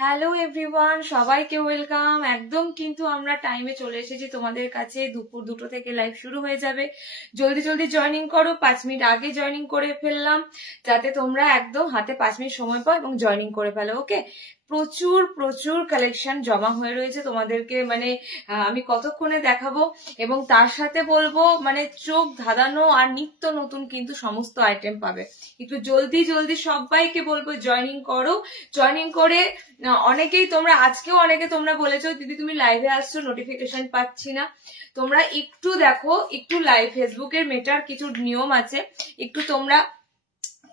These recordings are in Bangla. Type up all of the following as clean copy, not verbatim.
হ্যালো এভরিওয়ান, সবাইকে ওয়েলকাম। একদম কিন্তু আমরা টাইমে চলে এসেছি তোমাদের কাছে। দুপুর 2টো থেকে লাইভ শুরু হয়ে যাবে। জলদি জলদি জয়েনিং করো। 5 মিনিট আগে জয়েনিং করে ফেললাম যাতে তোমরা একদম হাতে 5 মিনিট সময় পাও এবং জয়েনিং করে ফেলো। ওকে, প্রচুর প্রচুর কালেকশন জমা হয়ে রয়েছে তোমাদেরকে, মানে আমি কতক্ষণে দেখাবো এবং তার সাথে বলবো মানে চোখ ধাঁধানো আর নিত্য নতুন কিন্তু সমস্ত আইটেম পাবে। একটু জলদি জলদি সবাইকে বলবো জয়েনিং করো। জয়েনিং করে অনেকেই তোমরা আজকেও অনেকে তোমরা বলেছো দিদি তুমি লাইভে আসছো, নোটিফিকেশন পাচ্ছি না। তোমরা একটু দেখো, একটু লাইভ ফেসবুকের মেটার কিছু নিয়ম আছে, একটু তোমরা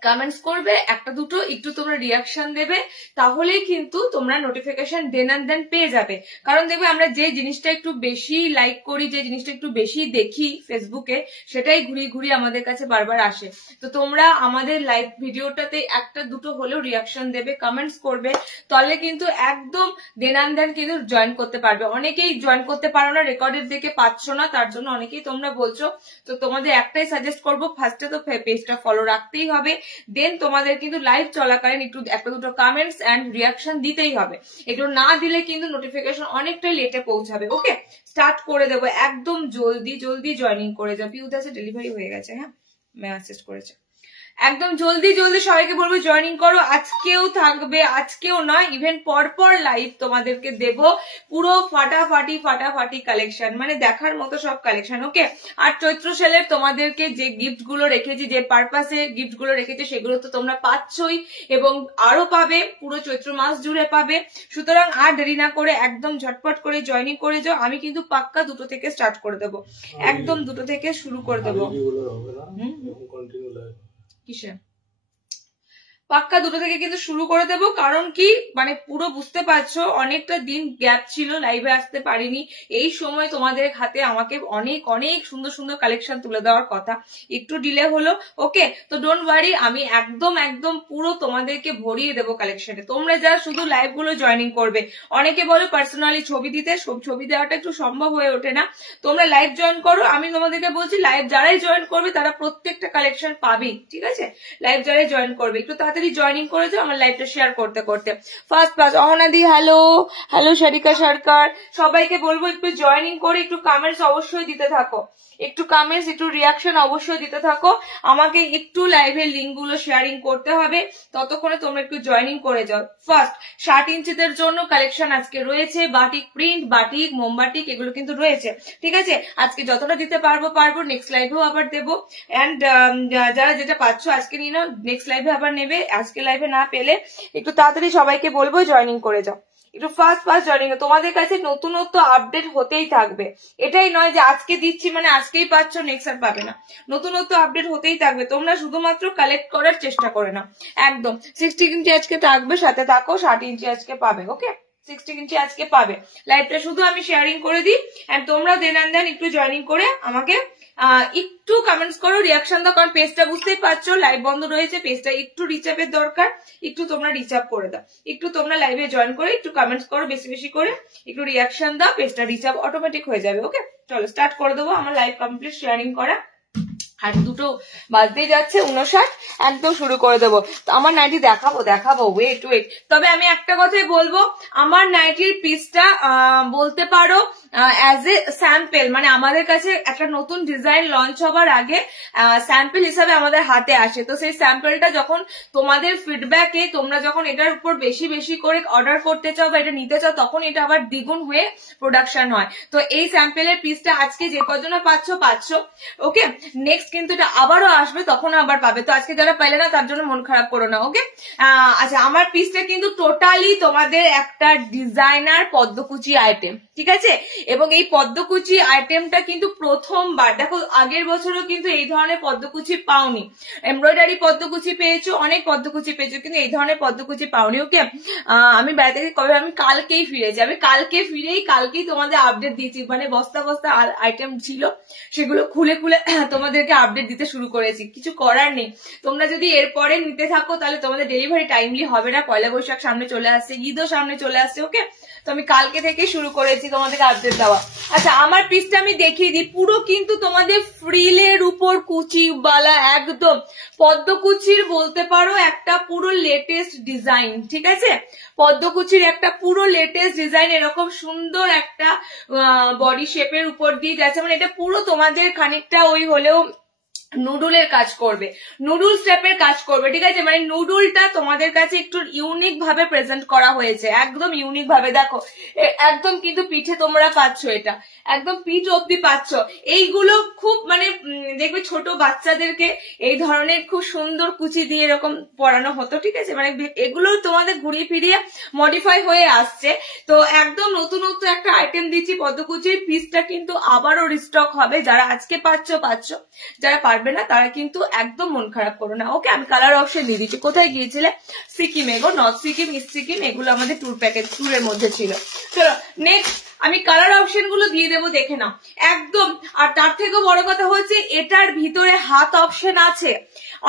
কমেন্টস করবে একটা দুটো, একটু তোমরা রিয়াকশন দেবে, তাহলেই কিন্তু তোমরা নোটিফিকেশন দেন অ্যান্ড দেন পেয়ে যাবে। কারণ দেখবে আমরা যে জিনিসটা একটু বেশি লাইক করি, যে জিনিসটা একটু বেশি দেখি ফেসবুকে, সেটাই ঘুরিয়ে ঘুরিয়ে আমাদের কাছে বারবার আসে। তো তোমরা আমাদের লাইভ ভিডিওটাতে একটা দুটো হলেও রিয়াকশন দেবে, কমেন্টস করবে, তাহলে কিন্তু একদম দেন অ্যান্ড দেন কিন্তু জয়েন করতে পারবে। অনেকেই জয়েন করতে পারো না, রেকর্ডের দেখে পাচ্ছ না, তার জন্য অনেকেই তোমরা বলছো। তো তোমাদের একটাই সাজেস্ট করবো, ফার্স্টে তো পেজটা ফলো রাখতেই হবে, দেন তোমাদের কিন্তু লাইভ চলাকালীন একটু একটা দুটো কমেন্টস এন্ড রিয়াকশন দিতেই হবে। এগুলো না দিলে কিন্তু নোটিফিকেশন অনেকটাই লেটে পৌঁছাবে। ওকে, স্টার্ট করে দেবো একদম জলদি জলদি জয়েনিং করে যাও। পিউতে আছে ডেলিভারি হয়ে গেছে, হ্যাঁ মেসেজ করেছে। একদম জলদি জলদি সবাইকে বলবো জয়েনিং করো। আজকেও থাকবে, আজকেও নয় ইভেন পরপর লাইভ তোমাদেরকে দেব পুরো ফাটাফাটি ফাটাফাটি কালেকশন, মানে দেখার মতো সব কালেকশন। ওকে, আর চৈত্র সেলের তোমাদেরকে যে গিফট গুলো রেখেছি, যে পারপাসে গিফট গুলো রেখেছি, সেগুলো তো তোমরা পাচ্ছই এবং আরো পাবে, পুরো চৈত্র মাস জুড়ে পাবে। সুতরাং আর দেরি না করে একদম ঝটপট করে জয়েনিং করে যাও। আমি কিন্তু পাক্কা 2টো থেকে স্টার্ট করে দেবো, একদম 2টো থেকে শুরু করে দেবো। কিসে পাক্কা 2টো থেকে কিন্তু শুরু করে দেব। কারণ কি মানে পুরো বুঝতে পারছো অনেকটা দিন গ্যাপ ছিল, লাইভে আসতে পারিনি। এই সময় তোমাদের হাতে আমাকে অনেক অনেক সুন্দর সুন্দর কালেকশন তুলে দেওয়ার কথা, একটু ডিলে হলো। ওকে, তো ডোন্ট ওয়ারি, আমি একদম একদম পুরো তোমাদেরকে ভরিয়ে দেবো কালেকশনে। তোমরা যা শুধু লাইভ গুলো জয়েনিং করবে। অনেকে বলো পার্সোনালি ছবি দিতে, ছবি দেওয়াটা একটু সম্ভব হয়ে ওঠে না। তোমরা লাইভ জয়েন করো, আমি তোমাদেরকে বলছি লাইভ যারাই জয়েন করবে তারা প্রত্যেকটা কালেকশন পাবেই। ঠিক আছে, লাইভ যারাই জয়েন করবে একটু তাড়াতাড়ি জয়েনিং করে যাও আমার লাইভটা শেয়ার করতে করতে। ফার্স্ট পাস অহনাদি, হ্যালো হ্যালো শারিকা সরকার, সবাইকে বলবো একটু জয়েনিং করে একটু কমেন্টস অবশ্যই দিতে থাকো, একটু কমেন্টস একটু রিয়াকশন অবশ্যই দিতে থাকো। আমাকে একটু লাইভের লিঙ্ক গুলো শেয়ারিং করতে হবে, ততক্ষণে তোমরা একটু জয়েনিং করে যাও। ফার্স্ট 60 ইঞ্চিদের জন্য কালেকশন আজকে রয়েছে, বাটিক প্রিন্ট, বাটিক, মোমবাটিক এগুলো কিন্তু রয়েছে। ঠিক আছে, আজকে যতটা দিতে পারবো নেক্সট লাইভেও আবার দেবো। এন্ড যারা যেটা পাচ্ছ আজকে নিয়ে নাও, নেক্সট লাইভে আবার নেবে। আজকে লাইভে না পেলে একটু তাড়াতাড়ি সবাইকে বলবো জয়েনিং করে যাও, একটু ফার্স্ট জয়েনিং। তোমাদের কাছে নতুনত্ব আপডেট হতেই থাকবে, এটাই নয় যে আজকে দিচ্ছি মানে আজকেই পাচ্ছ নেক্সট আর পাবে না। নতুনত্ব আপডেট হতেই থাকবে, তোমরা শুধুমাত্র কালেক্ট করার চেষ্টা করে নাও। একদম 60 ইঞ্চি আজকে থাকবে, সাথে থাকো। 60 ইঞ্চি আজকে পাবে। ওকে, 60 ইঞ্চি আজকে পাবে। লাইভটা শুধু আমি শেয়ারিং করে দিই এন্ড তোমরা দেন অ্যান্ড দেন একটু জয়েনিং করে আমাকে একটু কমেন্টস করো, রিয়াকশন দাও। কারণ পেজটা বুঝতেই পারছো লাইভ বন্ধ রয়েছে, পেজটা একটু রিচ আপের দরকার, একটু তোমরা রিচ আপ করে দাও। একটু তোমরা লাইভে জয়েন করে একটু কমেন্টস করো, বেশি বেশি করে একটু রিয়াকশন দাও, পেজটা রিচ আপ অটোমেটিক হয়ে যাবে। ওকে, চলো স্টার্ট করে দেবো আমার লাইভ কমপ্লিট শেয়ারিং করা। আর 2টো বাজতেই যাচ্ছে 59, একদম শুরু করে দেবো। আমার নাইটি দেখাবো ওয়েট। তবে আমি একটা কথাই বলবো, আমার নাইটির পিসটা বলতে পারো অ্যাজ এ স্যাম্পল, মানে আমাদের কাছে একটা নতুন ডিজাইন লঞ্চ হবার আগে স্যাম্পল হিসাবে আমাদের হাতে আসে। তো সেই স্যাম্পলটা যখন তোমাদের ফিডব্যাকে তোমরা যখন এটার উপর বেশি বেশি করে অর্ডার করতে চাও বা এটা নিতে চাও, তখন এটা আবার দ্বিগুণ হয়ে প্রোডাকশন হয়। তো এই স্যাম্পলের পিসটা আজকে যে কজন পাচ্ছ। ওকে, নেক্সট কিন্তু এটা আবারও আসবে, তখন আবার পাবে। তো আজকে যারা পাইলে না তার জন্য মন খারাপ করো না। ওকে, আচ্ছা, আমার পিসটা কিন্তু টোটালি তোমাদের একটা ডিজাইনার পদ্মকুচি আইটেম। ঠিক আছে, এবং এই পদ্মকুচি আইটেমটা কিন্তু প্রথমবার, দেখো আগের বছরও কিন্তু এই ধরনের পদ্মকুচি পাওনি, এমব্রয়ডারি পদ্মকুচি পেয়েছো, অনেক পদ্মকুচি পেয়েছো, কিন্তু এই ধরনের পদ্মকুচি পাওনি। ওকে, আমি বাইরে থেকে কবে, আমি কালকেই ফিরেছি, আমি কালকেই তোমাদের আপডেট দিয়েছি, মানে বস্তা বস্তা আইটেম ছিল, সেগুলো খুলে খুলে তোমাদেরকে আপডেট দিতে শুরু করেছি। কিছু করার নেই, তোমরা যদি এরপরে নিতে থাকো তাহলে তোমাদের ডেলিভারি টাইমলি হবে না। পয়লা বৈশাখ সামনে চলে আসছে, ঈদও সামনে চলে আসছে। ওকে, তো আমি কালকে থেকে শুরু করেছি তোমাদেরকে আপডেট দেওয়া। আচ্ছা আমার পিসটা আমি দেখিয়ে দিই, পুরো কিন্তু তোমাদের ফ্রিলের উপর কুচি বালা, একদম পদ্মকুচির বলতে পারো একটা পুরো লেটেস্ট ডিজাইন, ঠিক আছে? পদ্মকুচির একটা পুরো লেটেস্ট ডিজাইন, এরকম সুন্দর একটা বডি শেপের উপর দিয়ে যাচ্ছে, মানে এটা পুরো তোমাদের খানিকটা ওই হলেও নুডুলের কাজ করবে, নুডুল স্টেপের কাজ করবে, ঠিক আছে? মানে নুডুলটা তোমাদের কাছে একটু ইউনিক ভাবে প্রেজেন্ট করা হয়েছে, একদম ইউনিক ভাবে। দেখো একদম কিন্তু পিঠে তোমরা পাচ্ছ, এটা একদম পিঠ অব্দি পাচ্ছ। এইগুলো খুব মানে দেখবে ছোট বাচ্চাদেরকে এই ধরনের খুব সুন্দর কুচি দিয়ে এরকম পরানো হতো, ঠিক আছে? মানে এগুলো তোমাদের ঘুরিয়ে ফিরিয়ে মডিফাই হয়ে আসছে। তো একদম নতুনত্ব একটা আইটেম দিচ্ছি, পদ্মকুচির পিসটা কিন্তু আবারও রিস্টক হবে। যারা আজকে পাচ্ছ, যারা পারবে না তারা কিন্তু একদম মন খারাপ করো না, ওকে? আমি কালার অপশন দিয়ে দিচ্ছি। কোথায় গিয়েছিলে? সিকিমে গো, নর্থ সিকিম, ইস্ট সিকিম, এগুলো আমাদের ট্যুর প্যাকেজ ট্যুরের মধ্যে ছিল। চলো নেক্সট আমি কালার অপশন গুলো দিয়ে দেবো, দেখে নাও একদম। আর তার থেকেও বড় কথা হচ্ছে এটার ভিতরে হাত অপশন আছে।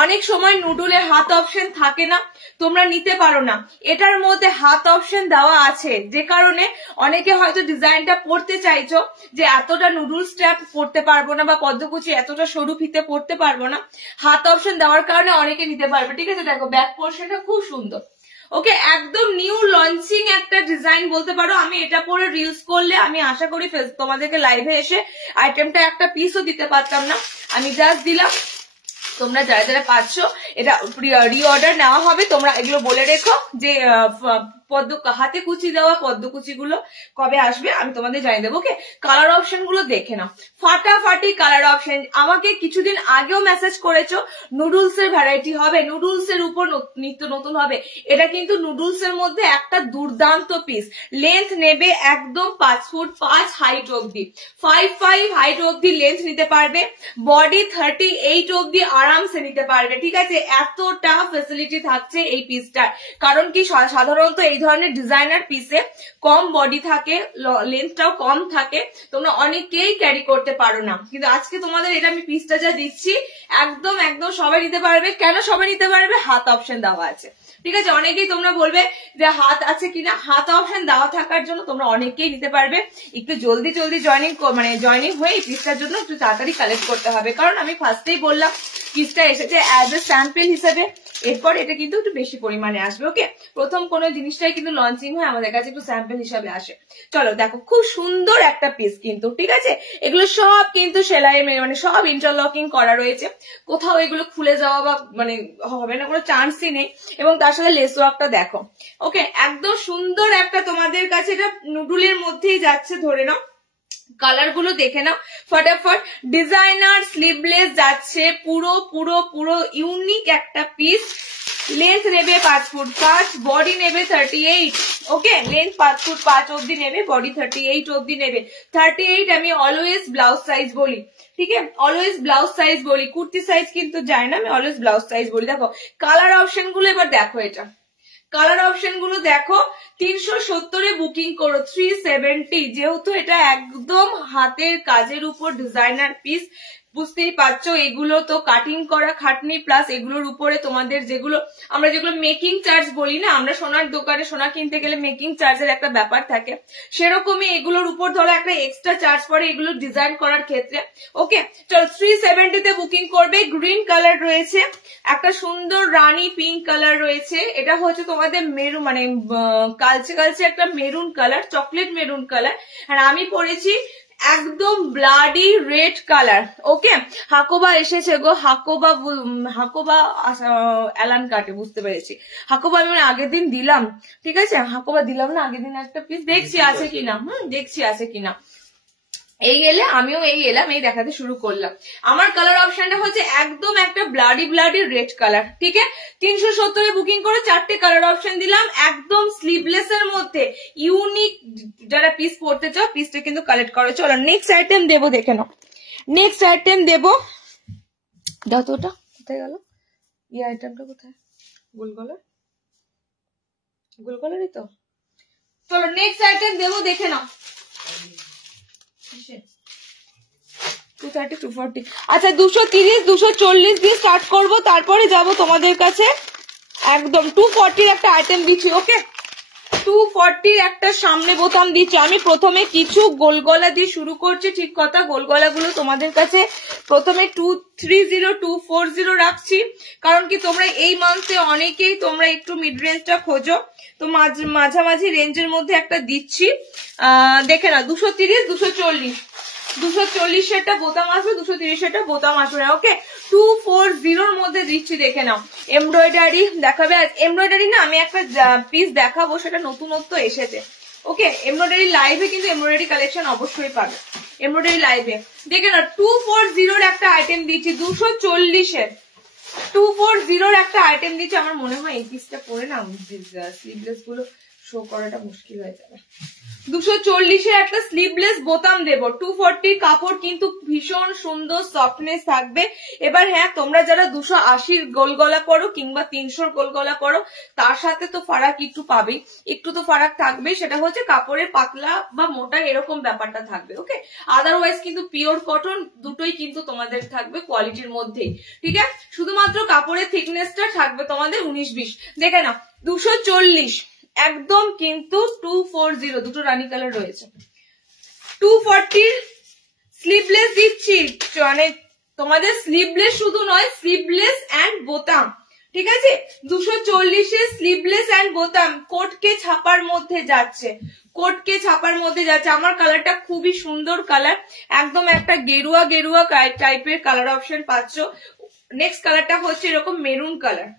অনেক সময় নুডুলের হাত অপশন থাকে না, তোমরা নিতে পারো না, এটার মধ্যে হাত অপশন দেওয়া আছে, যে কারণে অনেকে হয়তো ডিজাইনটা পড়তে চাইছো যে এতটা নুডুল স্ট্র্যাপ পড়তে পারবো না, বা পদ্মকুচি এতটা সরু ফিতে পড়তে পারবো না, হাত অপশন দেওয়ার কারণে অনেকে নিতে পারবে, ঠিক আছে? দেখো ব্যাক পোর্শনটা খুব সুন্দর, ওকে? একদম নিউ লঞ্চিং একটা ডিজাইন বলতে পারো। আমি এটা পরে রিলস করলে আমি আশা করি তোমাদেরকে লাইভে এসে আইটেমটা একটা পিসও দিতে পারতাম না, আমি জাস্ট দিলাম। তোমরা যারা যারা পাচ্ছ এটা রিঅর্ডার নেওয়া হবে, তোমরা এগুলো বলে রেখো যে হাতে কুচি দেওয়া পদ্মকুচি গুলো কবে আসবে আমি তোমাদের জানিয়ে দেবো, ওকে? কালার অপশন গুলো দেখে নাও, ফাটাফাটি কালার অপশন। আমাকে কিছুদিন আগেও মেসেজ করেছো নুডলস এর ভ্যারাইটি হবে, নুডলস এর উপর নিত্য নতুন হবে। এটা কিন্তু নুডলস এর মধ্যে একটা দুর্দান্ত পিস। লেন্থ নেবে একদম 5 ফুট 5 হাইট অব্দি, 5'5" হাইট অব্দি লেন্থ নিতে পারবে, বডি 38 অব্দি আরামসে নিতে পারবে, ঠিক আছে? এতটা ফেসিলিটি থাকছে এই পিসটার। কারণ কি সাধারণত এই ধরনের ডিজাইনার পিসে কম বডি থাকে, লেন্থটাও কম থাকে, তোমরা অনেকেই ক্যারি করতে পারো না, কিন্তু আজকে তোমাদের এটা আমি পিসটা যা দিচ্ছি একদম একদম সবাই নিতে পারবে। কেন সবাই নিতে পারবে? হাত অপশন দেওয়া আছে, ঠিক আছে? অনেকেই তোমরা বলবে যে হাত আছে কিনা, হাত অপশন দেওয়া থাকার জন্য তোমরা অনেকেই নিতে পারবে। একটু জলদি জয়নিং হয়ে এই পিসটার জন্য একটু তাড়াতাড়ি কালেক্ট করতে হবে, কারণ আমি ফার্স্টেই বললাম পিসটা এসেছে অ্যাজ এ স্যাম্পল হিসেবে, এরপর এটা কিন্তু একটু বেশি পরিমাণে আসবে, ওকে? প্রথম কোনো জিনিসটাই কিন্তু লঞ্চিং হয় আমাদের কাছে একটু স্যাম্পল হিসাবে আসে। চলো দেখো খুব সুন্দর একটা পিস কিন্তু, ঠিক আছে? এগুলো সব কিন্তু সেলাই মানে সব ইন্টারলকিং করা রয়েছে, কোথাও এগুলো খুলে যাওয়া বা মানে হবে না, কোনো চান্সই নেই। এবং তার সাথে লেস ওয়ার্কটা দেখো, ওকে? একদম সুন্দর একটা তোমাদের কাছে এটা নুডুলের মধ্যেই যাচ্ছে, ধরে নাও। কালার গুলো দেখে নাও ফটাফট। ডিজাইনার স্লিভলেস যাচ্ছে, পুরো পুরো পুরো ইউনিক একটা পিস। লেন্থ নেবে 5 ফুট 5, বডি নেবে 38, ওকে? লেন্থ 5 ফুট 5 অব্দি নেবে, বডি 38 অব্দি নেবে। 38 আমি অলওয়েজ ব্লাউজ সাইজ বলি, ঠিক আছে? অলওয়েজ ব্লাউজ সাইজ বলি, কুর্তি সাইজ কিন্তু যায় না, আমি অলওয়েজ ব্লাউজ সাইজ বলি। দেখো কালার অপশন গুলো এবার দেখো, এটা কালার অপশন গুলো দেখো। 370 বুকিং করো, 370, যেহেতু এটা একদম হাতের কাজের উপর ডিজাইনার পিস, বুঝতেই পারছো এগুলো তো কাটিং করা খাটনি, প্লাস এগুলোর উপরে তোমাদের আমরা যেগুলো মেকিং চার্জ বলি না, আমরা সোনার দোকানে সোনা কিনতে গেলে মেকিং চার্জের একটা ব্যাপার থাকে, সেরকমই এগুলোর উপর ধরো একটা এক্সট্রা চার্জ পড়ে এগুলো ডিজাইন করার ক্ষেত্রে, ওকে? চলো 370 তে বুকিং করবে। গ্রিন কালার রয়েছে, একটা সুন্দর রানী পিঙ্ক কালার রয়েছে, এটা হচ্ছে তোমাদের মেরুন মানে কালচে একটা maroon colour, chocolate maroon colour. আর আমি পরেছি একদম bloody red colour, okay? Hakoba এসেছে গো, হাকোবা অ্যালান কাটে, বুঝতে পেরেছি। হাকোবা আমি আগের দিন দিলাম, ঠিক আছে? হাকোবা দিলাম না আগের দিন একটা পিস, দেখছি আছে কিনা, দেখছি আছে কিনা। এই এলে আমিও এই এলাম, এই দেখাতে শুরু করলাম। আমার কালার অপশনটা হচ্ছে একদম একটা ব্লাডি রেড কালার, ঠিক আছে? 370 বুকিং করে 4টে কালার অপশন দিলাম, একদম স্লিভলেস এর মধ্যে ইউনিক। যারা পিস পড়তে চাও পিসটা কিন্তু কালেক্ট করো। চলো নেক্সট আইটেম দেবো, দেখে নাও। নেক্সট আইটেম দেবো, দাও তো ওটা কোথায় গেল, এই আইটেমটা কোথায়? গোল কলারই তো। চলো নেক্সট আইটেম দেবো, দেখে নাও। 230 240, আচ্ছা 230 240 দিয়ে স্টার্ট করবো, তারপরে যাব তোমাদের কাছে। একদম 240 একটা আইটেম দিচ্ছি, ওকে? 240 একটা সামনে বোতাম দিচ্ছি। আমি প্রথমে কিছু গোল গলা দিয়ে শুরু করছি, ঠিক কথা। গোল গলাগুলো তোমাদের কাছে প্রথমে 230 240 রাখছি, কারণ কি তোমরা এই মান্থে অনেকেই তোমরা একটু মিড রেঞ্জটা খোঁজো, তো মাঝামাঝি রেঞ্জের মধ্যে একটা দিচ্ছি। দেখে না, 230 240 240 একটা বোতাম আসবে, 230 একটা বোতাম আসবে। ওকে, 240 মধ্যে দিচ্ছি, দেখে নাও। এমব্রয়ডারি দেখাবে আজ। এমব্রয়ডারি না, আমি একটা পিস দেখাবো, সেটা নতুনত্ব এসেছে। ওকে, এমব্রয়ডারি লাইভে কিন্তু এমব্রয়ডারি কালেকশন অবশ্যই পাবে এমব্রয়ডারি লাইভে। দেখে নাও 240 একটা আইটেম দিচ্ছি, 240 240 একটা আইটেম দিচ্ছি। আমার মনে হয় এই পিসটা পরে না স্লিভলেস গুলো শো করাটা মুশকিল হয়ে যাবে। 240 একটা স্লিভলেস বোতাম দেবো। 240 কাপড় কিন্তু ভীষণ সুন্দর সফটনেস থাকবে। এবার হ্যাঁ, তোমরা যারা 280 গোল গলা পরো কিংবা 300 গোল গলা পরো, তার সাথে তো ফারাক একটু পাবেই, একটু তো ফারাক থাকবে। সেটা হচ্ছে কাপড়ের পাতলা বা মোটা এরকম ব্যাপারটা থাকবে। ওকে, আদারওয়াইজ কিন্তু পিওর কটন দুটোই কিন্তু তোমাদের থাকবে কোয়ালিটির মধ্যেই। ঠিক আছে, শুধুমাত্র কাপড়ের থিকনেসটা থাকবে তোমাদের 19-20। দেখে নাও 240 একদম কিন্তু 240, দুটো রানী কালার রয়েছে। 240 স্লিভলেস দিচ্ছি, মানে তোমাদের স্লিভলেস শুধু নয়, স্লিভলেস এন্ড বোতাম। ঠিক আছে, 240 স্লিভলেস এন্ড বোতাম কোটকে ছাপার মধ্যে যাচ্ছে, কোটকে ছাপার মধ্যে যাচ্ছে। আমার কালারটা খুবই সুন্দর কালার, একদম একটা গেরুয়া গেরুয়া টাইপের কালার অপশন পাচ্ছ। নেক্সট কালারটা হচ্ছে এরকম মেরুন কালার।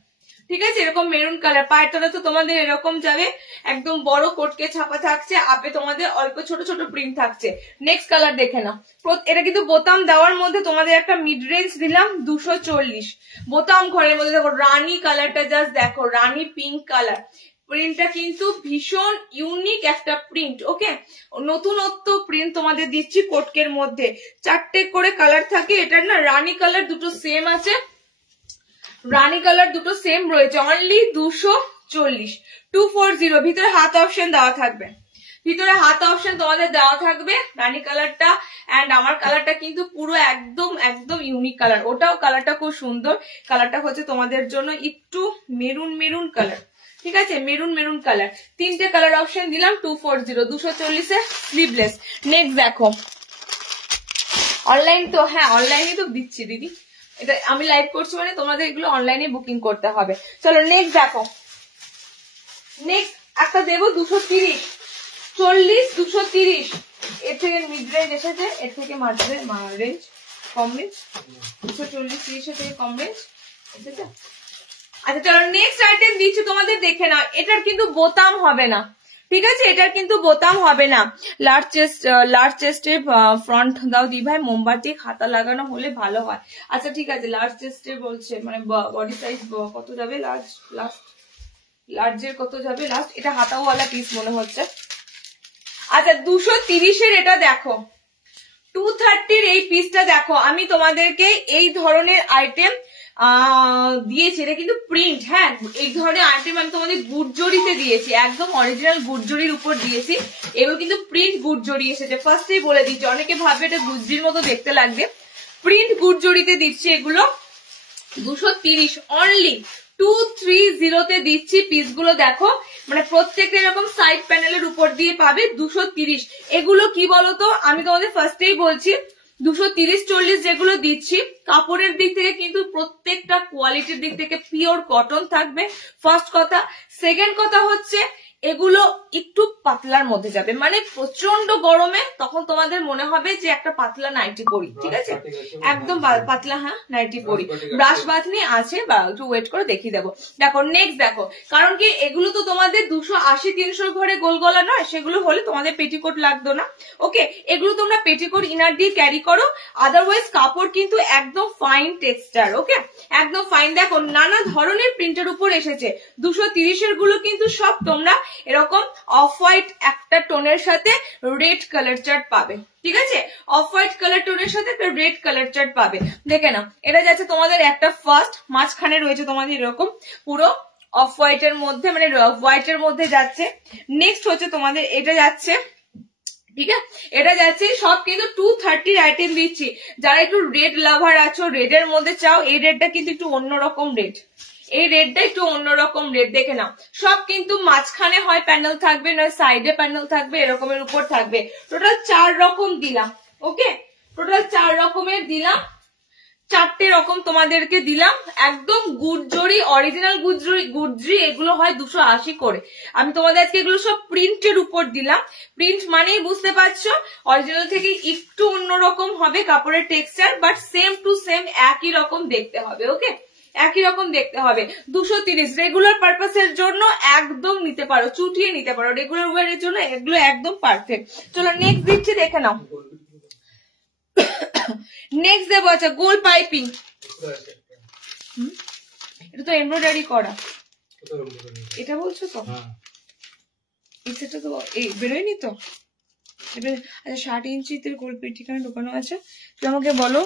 ঠিক আছে, এরকম মেরুন কালার। পায়ের তলা তো তোমাদের এরকম যাবে, একদম বড় কোটকে ছাপা থাকছে, আপে তোমাদের অল্প ছোট ছোট প্রিন্ট থাকছে। নেক্সট কালার দেখে নাও, এটা কিন্তু বোতাম দেওয়ার মধ্যে তোমাদের একটা মিড রেঞ্জ দিলাম 240 বোতাম ঘরের মধ্যে। দেখো রানী কালারটা, জাস্ট দেখো, রানী পিঙ্ক কালার। প্রিন্টটা কিন্তু ভীষণ ইউনিক একটা প্রিন্ট। ওকে, নতুনত্ব প্রিন্ট তোমাদের দিচ্ছি কোটকের মধ্যে। 4টে করে কালার থাকে, এটার না রানী কালার দুটো সেম আছে, রানী কালার দুটো সেম রয়েছে। অনলি 240 240। ভিতরে হাত অপশন দেওয়া থাকবে, ভিতরে হাত অপশন তোমাদের দেওয়া থাকবে। রানী কালারটা এন্ড আমার কালারটা কিন্তু পুরো একদম একদম ইউনিক কালার। ওটাও কালারটা খুব সুন্দর। কালারটা হচ্ছে তোমাদের জন্য একটু মেরুন মেরুন কালার। ঠিক আছে, মেরুন মেরুন কালার। 3টে কালার অপশন দিলাম 240 240 স্লিভলেস। নেক্সট দেখো, অনলাইন তো হ্যাঁ, অনলাইনে তো দিচ্ছি দিদি, এটা আমি লাইভ করছি মানে তোমাদের এগুলো অনলাইনে বুকিং করতে হবে। চলো নেক্সট দেখো, নেক্সট একটা দেবো 230 40 230। এর থেকে মিড রেঞ্জ এসেছে, এর থেকে রেঞ্জ কম রেঞ্জ, 240 30 থেকে কম রেঞ্জ এসেছে। আচ্ছা চলো নেক্সট আইটেম দিচ্ছি তোমাদের, দেখে নাও। এটার কিন্তু বোতাম হবে না, ঠিক আছে, এটার কিন্তু বোতাম হবে না। লার্জ চেস্টে ফ্রন্ট দাও দি ভাই, মোমবাতি খাতা লাগানো হলে ভালো হয়। আচ্ছা ঠিক আছে, লার্জ চেস্টে বলছে, মানে বডি সাইজ কত যাবে লার্জের কত যাবে লাস্ট? এটা হাতাওয়ালা পিস মনে হচ্ছে। আচ্ছা 230 এটা দেখো, 230 এই পিসটা দেখো। আমি তোমাদেরকে এই ধরনের আইটেম দিয়েছি, এটা কিন্তু প্রিন্ট। হ্যাঁ, এই ধরনের আইটেম আমি তোমাদের গুড়জরিতে দিয়েছি, একদম অরিজিনাল গুড়জরির উপর দিয়েছি। এগুলো কিন্তু প্রিন্ট গুড়জরি এসেছে, ফার্স্টেই বলে দিচ্ছি। অনেকে ভাববে এটা গুড়জির মতো দেখতে লাগবে, প্রিন্ট গুড়জরিতে দিচ্ছি এগুলো। 230 অনলি 230 তে দিচ্ছি। পিসগুলো দেখো, মানে প্রত্যেকটা এরকম সাইড প্যানেলের উপর দিয়ে পাবে 230। এগুলো কি বলতো, আমি তোমাদের ফার্স্টেই বলছি 230-40 যেগুলো দিচ্ছি, কাপড়ের দিক থেকে কিন্তু প্রত্যেকটা কোয়ালিটির দিক থেকে পিওর কটন থাকবে, ফার্স্ট কথা। সেকেন্ড কথা হচ্ছে এগুলো একটু পাতলার মধ্যে যাবে, মানে প্রচন্ড গরমে তখন তোমাদের মনে হবে যে একটা পাতলা নাইটি পরি। ঠিক আছে, একদম পাতলা হ্যাঁ নাইটি পরি। ব্রাশ বাঁধনি আছে, বা একটু ওয়েট করে দেখিয়ে দেবো। দেখো নেক্সট দেখো, কারণ কি এগুলো তো তোমাদের 280-300 ঘরে গোল গলা নয়, সেগুলো হলে তোমাদের পেটিকোট লাগতো না। ওকে, এগুলো তোমরা পেটিকোট ইনার দিয়ে ক্যারি করো, আদারওয়াইজ কাপড় কিন্তু একদম ফাইন টেক্সচার। ওকে, একদম ফাইন। দেখো নানা ধরনের প্রিন্টের উপর এসেছে। 230 গুলো কিন্তু সব তোমরা এরকম অফ হোয়াইট একটা টোনের সাথে রেড কালার চার্ট পাবে। ঠিক আছে, অফ হোয়াইট কালার টোনের সাথে একটা রেড কালার চার্ট পাবে। দেখে নাও, এটা যাচ্ছে তোমাদের একটা ফার্স্ট, মাঝখানে রয়েছে তোমাদের এরকম পুরো অফ হোয়াইটের মধ্যে, মানে হোয়াইটের মধ্যে যাচ্ছে। নেক্সট হচ্ছে তোমাদের এটা যাচ্ছে, ঠিক আছে, এটা যাচ্ছে সব কিন্তু 230 আইটেম দিচ্ছি। যারা একটু রেড লাভার আছো, রেড এর মধ্যে চাও, এই রেডটা কিন্তু একটু অন্যরকম রেড, এই রেডটা একটু অন্যরকম রেড, দেখে নাও। সব কিন্তু মাঝখানে হয় প্যানেল থাকবে, নয় সাইডে প্যানেল থাকবে, এরকমের উপর থাকবে। টোটাল 4 রকম দিলাম। ওকে, টোটাল 4 রকমের দিলাম, 4টে রকম তোমাদেরকে দিলাম। একদম গুজরি, অরিজিনাল গুজরি এগুলো হয় 280 করে। আমি তোমাদের আজকে এগুলো সব প্রিন্টের উপর দিলাম। প্রিন্ট মানেই বুঝতে পারছো অরিজিনাল থেকে একটু অন্যরকম হবে কাপড়ের texture, but same to same একই রকম দেখতে হবে। ওকে, একই রকম দেখতে হবে। 230 রেগুলার পারপাসের জন্য একদম নিতে পারো, চুটিয়ে নিতে পারো। রেগুলার ওয়ারের জন্য এগুলো একদম পারফেক্ট। চলো নেক্সট দিচ্ছি, দেখে নাও। নেক্সট দেবো, আচ্ছা গোল পাইপিং। এটা তো এমব্রয়ডারি করা, এটা বলছো তো? সেটা তো এই বেরোয়নি তো। আচ্ছা 60 ইঞ্চিতে গোল পেটিখানে ঢোকানো আছে, তুমি আমাকে বলো।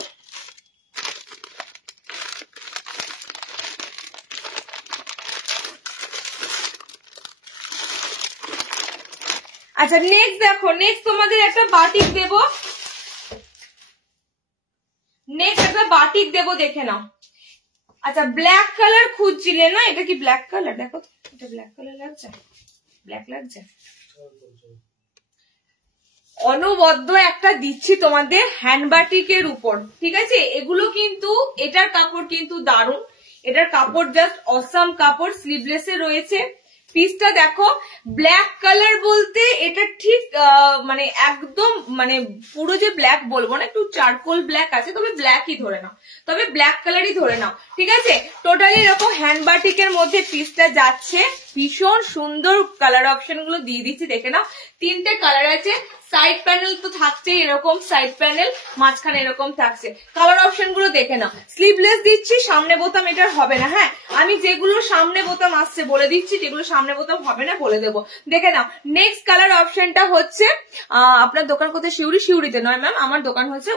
আচ্ছা নেক্সট দেখো, নেক্সট তোমাদের একটা বাটিক দেবো, নেক্সট একটা বাটিক দেবো, দেখে নাও। আচ্ছা ব্ল্যাক কালার খুঁজছিলে না, এটা কি ব্ল্যাক কালার? দেখো এটা ব্ল্যাক কালার লাগছে, ব্ল্যাক লাগছে। অনবদ্য একটা দিচ্ছি তোমাদের হ্যান্ডবাটিকের উপর, ঠিক আছে? এগুলো কিন্তু, এটার কাপড় কিন্তু দারুণ, এটার কাপড় জাস্ট অসাম কাপড়। স্লিভলেস এ রয়েছে। পিসটা দেখো, ব্ল্যাক কালার বলতে এটা ঠিক মানে একদম মানে পুরো যে ব্ল্যাক বলবো না, একটু চারকোল ব্ল্যাক আছে, তবে ব্ল্যাকই ধরে নাও, তবে ব্ল্যাক কালারই ধরে নাও, ঠিক আছে? টোটালি এরকম হ্যান্ডবাটিকের মধ্যে পিসটা যাচ্ছে। ভীষণ সুন্দর কালার অপশন গুলো দিয়ে দিচ্ছি, দেখে নাও। 3টে কালার আছে। সাইড প্যানেল তো থাকছেই, এরকম সাইড প্যানেল, মাঝখানে এরকম থাকছে। কালার অপশন গুলো দেখে নাও। স্লিভলেস দিচ্ছি, সামনে বোতাম এটার হবে না। হ্যাঁ, আমি যেগুলো সামনে বোতাম আসছে বলে দিচ্ছি, যেগুলো সামনে বোতাম হবে না বলে দেবো, দেখে নাও। নেক্সট কালার অপশনটা হচ্ছে, আপনার দোকান কোথায়? শিউরিতে নয় ম্যাম, আমার দোকান হচ্ছে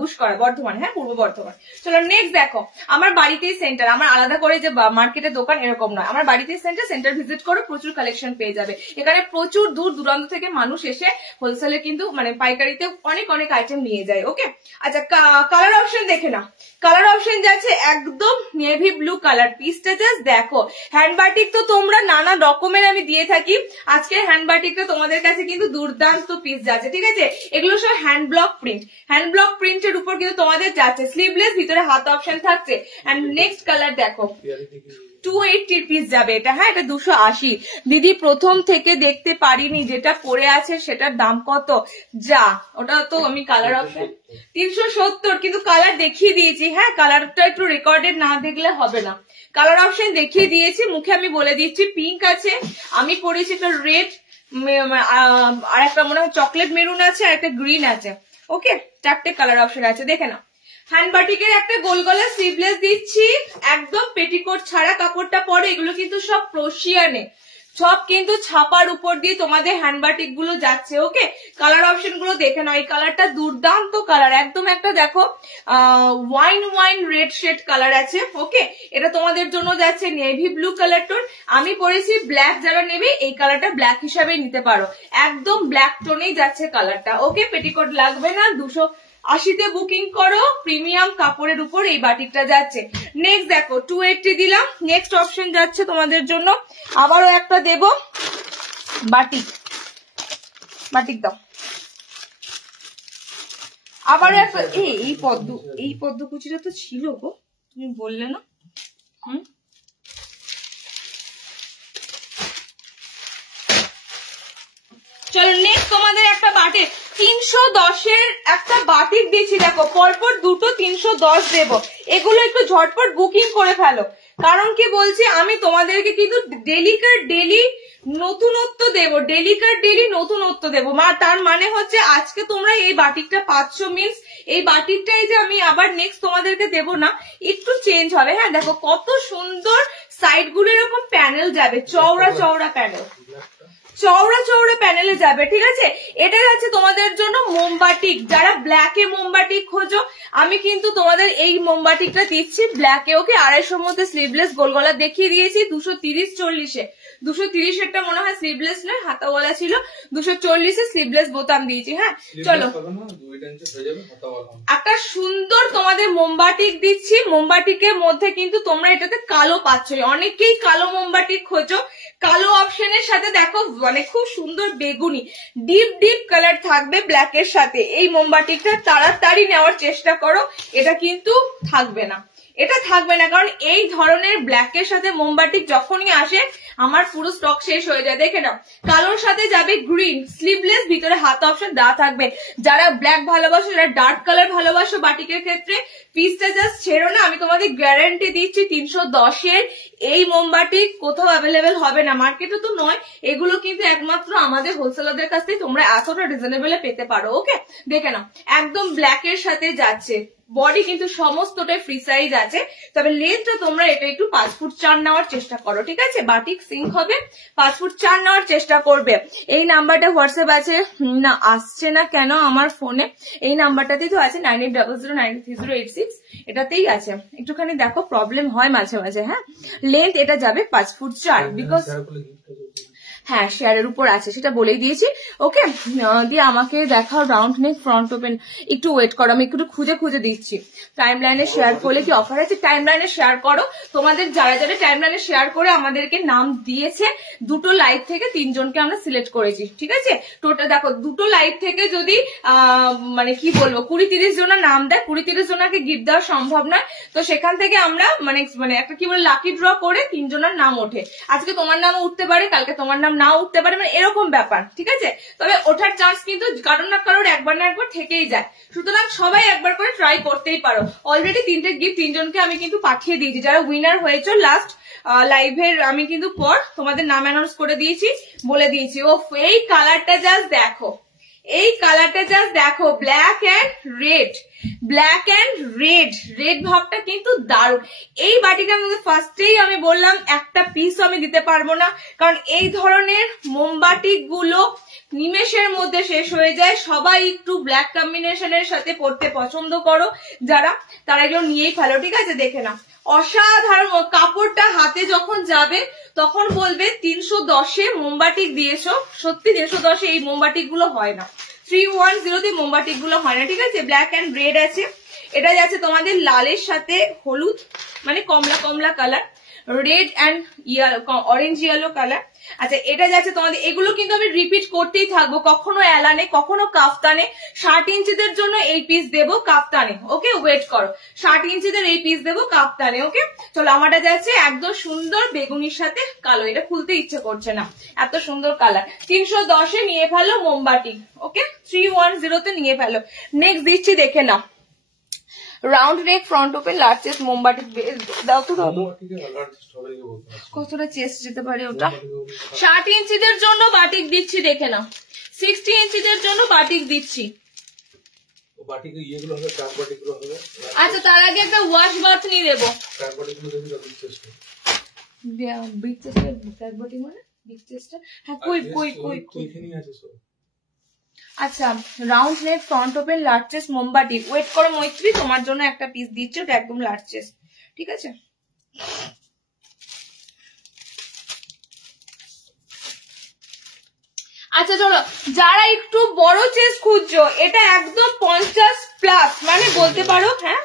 গুসকরা, বর্ধমান। হ্যাঁ, পূর্ব বর্ধমান। চলো নেক্সট দেখো, আমার বাড়িতেই সেন্টার, আমার আলাদা করে যে মার্কেটের দোকান এরকম নয়, আমার বাড়িতেই সেন্টার। সেন্টার ভিজিট করো, প্রচুর কালেকশন পেয়ে যাবে। এখানে প্রচুর দূর দূরান্ত থেকে মানুষ এসে হোলসেলে কিন্তু মানে পাইকারিতে অনেক অনেক আইটেম নিয়ে যায়। ওকে, আচ্ছা কালার অপশন দেখে নাও। কালার অপশন যাচ্ছে একদম নেভি ব্লু কালার। পিসটা জাস্ট দেখো। হ্যান্ডবাটিক তো তোমরা নানা রকমের আমি দিয়ে থাকি, আজকে হ্যান্ডবাটিকটা তোমাদের কাছে কিন্তু দুর্দান্ত পিস যাচ্ছে, ঠিক আছে? এগুলো সব hand block print, hand block প্রিন্টের উপর কিন্তু তোমাদের যাচ্ছে। স্লিভলেস, ভিতরে হাত অপশন থাকছে। এন্ড নেক্সট কালার দেখো, 280 পিস যাবে এটা। হ্যাঁ, এটা 280। দিদি প্রথম থেকে দেখতে পারিনি, যেটা পরে আছে সেটার দাম কত? যা, ওটা তো আমি কালার অপশন 370, কিন্তু কালার দেখিয়ে দিয়েছি। হ্যাঁ, কালারটা একটু রেকর্ডেড না দেখলে হবে না। কালার অপশন দেখিয়ে দিয়েছি, মুখে আমি বলে দিচ্ছি। পিঙ্ক আছে, আমি পরেছি একটা রেড, আর একটা মনে হয় চকলেট মেরুন আছে, আর একটা গ্রিন আছে। ওকে, 4টে কালার অপশন আছে, দেখে নাও। হ্যান্ডবাটিকের একটা গোল গলা স্লিভলেস দিচ্ছি, একদম পেটিকোট ছাড়া কাপড়টা পরে। এগুলো কিন্তু সব ক্রোশিয়ানে, সব কিন্তু ছাপার উপর দিয়ে তোমাদের হ্যান্ডবাটিক গুলো যাচ্ছে। ওকে, কালার অপশন গুলো দেখে নাও। এই কালারটা দুর্দান্ত কালার, একদম একটা দেখো ওয়াইন রেড শেড কালার আছে। ওকে, এটা তোমাদের জন্য যাচ্ছে নেভি ব্লু কালার টোন। আমি পরেছি ব্ল্যাক, যারা নেবে এই কালারটা ব্ল্যাক হিসাবে নিতে পারো, একদম ব্ল্যাক টোনেই যাচ্ছে কালারটা। ওকে, পেটিকোট লাগবে না, 280-তে বুকিং করো। প্রিমিয়াম কাপড়ের উপর এই বাটিকটা যাচ্ছে। নেক্সট দেখো, 280 দিলাম। নেক্সট অপশন যাচ্ছে তোমাদের জন্য, আবারও একটা দেব বাটিক। বাটিক দাও, আবারও একটা। এই পদ্মকুচিটা তো ছিল গো, তুমি বললে না? চলো নেক্সট তোমাদের একটা বাটিক, 310-এর একটা বাটিক দিচ্ছি। দেখো পরপর দুটো 310 দেবো। এগুলো একটু ঝটপট বুকিং করে ফেলো, কারণ কি বলছি, আমি তোমাদেরকে কিন্তু ডেলি নতুনত্ব দেবো, ডেলি নতুনত্ব দেবো। তার মানে হচ্ছে আজকে তোমরা এই বাটিকটা পাচ্ছ, মিন্স এই বাটিকটাই যে আমি আবার নেক্সট তোমাদেরকে দেবো না, একটু চেঞ্জ হবে। হ্যাঁ, দেখো কত সুন্দর সাইড গুলো এরকম প্যানেল যাবে, চওড়া প্যানেল, চওড়া প্যানেলে যাবে, ঠিক আছে? এটা যাচ্ছে তোমাদের জন্য মোমবাটিক। যারা ব্ল্যাকে মোমবাটিক খোঁজো, আমি কিন্তু তোমাদের এই মোমবাটিকটা দিচ্ছি ব্ল্যাকে। ওকে, 250 মধ্যে স্লিভলেস গোল গলা দেখিয়ে দিয়েছি, 230-40-এ 230-এরটা মনে হয় স্লিভলেস নয়, হাতাওয়ালা ছিল। 240-এ স্লিভলেস বোতাম দিয়েছি। হ্যাঁ চলো একটা সুন্দর তোমাদের মোমবাটিক দিচ্ছি। মোমবাটিকের মধ্যে কিন্তু তোমরা এটাতে কালো পাচ্ছ, অনেকেই কালো মোমবাটিক খোঁজো। কালো অপশনের সাথে দেখো মানে খুব সুন্দর বেগুনি ডিপ ডিপ কালার থাকবে ব্ল্যাকের সাথে। এই মোমবাটিকটা তাড়াতাড়ি নেওয়ার চেষ্টা করো, এটা কিন্তু থাকবে না, এটা থাকবে না, কারণ এই ধরনের ব্ল্যাকের সাথে মোমবাটিক যখনই আসে আমার পুরো স্টক শেষ হয়ে যায়। দেখে নাও কালোর সাথে যাবে গ্রিন, স্লিভলেস, ভিতরে হাত অপশন দেওয়া থাকবে। যারা ব্ল্যাক ভালোবাসো, যারা ডার্ক কালার ভালোবাসো বাটিকের ক্ষেত্রে, পিসটা জাস্ট ছেড়ো না। আমি তোমাদের গ্যারান্টি দিচ্ছি 310-এর এই মোমবাটি কোথাও অ্যাভেলেবেল হবে না, মার্কেটে তো নয়। এগুলো কিন্তু একমাত্র আমাদের হোলসেলারদের কাছ থেকে তোমরা এতটা রিজনেবলে পেতে পারো। ওকে দেখে নাও একদম ব্ল্যাকের সাথে যাচ্ছে, বডি কিন্তু সমস্তটাই ফ্রি সাইজ আছে, তবে লেন্থটা তোমরা এটা একটু 5 ফুট 4 নেওয়ার চেষ্টা করো, ঠিক আছে? বাটিক সিঙ্ক হবে, 5 ফুট 4 নেওয়ার চেষ্টা করবে। এই নাম্বারটা হোয়াটসঅ্যাপ আছে না, আসছে না কেন আমার ফোনে? এই নাম্বারটাতেই তো আছে 9800933086, এটাতেই আছে। একটুখানি দেখো প্রবলেম হয় মাঝে মাঝে। হ্যাঁ লেন্থ এটা যাবে 5 ফুট 4, বিকজ হ্যাঁ শেয়ারের উপর আছে সেটা বলেই দিয়েছি। ওকে দিয়ে আমাকে দেখাও রাউন্ড নেক ফ্রন্ট ওপেন। একটু ওয়েট করো, আমি একটু খুঁজে খুঁজে দিচ্ছি। টাইম লাইনে শেয়ার করলে কি অফার আছে? টাইম লাইনে শেয়ার করো। তোমাদের যারা যারা টাইম লাইনে শেয়ার করে আমাদেরকে নাম দিয়েছে, দুটো লাইভ থেকে 3 জনকে আমরা সিলেক্ট করেছি, ঠিক আছে? টোটাল দেখো দুটো লাইভ থেকে যদি মানে কি বলবো 20-30 জনের নাম দেয়, 20-30 জনকে গিফট দেওয়া সম্ভব নয়, তো সেখান থেকে আমরা মানে একটা কি বলে লাকি ড্র করে 3 জনের নাম ওঠে। আজকে তোমার নামও উঠতে পারে, কালকে তোমার নাম নাও উঠতে পারে, মানে এরকম ব্যাপার, ঠিক আছে? তবে ওঠার চান্স কিন্তু কারোর না কারোর একবার না একবার থেকেই যায়, সুতরাং সবাই একবার করে ট্রাই করতেই পারো। অলরেডি 3টে গিফট 3 জনকে আমি কিন্তু পাঠিয়ে দিয়েছি, যারা উইনার হয়েছে লাস্ট লাইভের আমি কিন্তু পর তোমাদের নাম অ্যানাউন্স করে দিয়েছি, বলে দিয়েছি। ও এই কালারটা জাস্ট দেখো, এই কালারটা জাস্ট দেখো, black and red, black and red, red ভাবটা কিন্তু দারুণ। এই বাটিটার মধ্যে ফার্স্টেই আমি বললাম একটা পিস আমি দিতে পারবো না, কারণ এই ধরনের মোমবাটি গুলো নিমেষের মধ্যে শেষ হয়ে যায়। সবাই একটু ব্ল্যাক কম্বিনেশনের সাথে পড়তে পছন্দ করো যারা, তারা এগুলো নিয়েই ফেলো, ঠিক আছে? দেখে না অসাধারণ কাপড়টা হাতে যখন যাবে তখন বলবে 310-এ মোমবাটিক দিয়েছো। সত্যি 310-এ এই মোমবাটিক গুলো হয় না, 310-তে মোমবাটিক গুলো হয় না, ঠিক আছে? ব্ল্যাক অ্যান্ড রেড আছে, এটা যাচ্ছে তোমাদের লালের সাথে হলুদ মানে কমলা কমলা colour, red and orange yellow colour. আচ্ছা এটা যাচ্ছে তোমাদের, এগুলো কিন্তু আমি রিপিট করতেই থাকবো, কখনো এলানে কখনো কাফতানে। 60 ইঞ্চিদের জন্য এই পিস দেবো কাফতানে, ওকে ওয়েট করো। 60 ইঞ্চিদের এই পিস দেবো কাফতানে, ওকে চলো। আমারটা যাচ্ছে একদম সুন্দর বেগুনির সাথে কালো, এটা খুলতে ইচ্ছে করছে না, এত সুন্দর কালার। 310-এ নিয়ে ফেলো মোমবাটি, ওকে 310-তে নিয়ে ফেলো। নেক্সট দিচ্ছি দেখে নাও, round neck front open large chest মোমবাটি দাও তো, কতটা চেস্ট যেতে পারে ওটা? 60 ইঞ্চিদের জন্য বাটিক দিচ্ছি, দেখে নাও। 60 ইঞ্চিদের জন্য বাটিক দিচ্ছি। আচ্ছা তার আগে একটা ওয়াশ বাথ নিয়ে দেবো। আচ্ছা round neck front open large chest মোমবাটি, ওয়েট করো মৈত্রী, তোমার জন্য একটা পিস দিচ্ছি, ওটা একদম লার্জ চেস্ট, ঠিক আছে? আচ্ছা চলো, যারা একটু বড় চেস্ট খুঁজছো, এটা একদম 50+ মানে বলতে পারো হ্যাঁ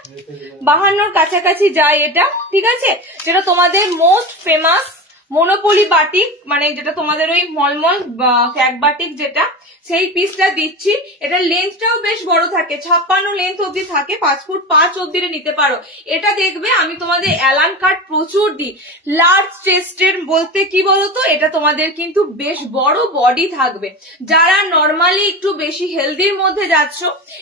52-র কাছাকাছি যায় এটা, ঠিক আছে? যেটা তোমাদের মোস্ট ফেমাস মনোপলি বাটিক, মানে যেটা তোমাদের ওই মলমল ক্যাক বাটিক যেটা, সেই পিসটা দিচ্ছি। এটা লেন্থটাও বেশ বড় থাকে, 56 লেন্থ অব্দি থাকে, 5 ফুট 5 অব্দি নিতে পারো। এটা দেখবে আমি তোমাদের অ্যালান কাট প্রচুর দিই। লার্জ চেস্টের বলতে কি বলতো, এটা তোমাদের কিন্তু বেশ বড় বডি থাকবে। যারা নর্মালি একটু বেশি হেলদির মধ্যে যাচ্ছ,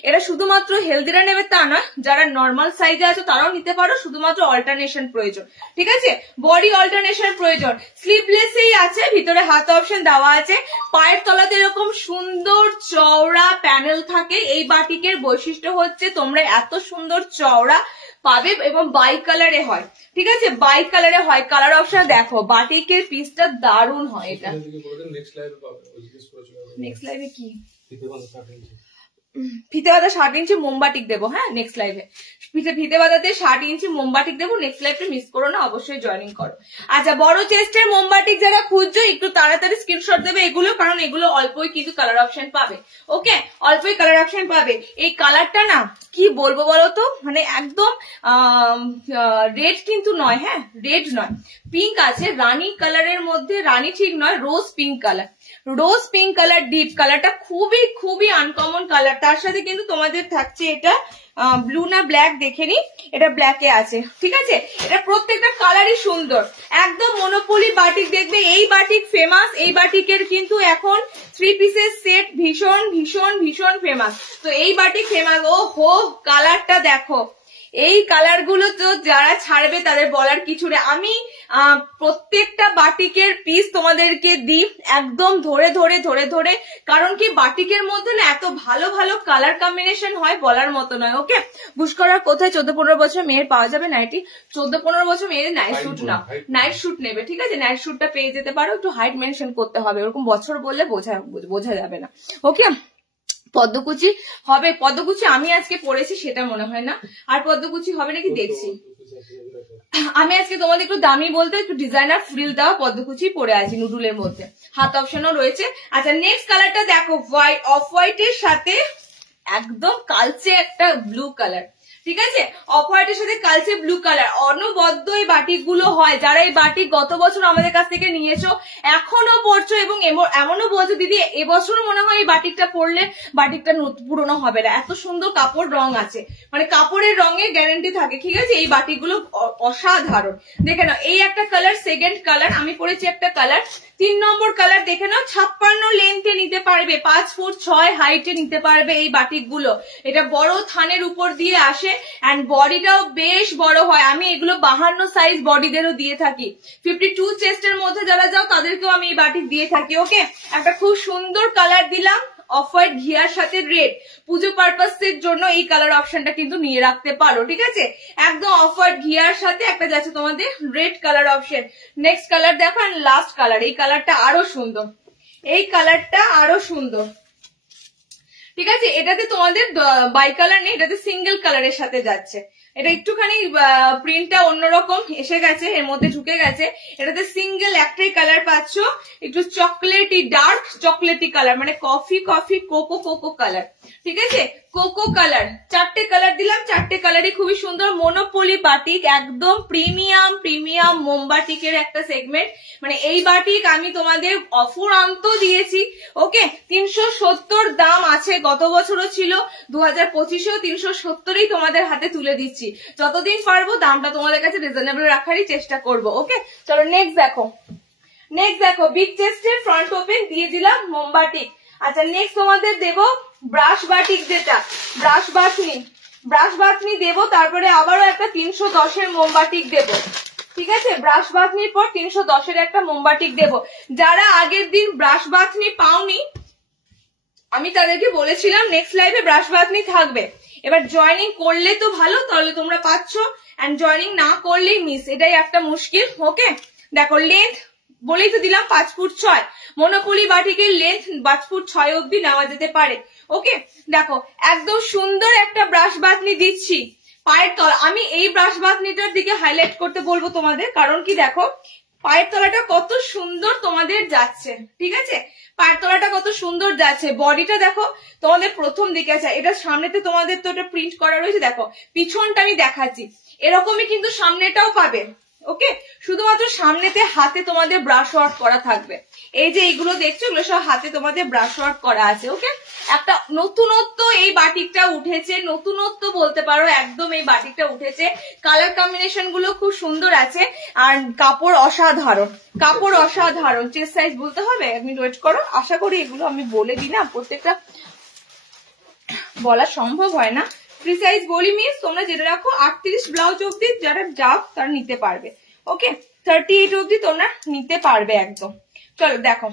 এটা শুধুমাত্র হেলদিরা নেবে তা নয়, যারা নর্মাল সাইজে আছো তারাও নিতে পারো, শুধুমাত্র অল্টারনেশন প্রয়োজন, ঠিক আছে? বডি অল্টারনেশন প্রয়োজন। স্লিভলেসই আছে, ভিতরে হাত অপশন দেওয়া আছে, পায়ের তলাতে এরকম সুন্দর চওড়া প্যানেল থাকে। এই বাটিকের বৈশিষ্ট্য হচ্ছে তোমরা এত সুন্দর চওড়া পাবে এবং বাই কালারে হয়, ঠিক আছে? বাই কালারে হয়, কালার অপশন দেখো, বাটিকের পিসটা দারুণ হয়। এটা নেক্সট লাইভে কি ফিতে বাঁধা 60 ইঞ্চি মোমবাটিক দেবো, হ্যাঁ নেক্সট লাইভে ফিতে বাঁধাতে 60 ইঞ্চি মোমবাটিক দেবো। নেক্সট লাইভে মিস করো না, অবশ্যই জয়েনিং করো। আচ্ছা, বড় চেস্টের মোমবাটিক যারা খুঁজছো একটু তাড়াতাড়ি স্ক্রিনশট দেবে এগুলো, কারণ এগুলো অল্পই কিন্তু কালার অপশন পাবে। ওকে, অল্পই কালার অপশন পাবে। এই কালারটা না কি বলবো বলতো, মানে একদম রেড কিন্তু নয়, হ্যাঁ রেড নয়, পিঙ্ক আছে, রানী কালারের মধ্যে, রানী ঠিক নয়, রোজ পিঙ্ক কালার, রোজ পিঙ্ক কালার, ডিপ কালারটা খুবই খুবই আনকমন কালার। তার সাথে কিন্তু তোমাদের থাকছে এটা ব্লু না ব্ল্যাক দেখে নি, এটা ব্ল্যাকে আছে, ঠিক আছে। এটা প্রত্যেকটা কালারই সুন্দর, একদম মনোপলি বাটিক। দেখবে এই বাটিক ফেমাস, এই বাটিকের কিন্তু এখন 3 পিসের সেট ভীষণ ভীষণ ভীষণ ফেমাস। তো এই বাটিক ফেমাস। ও হো, কালারটা দেখো, এই কালার গুলো তো যারা ছাড়বে তাদের বলার কিছু নেই। আমি প্রত্যেকটা বাটিকের পিস তোমাদেরকে দিই একদম ধরে ধরে ধরে ধরে, কারণ কি বাটিকের মধ্যে না এত ভালো ভালো কালার কম্বিনেশন হয় বলার মতো নয়। ওকে, বুশকরার কোথায় 14-15 বছর মেয়ের পাওয়া যাবে নাইটি? 14-15 বছর মেয়ের নাইট শুট না, নাইট শুট নেবে, ঠিক আছে, নাইট শুটটা পেয়ে যেতে পারো, একটু হাইট মেনশন করতে হবে, ওরকম বছর বললে বোঝা যাবে না। ওকে, পদ্মকুচি হবে, পদ্মকুচি আমি আজকে পরেছি সেটা মনে হয় না, আর পদ্মকুচি হবে নাকি দেখছি। আমি আজকে তোমাদের একটু দামি বলতে একটু ডিজাইনার ফ্রিল দেওয়া পদ্মকুচি পরে আছি, নুডুলের মধ্যে হাত অপশনও রয়েছে। আচ্ছা, নেক্সট কালারটা দেখো, অফ হোয়াইটের সাথে একদম কালচে একটা ব্লু কালার, ঠিক আছে, অফ হোয়াইটের সাথে কালচে ব্লু কালার। অনবদ্য এই বাটিক গুলো হয়, যারা এই বাটিক গত বছর আমাদের কাছ থেকে নিয়েছো এখনো পড়ছো এবং এমনও বলছো দিদি এবছর মনে হয় এই বাটিকটা পরলে বাটিকটা পুরনো হবে না, এত সুন্দর কাপড় রং আছে, মানে কাপড়ের রঙের গ্যারান্টি থাকে, ঠিক আছে। এই বাটিক গুলো অসাধারণ। দেখে নাও, এই একটা কালার, সেকেন্ড কালার, আমি পরেছি একটা কালার, 3 নম্বর কালার দেখে নাও, 56 লেন্থে নিতে পারবে, 5 ফুট 6 হাইটে নিতে পারবে এই বাটিক গুলো। এটা বড় থানের উপর দিয়ে আসে এন্ড বডিটাও বেশ বড় হয়। আমি এগুলো 52 সাইজ বডিদেরও দিয়ে থাকি, 52 চেস্টের মধ্যে যারা যাও তাদেরকেও আমি এই বাটিক দিয়ে থাকি। ওকে, একটা খুব সুন্দর কালার দিলাম, অফ হোয়াইট ঘিয়ার সাথে রেড, পুজো পারপাসের জন্য এই কালার অপশনটা কিন্তু নিয়ে রাখতে পারো, ঠিক আছে। একদম অফ হোয়াইট ঘিয়ার সাথে একটা যাচ্ছে তোমাদের red colour option. Next colour দেখো, এন্ড লাস্ট কালার, এই কালারটা আরো সুন্দর, এই কালারটা আরো সুন্দর, ঠিক আছে। এটাতে তোমাদের বাই কালার নেই, এটাতে সিঙ্গেল কালারের সাথে যাচ্ছে। এটা একটুখানি প্রিন্টটা অন্যরকম এসে গেছে, এর মধ্যে ঢুকে গেছে। এটাতে সিঙ্গেল একটাই কালার পাচ্ছ, একটু চকলেটি, ডার্ক চকলেটি কালার, মানে coffee coffee cocoa cocoa colour, ঠিক আছে, কোকো কালার। 4টে কালার দিলাম, 4টে কালারই খুবই সুন্দর। মনোপলি বাটিক, একদম প্রিমিয়াম প্রিমিয়াম মোমবাটিকের একটা সেগমেন্ট, মানে এই বাটিক আমি তোমাদের অফুরন্ত দিয়েছি। ওকে, 370 দাম আছে, গত বছরও ছিল, 2025-এও 370-ই তোমাদের হাতে তুলে দিচ্ছি। যতদিন পারবো দামটা তোমাদের কাছে রিজনেবল রাখারই চেষ্টা করব। ওকে, চলো নেক্সট দেখো, নেক্সট দেখো, বিগ চেস্টের ফ্রন্ট ওপেন দিয়ে দিলাম মোমবাটিক। আচ্ছা, নেক্সট তোমাদের দেবো ব্রাশ বাটিক, যেটা ব্রাশ বাথনি দেবো, তারপরে আবারও একটা 310-এর মোমবাটিক দেবো, ঠিক আছে। ব্রাশ বাথনির পর 310-এর একটা মোমবাটিক দেবো। যারা আগের দিন ব্রাশ বাথনি পাওনি, আমি তাদেরকে বলেছিলাম নেক্সট লাইভে ব্রাশ বাথনি থাকবে। এবার জয়েনিং করলে তো ভালো, তাহলে তোমরা পাচ্ছ, এন্ড জয়েনিং না করলেই মিস, এটাই একটা মুশকিল। ওকে, দেখো লেন্থ বলেই তো দিলাম 5 ফুট 6, মনোপলি বাটিকের লেন্থ 5 ফুট 6 অব্দি নেওয়া যেতে পারে। ওকে, দেখো একদম সুন্দর একটা ব্রাশ বাথনি দিচ্ছি। পায়ের তলা, আমি এই ব্রাশ বাথনিটার দিকে হাইলাইট করতে বলবো তোমাদের, কারণ কি দেখো পায়ের তলাটা কত সুন্দর তোমাদের যাচ্ছে, ঠিক আছে, পায়ের তলাটা কত সুন্দর যাচ্ছে। বডিটা দেখো তোমাদের প্রথম দিকে আছে, এটা সামনেতে তোমাদের তো এটা প্রিন্ট করা রয়েছে, দেখো পিছনটা আমি দেখাচ্ছি, এরকমই কিন্তু সামনেটাও পাবে। ওকে, শুধুমাত্র সামনেতে হাতে তোমাদের ব্রাশ ওয়ার্ক করা থাকবে। এই যে এইগুলো দেখছো, এগুলো সব হাতে তোমাদের ব্রাশ ওয়ার্ক করা আছে। ওকে, একটা নতুনত্ব এই বাটিকটা উঠেছে, নতুনত্ব বলতে পারো, একদম এই বাটিকটা উঠেছে। কালার কম্বিনেশন গুলো খুব সুন্দর আছে, আর কাপড় অসাধারণ, কাপড় অসাধারণ। চেস্ট সাইজ বলতে হবে, এক মিনিট ওয়েট করো, আশা করি এগুলো আমি বলে দিই না, প্রত্যেকটা বলা সম্ভব হয় না। ফ্রি সাইজ বলি মিস, তোমরা জেনে রাখো 38 ব্লাউজ অব্দি যারা যাও তারা নিতে পারবে। ওকে, 38 অব্দি তোমরা নিতে পারবে একদম। চলো দেখো,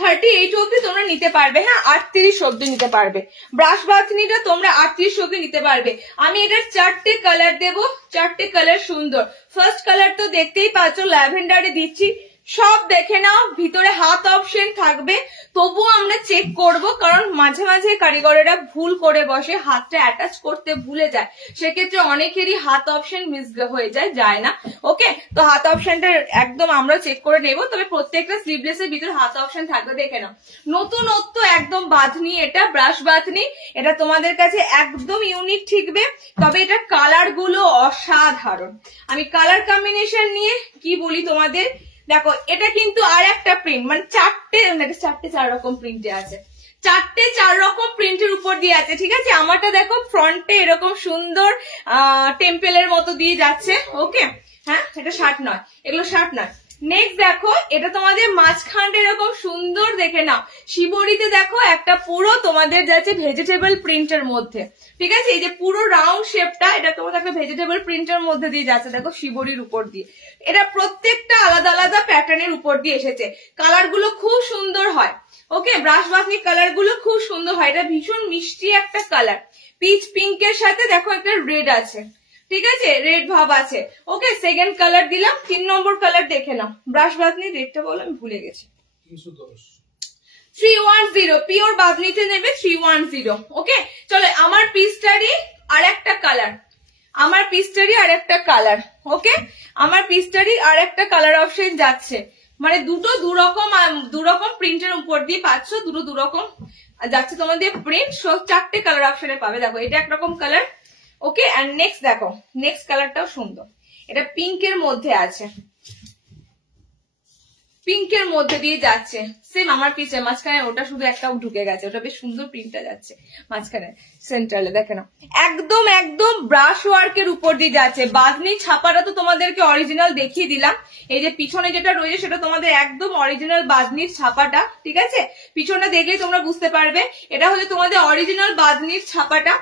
38 অব্দি তোমরা নিতে পারবে, হ্যাঁ 38 অব্দি নিতে পারবে। ব্রাশ বাথনিটা তোমরা 38 অব্দি নিতে পারবে। আমি এটার 4টে কালার দেবো, 4টে কালার সুন্দর। ফার্স্ট কালার তো দেখতেই পাচ্ছ, ল্যাভেন্ডারে দিচ্ছি, সব দেখে নাও, ভিতরে হাত অপশন থাকবে, তবুও আমরা চেক করব, কারণ মাঝে মাঝে কারিগরেরা ভুল করে বসে, হাতটা অ্যাটাচ করতে ভুলে যায়, সেক্ষেত্রে অনেকেরই হাত অপশন মিস হয়ে যায় না। ওকে, তো হাত অপশনটা একদম আমরা চেক করে নেব, তবে প্রত্যেকটা স্লিভলেসের ভিতরে হাত অপশন থাকবে। দেখে নাও, নতুনত্ব একদম বাঁধনি, এটা ব্রাশ বাঁধনি, এটা তোমাদের কাছে একদম ইউনিক ঠিকবে, তবে এটা কালার গুলো অসাধারণ। আমি কালার কম্বিনেশন নিয়ে কি বলি তোমাদের, দেখো এটা কিন্তু আর একটা প্রিন্ট, মানে চারটে 4 রকম প্রিন্টে আছে, 4 রকম প্রিন্টের উপর দিয়ে আছে, ঠিক আছে। আমারটা দেখো ফ্রন্টে এরকম সুন্দর টেম্পেলের মতো দিয়ে যাচ্ছে। ওকে, হ্যাঁ, এটা শার্ট নয়, এগুলো শার্ট নয়। নেক্সট দেখো, এটা তোমাদের মাঝখানটা এরকম সুন্দর, দেখে নাও, শিবরিতে দেখো একটা পুরো তোমাদের যাচ্ছে ভেজিটেবল প্রিন্টের মধ্যে, ঠিক আছে। এই যে পুরো রাউন্ড শেপটা, এটা তোমাদের একটা ভেজিটেবল প্রিন্টের মধ্যে দিয়ে যাচ্ছে, দেখো শিবরির উপর দিয়ে। এটা প্রত্যেকটা আলাদা আলাদা প্যাটার্নের উপর দিয়ে এসেছে, কালার গুলো খুব সুন্দর হয়। ওকে, ব্রাশ বাঁধনি কালার গুলো খুব সুন্দর হয়, এটা ভীষণ মিষ্টি একটা কালার, পিচ পিঙ্কের সাথে দেখো একটা রেড আছে, ঠিক আছে, রেড ভাব আছে। ওকে, সেকেন্ড কালার দিলাম। 3 নম্বর কালার দেখে নাও, ব্রাশ বাঁধনি রেডটা বলো, আমি ভুলে গেছি, 310 পিওর বাঁধনিতে নেবে 310। ওকে, চলো আমার পিসটারই আর একটা কালার, আমার পিসটারই আর একটা কালার। ওকে, আমার পিসটারই আর একটা কালার অপশন যাচ্ছে, মানে দুটো দুরকম প্রিন্টের উপর দিয়ে পাচ্ছ, দুটো দুরকম যাচ্ছে তোমাদের প্রিন্ট, 4টে কালার অপশনে পাবে। দেখো এটা একরকম কালার। ওকে, এন্ড নেক্সট দেখো, নেক্সট কালারটাও সুন্দর, এটা পিঙ্কের মধ্যে আছে, পিঙ্কের মধ্যে দিয়ে যাচ্ছে, সেম আমার পিছে মাঝখানে ওটা শুধু একটাও ঢুকে গেছে, ওটা বেশ সুন্দর প্রিন্টটা যাচ্ছে মাঝখানে সেন্টারে, দেখে নাও, একদম একদম ব্রাশ ওয়ার্কের উপর দিয়ে যাচ্ছে। বাঁধনি ছাপাটা তো তোমাদেরকে অরিজিনাল দেখিয়ে দিলাম, এই যে পিছনে যেটা রয়েছে সেটা তোমাদের একদম অরিজিনাল বাঁধনির ছাপাটা, ঠিক আছে, পিছনটা দেখলেই তোমরা বুঝতে পারবে এটা হচ্ছে তোমাদের অরিজিনাল বাঁধনির ছাপাটা।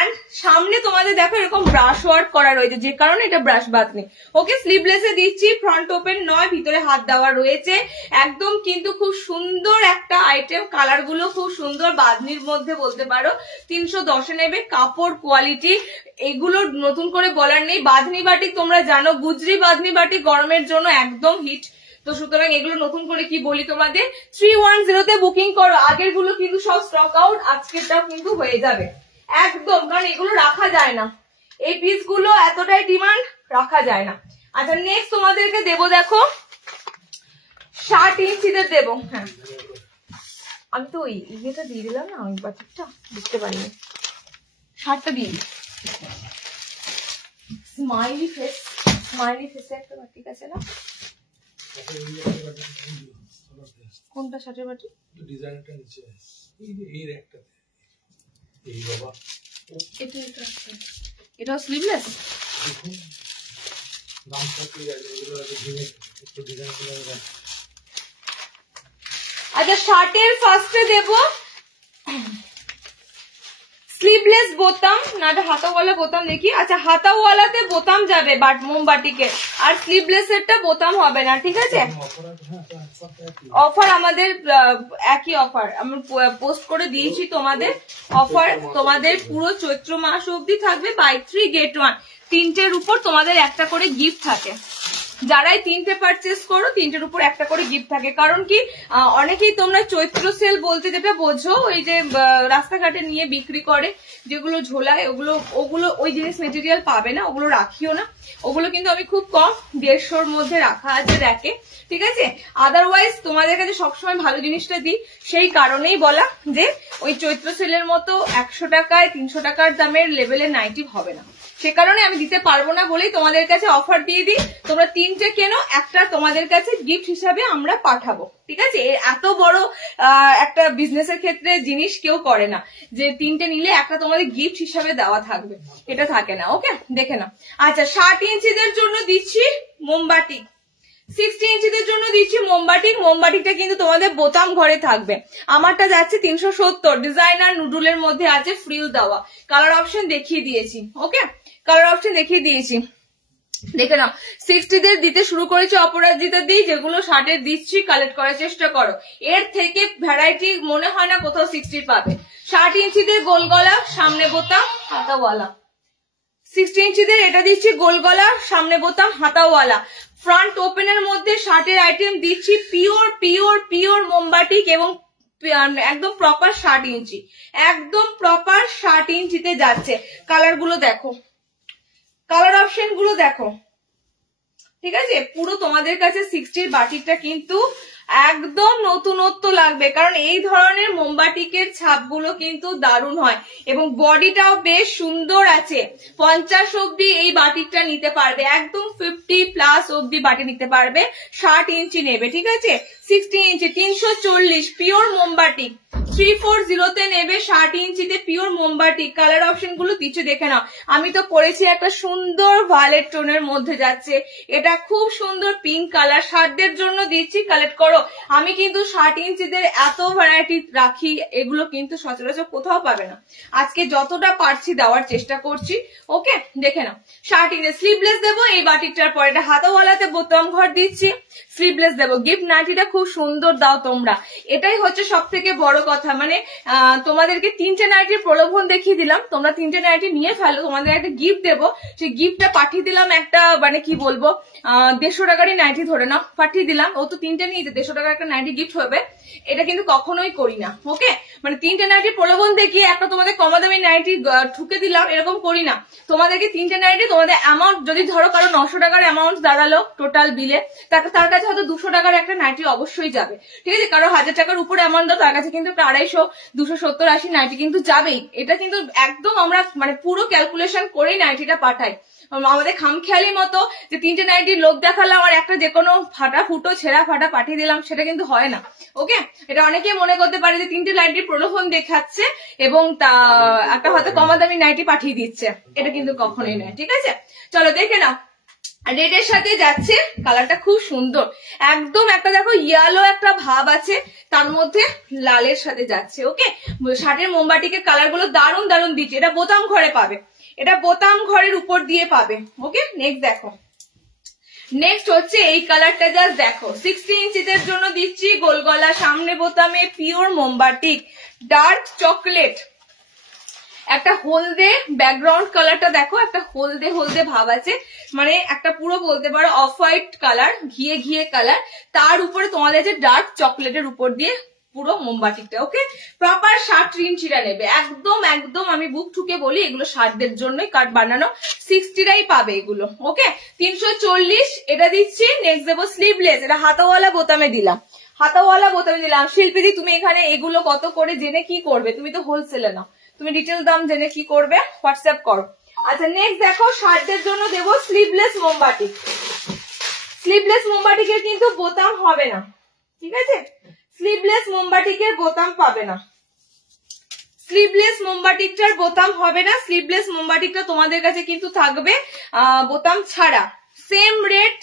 এন্ড সামনে তোমাদের দেখো এরকম ব্রাশ ওয়ার্ক করা রয়েছে, যে কারণে এটা ব্রাশ বাঁধনি। ওকে, স্লিভলেসে দিচ্ছি, ফ্রন্ট ওপেন নয়, ভিতরে হাত দেওয়া রয়েছে, একদম কিন্তু খুব সুন্দর একটা আইটেম, কালার গুলো খুব সুন্দর, বাঁধনির মধ্যে বলতে পারো 310 নেবে। কাপড় কোয়ালিটি এগুলো নতুন করে বলার নেই, বাঁধনি বাটিক তোমরা জানো, গুজরি বাঁধনি বাটিক গরমের জন্য একদম হিট, তো সুতরাং এগুলো নতুন করে কি বলি তোমাদের, 310 তে বুকিং করো। আগের গুলো কিন্তু সব স্টক আউট, আজকেরটাও কিন্তু হয়ে যাবে একদম, কারণ এগুলো রাখা যায় না, এই পিস গুলো এতটাই ডিমান্ড, রাখা যায় না। আচ্ছা, নেক্সট তোমাদেরকে দেবো, দেখো 60 ইঞ্চিদের দেবো। হ্যাঁ, আমি তো ওই ইয়েটা দিয়ে দিলাম না, ওই বাটিকটা বুঝতে পারিনি, 60টা দিয়ে দিই। স্মাইলি ফেসে একটা বাটিক আছে না, কোনটা 60-এর বাটি, ডিজাইনটা নিচে এই একটাতে, এই বাবা এটা স্লিভলেস, দেখুন দামটা কি আছে, এগুলো একটু ডিজাইন করে। আচ্ছা, শার্টের ফার্স্টে দেব স্লিভলেস বোতাম, না এটা হাতাওয়ালা বোতাম দেখি। আচ্ছা, হাতাওয়ালাতে বোতাম যাবে মোমবাটিকে, আর স্লিভলেস এরটা বোতাম হবে না, ঠিক আছে। অফার আমাদের একই অফার, আমি পোস্ট করে দিয়েছি তোমাদের, অফার তোমাদের পুরো চৈত্র মাস অবধি থাকবে, বাই 3 get 1, 3টের উপর তোমাদের একটা করে গিফট থাকে, যারাই 3টে পারচেস করো 3টের উপর একটা করে গিফট থাকে। কারণ কি, অনেকেই তোমরা চৈত্র সেল বলতে যেটা বোঝো, ওই যে রাস্তাঘাটে নিয়ে বিক্রি করে যেগুলো ঝোলায়, ওগুলো ওই জিনিস মেটেরিয়াল পাবে না, ওগুলো রাখিও না, ওগুলো কিন্তু আমি খুব কম 150-র মধ্যে রাখা আছে দেখে, ঠিক আছে। আদারওয়াইজ তোমাদের কাছে সবসময় ভালো জিনিসটা দিই, সেই কারণেই বলা যে ওই চৈত্র সেলের মতো 100 টাকায় 300 টাকার দামের লেভেলের নাইটি হবে না, সে কারণে আমি দিতে পারবো না বলেই তোমাদের কাছে অফার দিয়ে দিই। তোমরা 3টে কেনো, একটা তোমাদের কাছে গিফট হিসাবে আমরা পাঠাবো, ঠিক আছে। এত বড় একটা বিজনেসের ক্ষেত্রে জিনিস কেউ করে না যে 3টে নিলে একটা তোমাদের গিফট হিসাবে দেওয়া থাকবে, এটা থাকে না। ওকে, দেখে নাও। আচ্ছা, 60 ইঞ্চিদের জন্য দিচ্ছি মোমবাটিক, 60 ইঞ্চিদের জন্য দিচ্ছি মোমবাটিক। মোমবাটিকটা কিন্তু তোমাদের বোতাম ঘরে থাকবে, আমারটা যাচ্ছে 370, ডিজাইনার নুডুলের মধ্যে আছে, ফ্রিল দেওয়া, কালার অপশন দেখিয়ে দিয়েছি। ওকে, কালার অপশন দেখিয়ে দিয়েছি, দেখে নাও। 60দের দিতে শুরু করেছি অপরাজিতা দিই, যেগুলো 60-এর দিচ্ছি কালেক্ট করার চেষ্টা করো, এর থেকে ভ্যারাইটি মনে হয় না কোথাও 60 পাবে। 60 ইঞ্চিদের গোল গলা, সামনে বোতাম, হাতাওয়ালা, 60 ইঞ্চিদের এটা দিচ্ছি গোল গলা, সামনে বোতাম, হাতাওয়ালা, ফ্রন্ট ওপেনের মধ্যে শার্টের আইটেম দিচ্ছি পিওর পিওর পিওর মোমবাটিক এবং একদম প্রপার 60 ইঞ্চি, একদম প্রপার 60 ইঞ্চিতে যাচ্ছে। কালার গুলো দেখো, কালার অপশন গুলো দেখো, ঠিক আছে। পুরো তোমাদের কাছে 60 বাটিকটা কিন্তু একদম নতুনত্ব লাগবে, কারণ এই ধরনের মোমবাটিকের ছাপগুলো কিন্তু দারুণ হয় এবং বডিটাও বেশ সুন্দর আছে। 50 অব্দি এই বাটিকটা নিতে পারবে, একদম 50+ অব্দি বাটি নিতে পারবে। 60 ইঞ্চি নেবে, ঠিক আছে। 60 ইঞ্চি 340 পিওর মোমবাটিক, 340 নেবে 60 ইঞ্চিতে পিওর মোমবাটিক। কালার অপশন গুলো দিচ্ছে দেখে নাও। আমি তো পরেছি একটা সুন্দর ভায়োলেট টোনের মধ্যে যাচ্ছে, এটা খুব সুন্দর পিঙ্ক কালার। শার্টদের জন্য দিচ্ছি, কালেক্ট করো। আমি কিন্তু 60 ইঞ্চিদের এত ভ্যারাইটি রাখি, এগুলো কিন্তু সচরাচর কোথাও পাবে না। আজকে যতটা পারছি দেওয়ার চেষ্টা করছি, ওকে। দেখে নাও 60 ইঞ্চি স্লিভলেস দেবো এই বাটিকটার পর, এটা হাতাওয়ালাতে বোতাম ঘর দিচ্ছি, স্লিভলেস দেবো। গিফট নাইটিটা খুব সুন্দর দাও তোমরা, এটাই হচ্ছে সব থেকে বড় কথা। মানে তোমাদেরকে 3টে নাইটির প্রলোভন দেখিয়ে দিলাম, তোমরা 3টে নাইটি নিয়ে ফেলো, তোমাদের একটা গিফট দেবো। সেই গিফটটা পাঠিয়ে দিলাম একটা, মানে কি বলবো, 150 টাকারই নাইটি ধরে নাও, পাঠিয়ে দিলাম। ও তো 3টে নিয়েছে, 150 টাকার একটা নাইটি গিফট হবে। এটা কিন্তু কখনোই করি না, ওকে। মানে 3টে নাইটির প্রলোভন দেখিয়ে একটা তোমাদের কমা দামি নাইটি ঠুকে দিলাম, এরকম করি না। তোমাদেরকে 3টে নাইটি, তোমাদের অ্যামাউন্ট যদি ধরো কারো 900 টাকার অ্যামাউন্ট দাঁড়ালো টোটাল বিলে, তার কাছে হয়তো 200 টাকার একটা নাইটি অবশ্যই যাবে, ঠিক আছে। কারো 1000 টাকার উপরে অ্যামাউন্ট দাও, তার কাছে কিন্তু 250, 270, 80 নাইটি কিন্তু যাবেই। এটা কিন্তু একদম আমরা মানে পুরো ক্যালকুলেশন করেই নাইটিটা পাঠাই। আমাদের খামখেয়ালি মতো যে 3টে নাইটির লোক দেখালাম আর একটা যে কোনো ফাটা ফুটো ছেঁড়া ফাটা পাঠিয়ে দিলাম, সেটা কিন্তু হয় না, ওকে। এটা অনেকেই মনে করতে পারে যে 3টে নাইটির প্রলোভন দেখাচ্ছে এবং তা একটা হয়তো কমা দামি নাইটি পাঠিয়ে দিচ্ছে, এটা কিন্তু কখনোই নয়, ঠিক আছে। চলো দেখে নাও, রেডের সাথে যাচ্ছে, কালারটা খুব সুন্দর, একদম একটা দেখো ইয়েলো একটা ভাব আছে, তার মধ্যে লালের সাথে যাচ্ছে, ওকে। শার্টের মোমবাটিকের কালার গুলো দারুণ দারুণ দিচ্ছে। এটা বোতাম ঘরে পাবে, এটা বোতাম ঘরের উপর দিয়ে পাবে, ওকে। নেক্সট দেখো, নেক্সট হচ্ছে এই কালারটা, জাস্ট দেখো। 60 ইঞ্চিদের জন্য দিচ্ছি গোল গলা, সামনে বোতামে পিওর মোমবাটিক, ডার্ক চকলেট, একটা হলদে ব্যাকগ্রাউন্ড কালারটা দেখো, একটা হলদে হলদে ভাব আছে, মানে একটা পুরো বলতে পারো অফ হোয়াইট কালার, ঘিয়ে ঘিয়ে কালার, তার উপরে তোমাদের যে ডার্ক চকলেটের উপর দিয়ে পুরো মোমবাটিকটা, ওকে। প্রপার 60 ইঞ্চিটা নেবে, একদম একদম আমি বুক ঠুকে বলি, এগুলো শার্টদের জন্যই কাট বানানো, 60টাই পাবে এগুলো, ওকে। 340 এটা দিচ্ছি। নেক্সট দেবো স্লিভলেস, এটা হাতাওয়ালা বোতামে দিলাম, হাতাওয়ালা বোতামে দিলাম। শিল্পীদি তুমি এখানে এগুলো কত করে জেনে কি করবে, তুমি তো হোলসেলে নাও, তুমি ডিটেল দাম জেনে কি করবে, হোয়াটসঅ্যাপ করো। আচ্ছা নেক্সট দেখো, শার্টদের জন্য দেবো স্লিভলেস মোমবাটিক। স্লিভলেস মোমবাটিকের কিন্তু বোতাম হবে না, ঠিক আছে। স্লিভলেস মোমবাটিকের বোতাম পাবে না, স্লিভলেস মোমবাটিকটার বোতাম হবে না। স্লিভলেস মোমবাটিকটা তোমাদের কাছে কিন্তু থাকবে বোতাম ছাড়া। সেম রেট,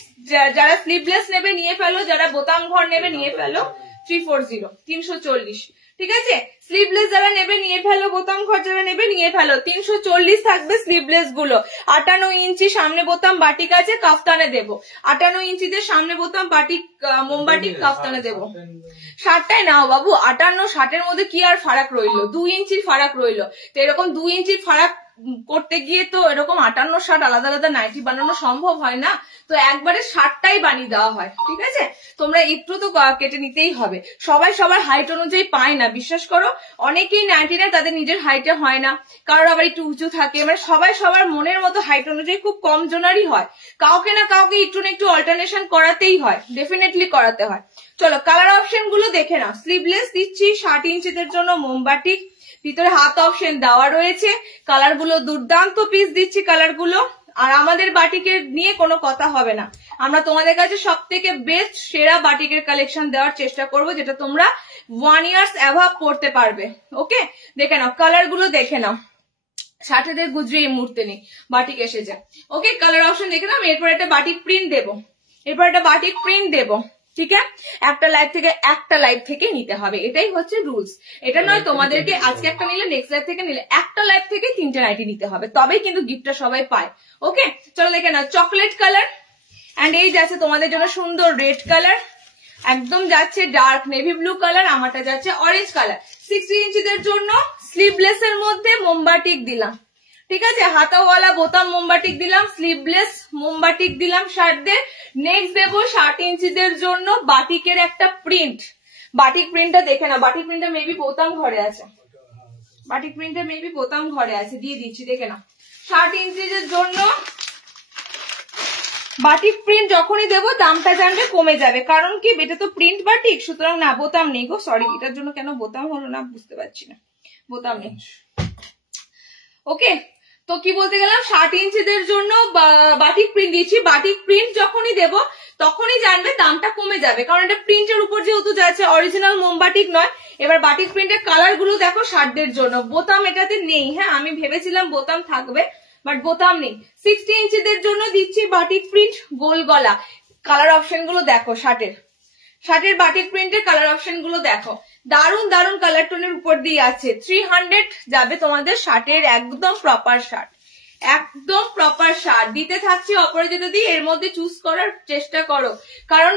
যারা স্লিভলেস নেবে নিয়ে ফেলো, যারা বোতাম ঘর নেবে নিয়ে ফেলো। 340 340, ঠিক আছে। স্লিভলেস যারা নেবে নিয়ে ফেলো, বোতাম ঘর যারা নেবে নিয়ে ফেলো। 340 থাকবে স্লিভলেস গুলো। 58 ইঞ্চি সামনে বোতাম বাটিক আছে, কাফতানে দেবো। 58 ইঞ্চিতে সামনে বোতাম বাটিক মোমবাটিক কাফতানে দেবো। 60টাই নাও বাবু, 58 60-এর মধ্যে কি আর ফারাক রইলো, 2 ইঞ্চির ফারাক রইলো। তো এরকম 2 ইঞ্চির ফারাক করতে গিয়ে তো এরকম 58 60 আলাদা আলাদা নাইটি বানানো সম্ভব হয় না, তো একবারে 60টাই বানিয়ে দেওয়া হয়, ঠিক আছে। তোমরা একটু তো কেটে নিতেই হবে, সবাই সবার হাইট অনুযায়ী পায় না, বিশ্বাস করো। অনেকেই নাইটি নেয়, তাদের নিজের হাইটে হয় না, কারোর আবার একটু উঁচু থাকে, মানে সবাই সবার মনের মতো হাইট অনুযায়ী খুব কম জনারই হয়। কাউকে না কাউকে একটু না একটু অল্টারনেশন করাতেই হয়, ডেফিনেটলি করাতে হয়। চলো কালার অপশন গুলো দেখে নাও। স্লিভলেস দিচ্ছি 60 ইঞ্চিদের জন্য মোমবাটিক, ভিতরে হাত অপশন দেওয়া রয়েছে, কালার গুলো দুর্দান্ত পিস দিচ্ছি কালার গুলো। আর আমাদের বাটিকের নিয়ে কোনো কথা হবে না, আমরা তোমাদের কাছে সব থেকে বেস্ট সেরা বাটিকের কালেকশন দেওয়ার চেষ্টা করব, যেটা তোমরা 1 ইয়ার্স অ্যাভাব পড়তে পারবে, ওকে। দেখে নাও কালার গুলো, দেখে নাও। 60-দের গুজরি এই মুহূর্তে নেই, বাটিক এসে যায়, ওকে। কালার অপশন দেখে নাও। এরপর একটা বাটিক প্রিন্ট দেবো, এরপর একটা বাটিক প্রিন্ট দেবো, ঠিক আছে। একটা লাইভ থেকে নিতে হবে, এটাই হচ্ছে রুলস। এটা নয় তোমাদেরকে আজকে একটা নিলে নেক্সট লাইভ থেকে নিলে, একটা লাইভ থেকে 3টে নাইটি নিতে হবে, তবেই কিন্তু গিফটটা সবাই পায়, ওকে। চলো দেখে নাও, চকলেট কালার, এন্ড এই যাচ্ছে তোমাদের জন্য সুন্দর রেড কালার, একদম যাচ্ছে ডার্ক নেভি ব্লু কালার, আমারটা যাচ্ছে অরেঞ্জ কালার। 60 ইঞ্চিদের জন্য স্লিভলেস এর মধ্যে মোমবাটিক দিলাম, ঠিক আছে, হাতাওয়ালা বোতাম মোমবাটিক দিলাম, স্লিভলেস মোমবাটিক দিলাম শার্টদের। নেক্সট দেবো 60 ইঞ্চিদের জন্য বাটিকের একটা প্রিন্ট। বাটিক প্রিন্টটা দেখে না, বাটিক প্রিন্টটা মেবি বোতাম ঘরে আছে, বাটিক প্রিন্টটা মেবি বোতাম ঘরে আছে, দিয়ে দিচ্ছি দেখে না। 60 ইঞ্চিদের জন্য বাটিক প্রিন্ট যখনই দেবো দামটা জানবে কমে যাবে, কারণ কি এটা তো প্রিন্ট বাটিক, সুতরাং না বোতাম নেই গো, সরি এটার জন্য কেন বোতাম হলো না বুঝতে পারছি না, বোতাম নেই। ওকে, তো কি বলতে গেলাম, 60 ইঞ্চিদের জন্য বাটিক প্রিন্ট দিয়েছি। বাটিক প্রিন্ট যখনই দেব তখনই জানবে দামটা কমে যাবে, কারণ এটা প্রিন্টের উপর যেহেতু যাচ্ছে, অরিজিনাল মোমবাটিক নয়। এবার বাটিক প্রিন্টের কালার গুলো দেখো শার্টদের জন্য, বোতাম এটাতে নেই, হ্যাঁ আমি ভেবেছিলাম বোতাম থাকবে বাট বোতাম নেই। 60 ইঞ্চিদের জন্য দিচ্ছি বাটিক প্রিন্ট গোল গলা। কালার অপশন গুলো দেখো শার্টের বাটিক প্রিন্টের কালার অপশন গুলো দেখো, দারুন দারুন কালার টোনের উপর দিয়ে আছে। 300 যাবে তোমাদের শার্টের, একদম প্রপার শার্ট, একদম প্রপার শার্ট দিতে থাকছি অপরাজিতা দি, এর মধ্যে চুজ করার চেষ্টা করো, কারণ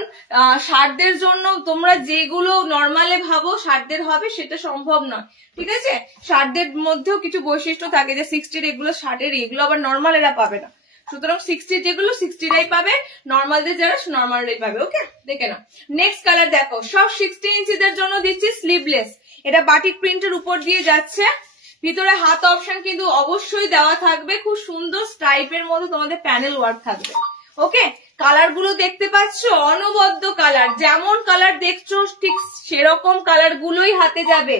শার্টদের জন্য তোমরা যেগুলো নর্মালে ভাবো শার্টদের হবে সেটা সম্ভব নয়। ঠিক আছে, শার্টদের মধ্যেও কিছু বৈশিষ্ট্য থাকে যে 60 এগুলো শার্টের, এগুলো আবার নর্মাল এরা পাবে না, সুতরাং 60 যেগুলো 60রাই পাবে, নর্মালদের যারা নর্মালরাই পাবে। ওকে, দেখে না। নেক্সট কালার দেখো, সব 60 ইঞ্চিদের জন্য দিচ্ছি স্লিভলেস, এটা বাটিক প্রিন্টের উপর দিয়ে যাচ্ছে, ভিতরে হাত অপশন কিন্তু অবশ্যই দেওয়া থাকবে, খুব সুন্দর স্ট্রাইপের মধ্যে তোমাদের প্যানেল ওয়ার্ক থাকবে। ওকে, কালার গুলো দেখতে পাচ্ছ, অনবদ্য কালার, যেমন কালার দেখছো ঠিক সেরকম কালার গুলোই হাতে যাবে।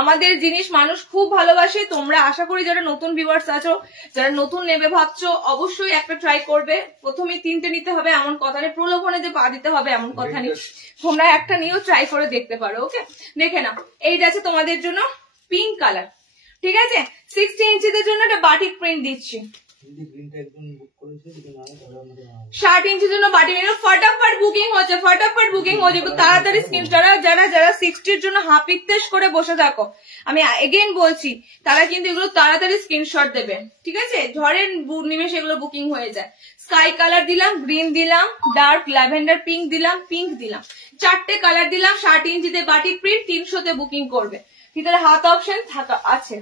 আমাদের জিনিস মানুষ খুব ভালোবাসে, তোমরা আশা করি যারা নতুন ভিউয়ার্স আছো, যারা নতুন নেবে ভাবছো, অবশ্যই একটা ট্রাই করবে। প্রথমে 3টে নিতে হবে এমন কথা নেই, প্রলোভনে যে পা দিতে হবে এমন কথা নেই, তোমরা একটা নিয়েও ট্রাই করে দেখতে পারো। ওকে, দেখে নাও, এইটা আছে তোমাদের জন্য পিঙ্ক কালার। ঠিক আছে, 60 ইঞ্চিদের জন্য একটা বাটিক প্রিন্ট দিচ্ছি। 60 ইঞ্চির জন্য বাটিক ফটাফট বুকিং হচ্ছে, ফটাফট বুকিং হচ্ছে, একটু তাড়াতাড়ি স্ক্রিন, যারা 60 এর জন্য হাপিত্তেশ করে বসে থাকো, আমি এগেইন বলছি, তারা কিন্তু এগুলো তাড়াতাড়ি স্ক্রিনশট দেবে। ঠিক আছে, ঝড়ের নিমেষে এগুলো বুকিং হয়ে যায়। স্কাই কালার দিলাম, গ্রিন দিলাম, ডার্ক ল্যাভেন্ডার পিঙ্ক দিলাম, পিঙ্ক দিলাম, 4টে কালার দিলাম। 60 ইঞ্চিতে বাটিক প্রিন্ট, 300তে বুকিং করবে। ভিতরে হাত অপশন থাকা আছে,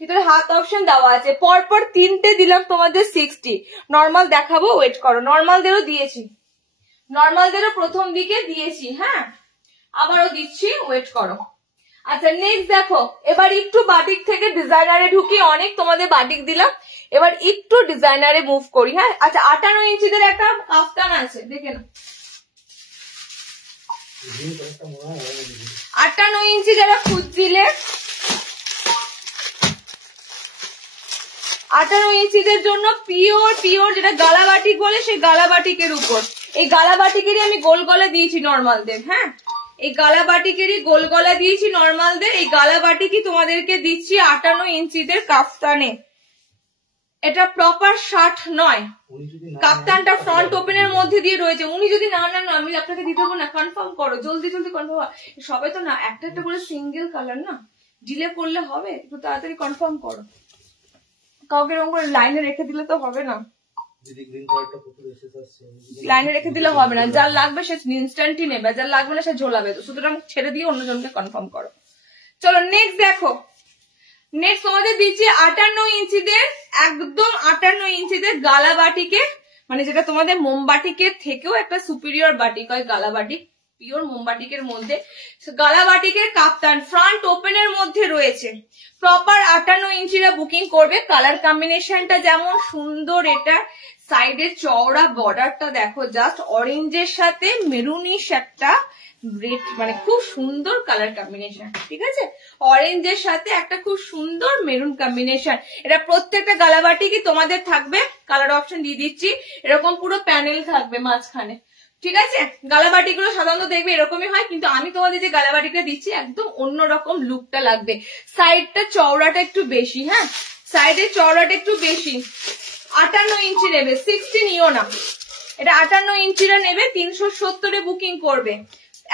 ভিতরে হাত অপশন দেওয়া আছে, পরপর 3টে দিলাম তোমাদের 60। নর্মাল দেখাবো, ওয়েট করো, নর্মালদেরও দিয়েছি, নর্মালদেরও প্রথম দিকে দিয়েছি, হ্যাঁ আবারও দিচ্ছি, ওয়েট করো। আচ্ছা নেক্সট দেখো, এবার একটু বাটিক থেকে ডিজাইনারে ঢুকি, অনেক তোমাদের বাটিক দিলাম, এবার একটু ডিজাইনারে মুভ করি। হ্যাঁ, আচ্ছা 58 ইঞ্চিদের একটা কাফতান আছে, দেখে না, 58 ইঞ্চি যারা খুঁজছিলে, 58 ইঞ্চিদের জন্য পিওর যেটা গালা বাটিক বলে, সেই গালা বাটিকের উপর, এই গালা বাটিকেরই আমি গোল গলা দিয়েছি নর্মালদের। হ্যাঁ, এই গালা বাটিকেরই গোল গলা দিয়েছি নর্মালদের, এই গালা বাটিকই তোমাদেরকে দিচ্ছি 58 ইঞ্চিদের কাফতানে। এটা প্রপার শার্ট নয়, কাপ্তানটা ফ্রন্ট ওপেনের মধ্যে দিয়ে রয়েছে। উনি যদি না আমি আপনাকে দিতে হবো না, কনফার্ম করো, জলদি জলদি কনফার্ম। সবাই তো না একটা একটা করে সিঙ্গেল কালার না, ডিলে করলে হবে, একটু তাড়াতাড়ি কনফার্ম করো, কাউকে এরকম করে লাইনে রেখে দিলে তো হবে না, লাইনে রেখে দিলে হবে না, যার লাগবে সে ইনস্ট্যান্টই নেবে, যার লাগবে না সে ঝোলাবে, তো সুতরাং ছেড়ে দিয়ে অন্যজনকে কনফার্ম করো। চলো নেক্সট দেখো, নেক্সট তোমাদের দিচ্ছি 58 ইঞ্চিদের, একদম 58 ইঞ্চিদের গালা বাটিকে, মানে যেটা তোমাদের মোমবাটিকের থেকেও একটা সুপিরিয়র বাটিক হয়, গালা বাটিক, পিওর মোমবাটিকের মধ্যে গালা বাটিকের কাপ্তান, ফ্রন্ট ওপেনের মধ্যে রয়েছে। প্রপার 58 ইঞ্চিরা বুকিং করবে। কালার কম্বিনেশনটা যেমন সুন্দর, এটা সাইডের চওড়া বর্ডারটা দেখো, জাস্ট অরেঞ্জের সাথে মেরুনিশ একটা রেড, মানে খুব সুন্দর কালার কম্বিনেশন। ঠিক আছে, অরেঞ্জের সাথে একটা খুব সুন্দর মেরুন কম্বিনেশন। এটা প্রত্যেকটা গালাবাটি কি তোমাদের থাকবে, কালার অপশন দিয়ে দিচ্ছি, এরকম পুরো প্যানেল থাকবে মাঝখানে। ঠিক আছে, গালাবাটি গুলো সাধারণত দেখবে এরকমই হয়, কিন্তু আমি তোমাদের যে গালাবাটিটা দিচ্ছি একদম অন্যরকম লুকটা লাগবে। সাইডটা চওড়াটা একটু বেশি, হ্যাঁ সাইডের চওড়াটা একটু বেশি। 58 ইঞ্চি নেবে, 60 নিও না, এটা 58 ইঞ্চিরা নেবে, 370-এ বুকিং করবে।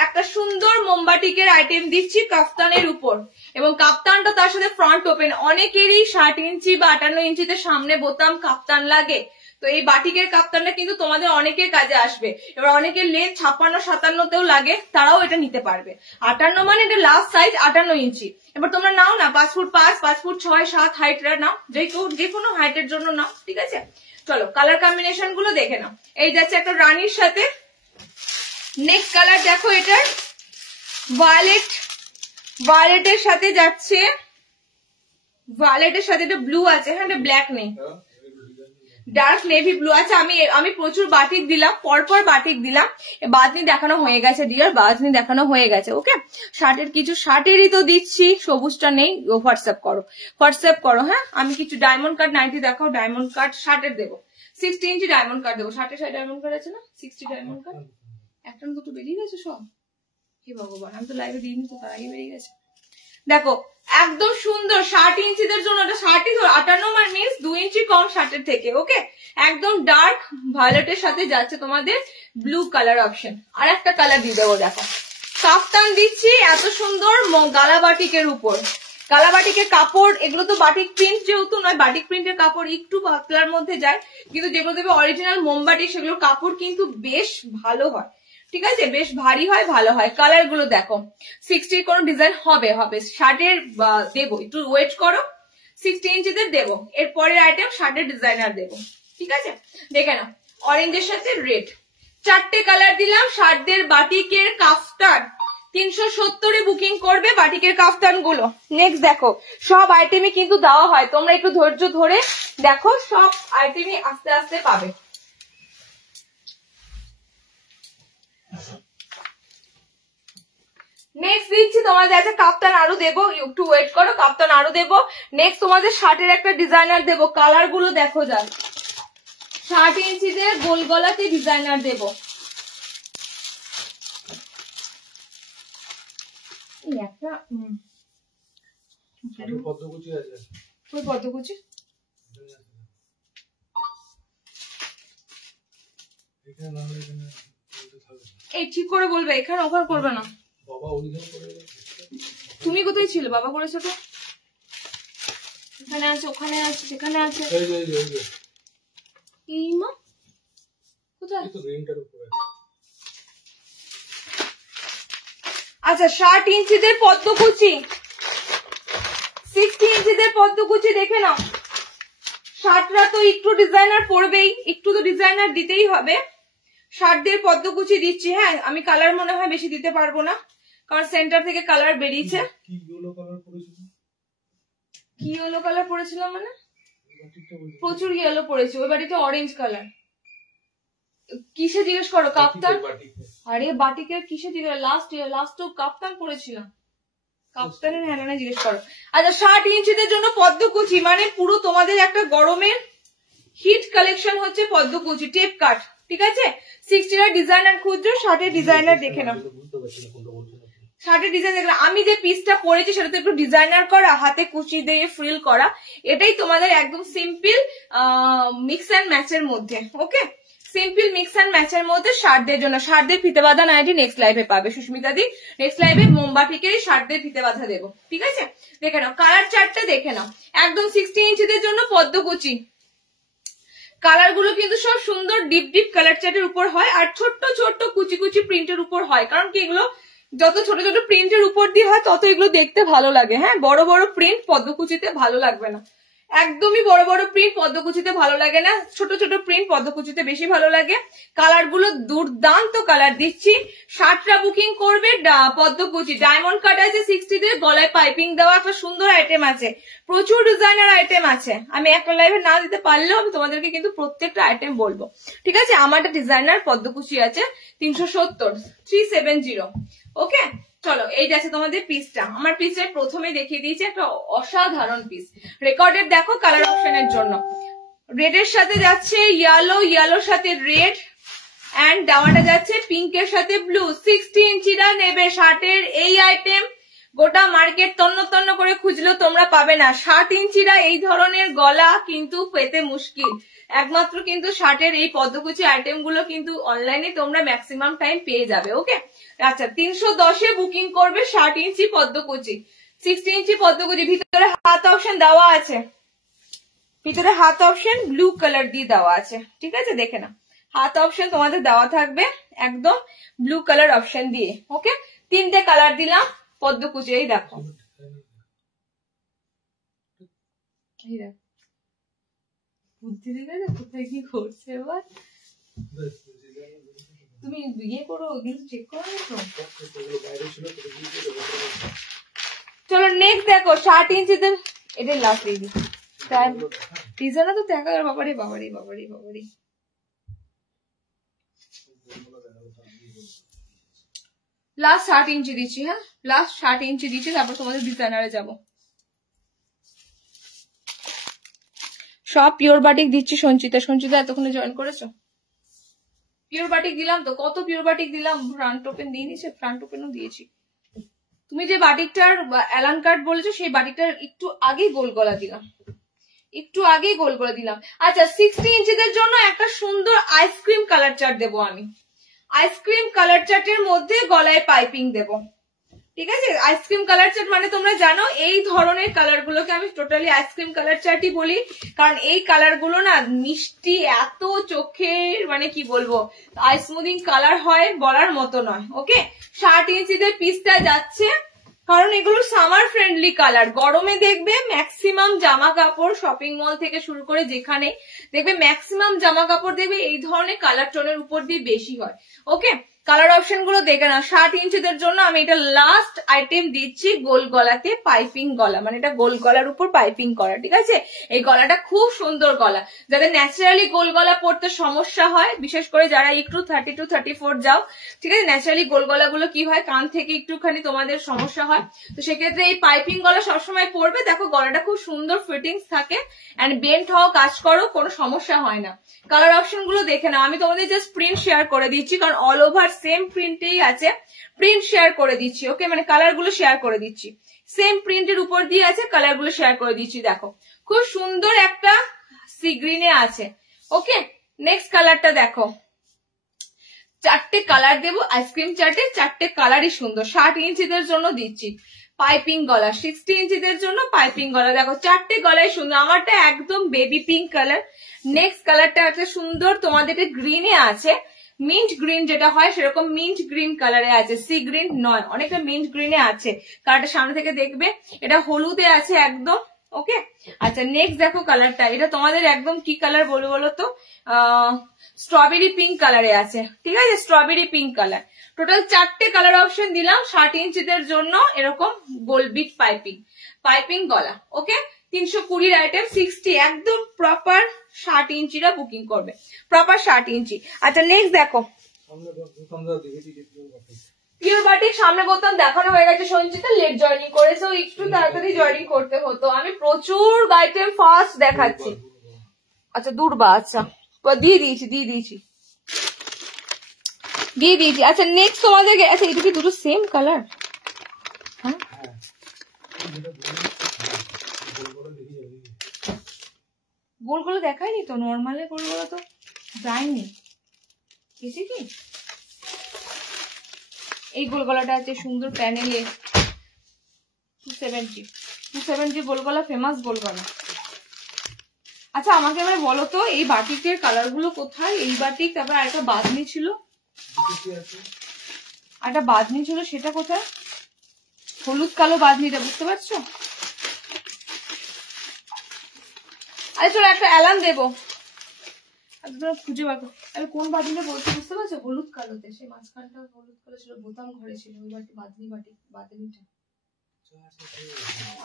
একটা সুন্দর মোমবাটিকের আইটেম দিচ্ছি কাফতানের উপর, এবং কাফতানটা তার সাথে ফ্রন্ট ওপেন। অনেকেরই 60 ইঞ্চি বা 58 ইঞ্চিতে সামনে বোতাম কাফতান লাগে, তো এই বাটিকের কাপ্তানটা কিন্তু তোমাদের অনেকের কাজে আসবে। এবার অনেকের লেন্থ 56-57তেও লাগে, তারাও এটা নিতে পারবে। 58 মানে এটা লাস্ট সাইজ 58 ইঞ্চি। এবার তোমরা নাও না 5 ফুট 5, 5 ফুট 6, 7 হাইটরা নাও, যে কোনো হাইটের জন্য নাও, ঠিক আছে। চলো কালার কম্বিনেশন গুলো দেখে নাও। এই যাচ্ছে একটা রানীর সাথে, নেক্সট কালার দেখো এটার ভায়োলেটের সাথে যাচ্ছে, ভায়োলেটের সাথে এটা ব্লু আছে, হ্যাঁ এটা ব্ল্যাক নেই, ডার্ক নেভি ব্লু আছে। আমি প্রচুর বাটিক দিলাম, পরপর বাটিক দিলাম, বাদনি দেখানো হয়ে গেছে ডিয়ার, বাদনি দেখানো হয়ে গেছে। ওকে, শার্টের কিছু শার্টেরই তো দিচ্ছি, সবুজটা নেই, হোয়াটসঅ্যাপ করো হ্যাঁ। আমি কিছু ডায়মন্ড কাট নাইটি দেখাও, ডায়মন্ড কাট শার্টের দেবো, 60 ইঞ্চি ডায়মন্ড কাট দেবো। শার্টের সাইড ডায়মন্ড কাট আছে না, 60 ডায়মন্ড কাট, একটা দুটো বেরিয়ে গেছে সব, হে ভগবান আমি তো লাইভে দিইনি তো, তার আগে বেরিয়ে গেছে। দেখো একদম সুন্দর 60 ইঞ্চিদের জন্য, এটা 60ই ধর 58 মিনস 2 ইঞ্চি কম শার্টের থেকে। ওকে, একদম ডার্ক ভায়োলেটের সাথে যাচ্ছে তোমাদের ব্লু কালার অপশন। আর একটা কালার দিয়ে দেবো, দেখো কাফতান দিচ্ছি এত সুন্দর গালা বাটিকের উপর। গালা বাটিকের কাপড়, এগুলো তো বাটিক প্রিন্ট যেহেতু নয়, বাটিক প্রিন্টের কাপড় একটু পাতলার মধ্যে যায়, কিন্তু যেগুলো দেবে অরিজিনাল মোমবাটি সেগুলোর কাপড় কিন্তু বেশ ভালো হয়, ঠিক আছে, বেশ ভারী হয়, ভালো হয়। কালার গুলো দেখো, 60 কোন ডিজাইন হবে শার্টের দেবো, একটু ওয়েট করো, 60 ইঞ্চিদের দেবো। এরপরের আইটেম শার্টের ডিজাইনার দেবো, ঠিক আছে। দেখে নাও অরেঞ্জের সাথে রেড, 4টে কালার দিলাম। শার্টদের বাটিকের কাফতান 370-এ বুকিং করবে বাটিকের কাফতান গুলো। নেক্সট দেখো সব আইটেমই কিন্তু দেওয়া হয়, তোমরা একটু ধৈর্য ধরে দেখো, সব আইটেমই আস্তে আস্তে পাবে। নেক্সট দিচ্ছি তোমাদের একটা কাপ্তান আরো দেবো, একটু ওয়েট করো, কাপ্তান আরো দেবো। নেক্সট তোমাদের শার্টের একটা ডিজাইনার দেবো, কালার গুলো দেখো যান, 60 ইঞ্চিতে গোল গলাতে ডিজাইনার দেবো। একটা পদ্মকুচি আছে, ওই পদ্মকুচি এই ঠিক করে বলবে, এখানে ওখানে করবে না। তুমি কোথায় ছিল, বাবা করেছো তো, এখানে আছে, ওখানে আছে, সেখানে আছে, এই মা কোথায়? আচ্ছা 60 ইঞ্চিদের পদ্মকুচি, 60 ইঞ্চিদের পদ্মকুচি দেখে নাও। শার্টরা তো একটু ডিজাইনার পড়বেই, একটু তো ডিজাইনার দিতেই হবে। শার্টদের পদ্মকুচি দিচ্ছি, হ্যাঁ আমি কালার মনে হয় বেশি দিতে পারবো না, কারণ সেন্টার থেকে কালার বেরিয়েছে। কি ইয়েলো কালার পড়েছিল মানে প্রচুর ইয়েলো পড়েছে, ওই বাড়িতে অরেঞ্জ কালার। কিসে জিজ্ঞেস করো, কাপ্তান? আরে বাটিকের কিসে জিজ্ঞেস, লাস্ট তো কাপ্তান পড়েছিলাম, কাপ্তানের হেলানে জিজ্ঞেস করো। আচ্ছা 60 ইঞ্চিদের জন্য পদ্মকুচি, মানে পুরো তোমাদের একটা গরমের হিট কালেকশন হচ্ছে পদ্মকুচি, টেপ কাট, ঠিক আছে। 60 ডিজাইনার খুঁজছো, 60 ডিজাইনার দেখে নাও, 60 ডিজাইন দেখলাম। আমি যে পিসটা পরেছি সেটা তো একটু ডিজাইনার করা, হাতে কুচি দিয়ে ফ্রিল করা, এটাই তোমাদের একদম সিম্পল মিক্স অ্যান্ড ম্যাচের মধ্যে। ওকে, সিম্পল মিক্স অ্যান্ড ম্যাচের মধ্যে শার্টদের জন্য, শার্টদের ফিতে বাঁধা নাইটি নেক্সট লাইভে পাবে সুস্মিতা দি, নেক্সট লাইভে মোমবাটিকেরই শার্টদের ফিতে বাঁধা দেবো, ঠিক আছে। দেখে নাও কালার চার্টটা দেখে নাও, একদম 60 ইঞ্চিদের জন্য পদ্মকুচি। কালার গুলো কিন্তু সব সুন্দর ডিপ ডিপ কালার চার্টের উপর হয়, আর ছোট্ট ছোট্ট কুচি কুচি প্রিন্টের উপর হয়, কারণ কি এগুলো যত ছোট ছোট প্রিন্টের উপর দিয়ে হয় তত এগুলো দেখতে ভালো লাগে। হ্যাঁ, বড় বড় প্রিন্ট পদ্মকুচিতে ভালো লাগবে না, একদমই বড় বড় প্রিন্ট পদ্মকুচিতে ভালো লাগে না, ছোট ছোট প্রিন্ট পদ্মকুচিতে বেশি ভালো লাগে। কালার গুলো দুর্দান্ত কালার দিচ্ছি। শার্টটা বুকিং করবে পদ্মকুচি, ডায়মন্ড কাট আছে 60 তে, গলায় পাইপিং দেওয়া একটা সুন্দর আইটেম আছে, প্রচুর ডিজাইনার আইটেম আছে। আমি একটা লাইভে না দিতে পারলেও আমি তোমাদেরকে কিন্তু প্রত্যেকটা আইটেম বলবো, ঠিক আছে। আমারটা ডিজাইনার পদ্মকুচি আছে 370। ওকে, চলো এই যাচ্ছে তোমাদের পিসটা। আমার পিসের প্রথমে দেখিয়ে দিয়েছি একটা অসাধারণ পিস, রেকর্ডের দেখো কালার অপশনের জন্য। রেডের সাথে যাচ্ছে ইয়েলো, ইয়েলোর সাথে রেড, এন্ড ডাওয়াটা যাচ্ছে পিঙ্কের সাথে ব্লু। 60 ইঞ্চিরা নেবে শার্টের এই আইটেম, গোটা মার্কেট তন্ন তন্ন করে খুঁজলেও তোমরা পাবে না। 60 ইঞ্চিরা এই ধরনের গলা কিন্তু পেতে মুশকিল, একমাত্র কিন্তু শার্টের এই পদ্মকুচি আইটেম গুলো কিন্তু অনলাইনে তোমরা ম্যাক্সিমাম টাইম পেয়ে যাবে। ওকে, আচ্ছা 310-এ বুকিং করবে 60 ইঞ্চি পদ্মকুচি, 60 ইঞ্চি পদ্মকুচি, ভিতরে হাত অপশন দেওয়া আছে। ভিতরে হাত অপশন ব্লু কালার দিয়ে দেওয়া আছে, ঠিক আছে দেখে না, হাত অপশন তোমাদের দেওয়া থাকবে একদম ব্লু কালার অপশন দিয়ে। ওকে, 3টে কালার দিলাম পদ্মকুচি। এই দেখো বুদ্ধি দিলে কোথায় কি করছে এবার, তুমি বিয়ে করো কিন্তু চেক করো তো। চলো নেক্সট দেখো 60 ইঞ্চিতে, এটা লাস্ট দিদি ডিজাইন তো দেখা গেল। বাবারে বাবারে বাবারে বাবারে, লাস্ট 60 ইঞ্চি দিচ্ছি। হ্যাঁ লাস্ট 60 ইঞ্চি দিচ্ছি, তারপর তোমাদের ডিজাইনারে যাবো। সব পিওর বাটিক দিচ্ছি। সঞ্চিতা, সঞ্চিতা এতক্ষণে জয়েন করেছো? পিওর বাটিক দিলাম তো, কত পিওর বাটিক দিলাম, ফ্রন্ট ওপেন দিয়ে নিচ্ছে, ফ্রন্ট ওপেনও দিয়েছি। তুমি যে বাটিকটার অ্যালান কাট বলেছো সেই বাটিকটার একটু আগে গোল গলা দিলাম, একটু আগে গোল করে দিলাম। আচ্ছা 60 ইঞ্চিদের জন্য একটা সুন্দর আইসক্রিম কালার চার্ট দেবো আমি। আইসক্রিম কালার চার্টের মধ্যে গলায় পাইপিং দেবো, ঠিক আছে। আইসক্রিম কালার চার্ট মানে তোমরা জানো এই ধরনের কালার গুলোকে আমি টোটালি আইসক্রিম কালার চার্টই বলি, কারণ এই কালার গুলো না মিষ্টি, এত চোখের মানে কি বলবো আই স্মুদিং কালার হয় বলার মতো নয়। ওকে, 60 ইঞ্চিদের পিসটা যাচ্ছে, কারণ এগুলো সামার ফ্রেন্ডলি কালার। গরমে দেখবে ম্যাক্সিমাম জামা কাপড় শপিং মল থেকে শুরু করে যেখানে দেখবে ম্যাক্সিমাম জামা কাপড় দেখবে এই ধরনের কালার টোনের উপর দিয়ে বেশি হয়। ওকে, কালার অপশন গুলো দেখে না। 60 ইঞ্চিদের জন্য আমি এটা লাস্ট আইটেম দিচ্ছি গোল গলাতে পাইপিং গলা, মানে এটা গোল গলার উপর পাইপিং করা, ঠিক আছে। এই গলাটা খুব সুন্দর গলা, যাদের ন্যাচারালি গোল গলা পড়তে সমস্যা হয়, বিশেষ করে যারা একটু 32 34 যাও, ঠিক আছে, ন্যাচারালি গোল গলাগুলো কি হয় কান থেকে একটুখানি তোমাদের সমস্যা হয়, তো সেক্ষেত্রে এই পাইপিং গলা সবসময় পড়বে। দেখো গলাটা খুব সুন্দর ফিটিংস থাকে, এন্ড বেন্ট হওয়া কাজ করো কোনো সমস্যা হয় না। কালার অপশন গুলো দেখে নাও, আমি তোমাদের জাস্ট প্রিন্ট শেয়ার করে দিচ্ছি, কারণ অল ওভার সেম প্রিন্টেই আছে, প্রিন্ট শেয়ার করে দিচ্ছি। ওকে, মানে কালার গুলো শেয়ার করে দিচ্ছি, সেম প্রিন্টের উপর দিয়ে আছে, কালার গুলো শেয়ার করে দিচ্ছি। দেখো খুব সুন্দর একটা সি গ্রিনে আছে। ওকে, নেক্সট কালারটা দেখো, 4টে কালার দেবো আইসক্রিম চার্টে, 4টে কালারই সুন্দর। 60 ইঞ্চিদের জন্য দিচ্ছি পাইপিং গলা, 60 ইঞ্চিদের জন্য পাইপিং গলা। দেখো 4টে গলায় সুন্দর, আমারটা একদম বেবি পিঙ্ক কালার। নেক্সট কালারটা আছে সুন্দর তোমাদের গ্রিনে আছে, মিন্ট গ্রিন যেটা হয় সেরকম মিন্ট গ্রিন কালারে আছে, সি গ্রিন নয়, অনেকটা মিন্ট গ্রিনে আছে। কালারটা সামনে থেকে দেখবে, এটা হলুদে আছে একদম। ওকে, আচ্ছা নেক্সট দেখো কালারটা, এটা তোমাদের একদম কি কালার বলবো বলো তো, স্ট্রবেরি পিঙ্ক কালারে আছে, ঠিক আছে, স্ট্রবেরি পিঙ্ক কালার। টোটাল 4টে কালার অপশন দিলাম 60 ইঞ্চিদের জন্য, এরকম গোল বিট পাইপিং, পাইপিং গলা। ওকে, 320 আইটেম 60, একদম প্রপার 60 ইঞ্চিরা বুকিং করবে, প্রপার 60 ইঞ্চি। আচ্ছা নেক্সট দেখো পিওর বাটিক, সামনে বোতাম দেখানো হয়ে গেছে। সঞ্চিতা লেট জয়েনিং করেছে, একটু তাড়াতাড়ি জয়েনিং করতে হতো, আমি প্রচুর আইটেম ফার্স্ট দেখাচ্ছি। আচ্ছা দূরবা, আচ্ছা দিয়ে দিয়েছি। আচ্ছা নেক্সট তোমাদের, আচ্ছা এটা কি দুটো সেম কালার? হ্যাঁ গোলগুলো দেখায়নি তো, নর্মালের গোলগুলো তো যায়নি, এসে কি এই গোলগলাটা আছে সুন্দর প্যানেলে, 270 গোলগলা, ফেমাস গোলগলা। আচ্ছা আমাকে এবার বলো তো এই বাটিকের কালার গুলো কোথায়? এই বাটিক, তারপর আরেকটা বাঁধনি ছিল, একটা বাঁধনি ছিল, সেটা কোথায়? হলুদ কালো বাঁধনিটা, বুঝতে পারছো? আরে চলো একটা অ্যালার্ম দেবো, খুঁজে পাবো আমি কোন বাঁধনিটা বলছি, বুঝতে পারছো? হলুদ কালোতে, সেই মাঝখানটা হলুদ কালো ছিল, বোতাম ঘরে ছিল, ওই বাঁধনিটা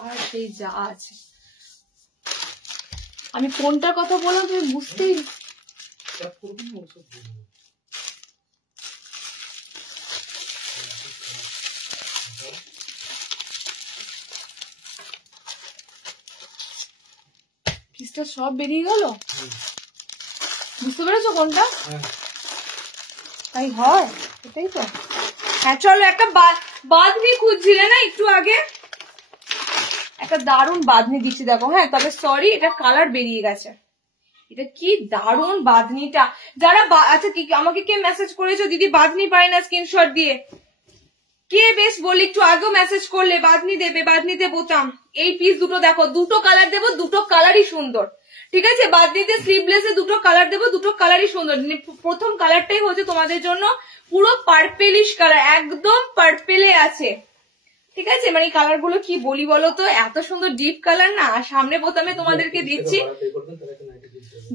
আর সেই যা আছে। আমি কোনটার কথা বললাম তুমি বুঝতেই, পিসটা সব বেরিয়ে গেল, বুঝতে পেরেছো কোনটা? তাই হয়, এটাই তো। হ্যাঁ চলো, একটা বাঁধনি খুঁজছিলে না একটু আগে, একটা দারুণ বাঁধনি দিচ্ছি দেখো। হ্যাঁ তবে সরি, এটা কালার বেরিয়ে গেছে, এটা কি দারুণ বাঁধনিটা। যারা আচ্ছা কি আমাকে কে মেসেজ করেছো দিদি বাঁধনি পাই না স্ক্রিনশট দিয়ে, কে বেশ বলি, একটু আগেও মেসেজ করলে বাঁধনি দেবে, বাঁধনিতে বোতাম। এই পিস দুটো দেখো, দুটো কালার দেবো, দুটো কালারই সুন্দর। ঠিক আছে, বাদনিতে স্লিভলেসে দুটো কালার দেবো, দুটো কালারই সুন্দর। প্রথম কালারটাই হচ্ছে তোমাদের জন্য পুরো পার্পেলিশ কালার, একদম পার্পেলে আছে। ঠিক আছে, মানে কালার গুলো কি বলি বলো তো, এত সুন্দর ডিপ কালার না। সামনে বোতামে তোমাদেরকে দিচ্ছি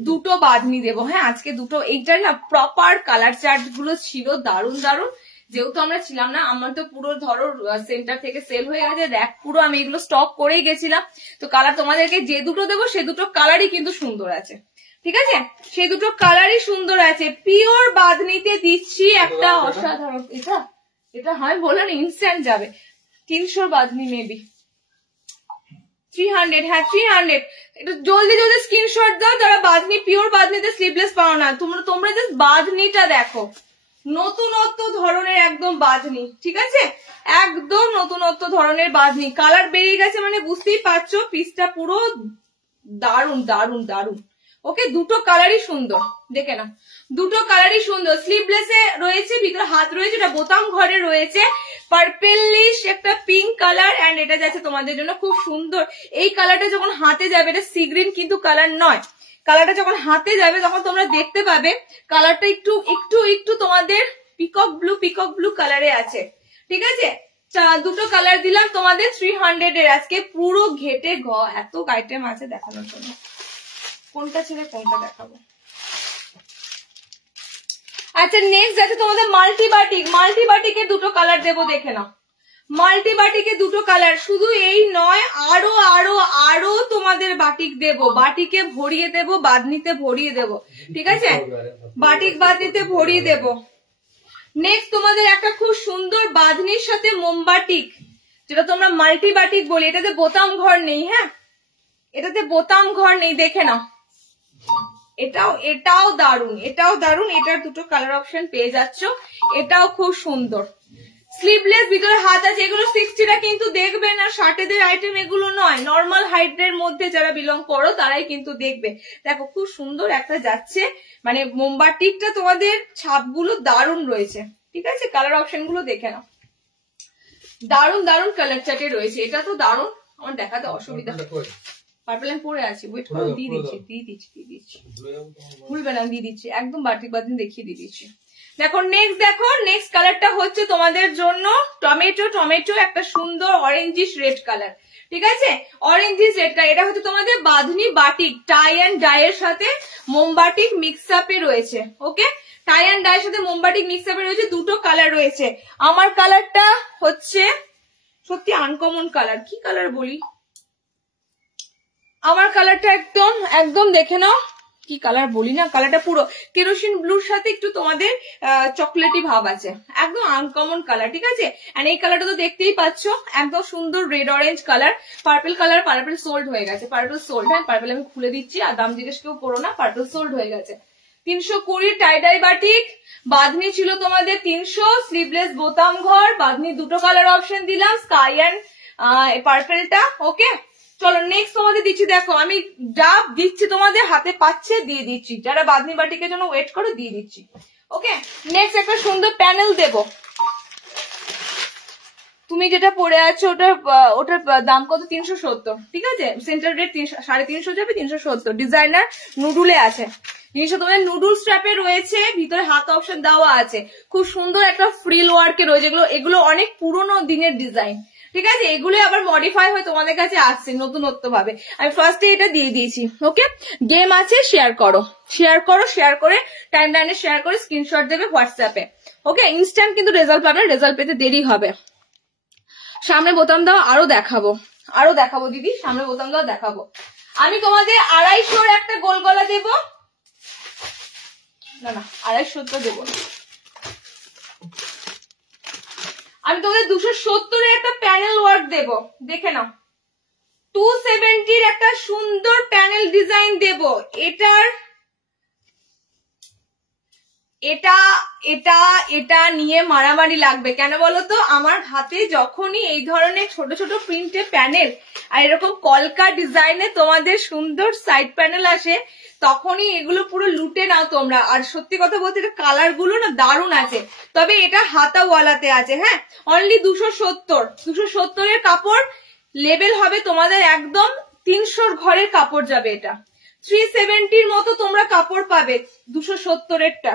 দুটো বাঁধনি দেবো। হ্যাঁ, আজকে দুটো, এইটার না প্রপার কালার চার্ট গুলো ছিল দারুন দারুন। যেহেতু আমরা ছিলাম না, আমার তো পুরো ধরো সেন্টার থেকে সেল হয়ে গেছে, র্যাক পুরো আমি এগুলো স্টক করেই গেছিলাম। তো কালার তোমাদেরকে যে দুটো দেবো সে দুটো কালারই কিন্তু সুন্দর আছে। ঠিক আছে, সেই দুটো কালারই সুন্দর আছে। পিওর বাঁধনিতে দিচ্ছি একটা অসাধারণ, এটা হয় বললাম ইনস্ট্যান্ট যাবে। 300 বাঁধনি মেবি 300, হ্যাঁ 300। একটু জলদি জলদি স্ক্রিনশট দাও যারা বাঁধনি, পিওর বাঁধনিতে স্লিভলেস পাও না। তোমরা জাস্ট বাঁধনিটা দেখো, নতুনত্ব ধরনের একদম বাঁধনি। ঠিক আছে, একদম নতুনত্ব ধরনের বাঁধনি। কালার বেরিয়ে গেছে মানে বুঝতেই পারছো পিসটা পুরো দারুন দারুন দারুন। ওকে, দুটো কালারই সুন্দর, দেখে না, দুটো কালারই সুন্দর। স্লিভলেসে রয়েছে, ভিতরে হাত রয়েছে, এটা বোতাম ঘরে রয়েছে পার্পেলিশ একটা পিঙ্ক কালার। এন্ড এটা যাচ্ছে তোমাদের জন্য খুব সুন্দর। এই কালারটা যখন হাতে যাবে, এটা সি গ্রিন কিন্তু কালার নয়, কালারটা যখন হাতে যাবে তখন তোমরা দেখতে পাবে কালারটা একটু একটু একটু তোমাদের পিকক ব্লু কালারে আছে। ঠিক আছে, দুটো কালার দিলাম তোমাদের 300 এর। আজকে পুরো ঘেটে এত আইটেম আছে দেখানোর জন্য, কোনটা ছেড়ে কোনটা দেখাবো। আচ্ছা, নেক্সট আছে তোমাদের মাল্টিবাটিকের দুটো কালার দেবো, দেখে নাও। মাল্টিবাটিকে দুটো কালার, শুধু এই নয়, আরো আরো আরো তোমাদের বাটিক দেবো, বাটিকে ভরিয়ে দেবো, বাঁধনিতে ভরিয়ে দেবো। ঠিক আছে, বাটিক বাঁধনিতে ভরিয়ে দেবো। নেক্সট তোমাদের একটা খুব সুন্দর বাঁধনির সাথে মোমবাটিক, যেটা তোমরা মাল্টিবাটিক বলি। এটাতে বোতাম ঘর নেই, হ্যাঁ এটাতে বোতাম ঘর নেই, দেখে নাও। এটাও দারুন, এটাও দারুন। এটার দুটো কালার অপশন পেয়ে যাচ্ছ, এটাও খুব সুন্দর। স্লিভলেস, ভিতরে হাত আছে। এগুলো 60টা কিন্তু দেখবে না, 60 আইটেম এগুলো নয়। নর্মাল হাইটের মধ্যে যারা বিলং করো তারাই কিন্তু দেখবে। দেখো খুব সুন্দর একটা যাচ্ছে, মানে মোমবাটিকটা তোমাদের ছাপগুলো দারুন রয়েছে। ঠিক আছে, কালার অপশন গুলো দেখে নাও, দারুন দারুন কালার চার্টে রয়েছে। এটা তো দারুন, আমার দেখাতে অসুবিধা। পার্পল আমি পরে আছি, ওয়েট করো, দিয়ে দিচ্ছি ভুলবে না, দিয়ে দিচ্ছি একদম বাটিক বাঁধনি দেখিয়ে দিয়ে দিচ্ছি। দেখো নেক্সট কালারটা হচ্ছে তোমাদের জন্য টমেটো একটা সুন্দর অরেঞ্জিশ রেড কালার। ঠিক আছে, অরেঞ্জিশ রেড কালার। এটা হচ্ছে তোমাদের bandhani batik, tie and die এর সাথে মোমবাটিক মিক্স আপে রয়েছে। ওকে, টাই অ্যান্ড ডাই এর সাথে মোমবাটিক মিক্স আপে রয়েছে, দুটো কালার রয়েছে। আমার কালারটা হচ্ছে সত্যি আনকমন কালার, কি কালার বলি, আমার কালারটা একদম একদম দেখে নাও, কি কালার বলি না, কালারটা পুরো কেরোসিন ব্লুর সাথে একটু তোমাদের চকলেটি ভাব আছে, একদম আনকমন কালার। ঠিক আছে, এন্ড এই কালারটা তো দেখতেই পাচ্ছ, একদম সুন্দর red orange colour. Purple sold হয়ে গেছে, পার্পল সোল্ড। হ্যাঁ, পার্পল আমি খুলে দিচ্ছি, আর দাম জিজ্ঞেস কেউ করো না, পার্পল সোল্ড হয়ে গেছে। 320 টাইডাই বাটিক, বাঁধনি ছিল তোমাদের 300, স্লিভলেস বোতাম ঘর, বাঁধনি দুটো কালার অপশন দিলাম, স্কাই অ্যান্ড পার্পলটা। ওকে, চলো নেক্সট তোমাদের দিচ্ছি। দেখো আমি যা দিচ্ছি তোমাদের হাতে পাচ্ছে দিয়ে দিচ্ছি, যারা বাঁধনি বাটিকের জন্য ওয়েট করো দিয়ে দিচ্ছি। ওকে, নেক্সট একটা সুন্দর প্যানেল দেব। তুমি যেটা পরে আছো ওটার দাম কত, 370। ঠিক আছে, সেন্টার রেট 350 যাবে, 370। ডিজাইনার নুডুলে আছে জিনিসটা, তোমাদের নুডুল স্ট্র্যাপে রয়েছে, ভিতরে হাত অপশন দেওয়া আছে, খুব সুন্দর একটা ফ্রিল ওয়ার্কে রয়েছে। এগুলো অনেক পুরোনো দিনের ডিজাইন। ঠিক আছে, এগুলো আবার মডিফাই হয়ে তোমাদের কাছে আসছে নতুনত্ব ভাবে। আমি ফার্স্টে এটা দিয়ে দিয়েছি। ওকে, গেম আছে, শেয়ার করে টাইম লাইনে শেয়ার করে স্ক্রিনশট দেবে হোয়াটসঅ্যাপে। ওকে, ইনস্ট্যান্ট কিন্তু রেজাল্ট পাবে, রেজাল্ট পেতে দেরি হবে। সামনে বোতাম দাও, আরো দেখাবো দিদি, সামনে বোতাম দাও দেখাবো। আমি তোমাদের 250 একটা গোল গলা দেবো, না 250 দেবো না, আমি তোমাদের 270 একটা প্যানেল ওয়ার্ক দেব, দেখে নাও। 270 একটা সুন্দর প্যানেল ডিজাইন দেব। এটা নিয়ে মারামারি লাগবে, কেন বলতো, আমার হাতে যখনই এই ধরনের ছোট ছোট প্রিন্টে প্যানেল আর এরকম কলকা ডিজাইনে তোমাদের সুন্দর সাইড প্যানেল আসে, তখনই এগুলো পুরো লুটে নাও তোমরা। আর সত্যি কথা বলতে এটা কালার গুলো না দারুণ আছে, তবে এটা হাতাওয়ালাতে আছে। হ্যাঁ, অনলি 270 এর কাপড়, লেবেল হবে তোমাদের একদম 300 ঘরের কাপড় যাবে। এটা 370 মতো তোমরা কাপড় পাবে 270-এরটা,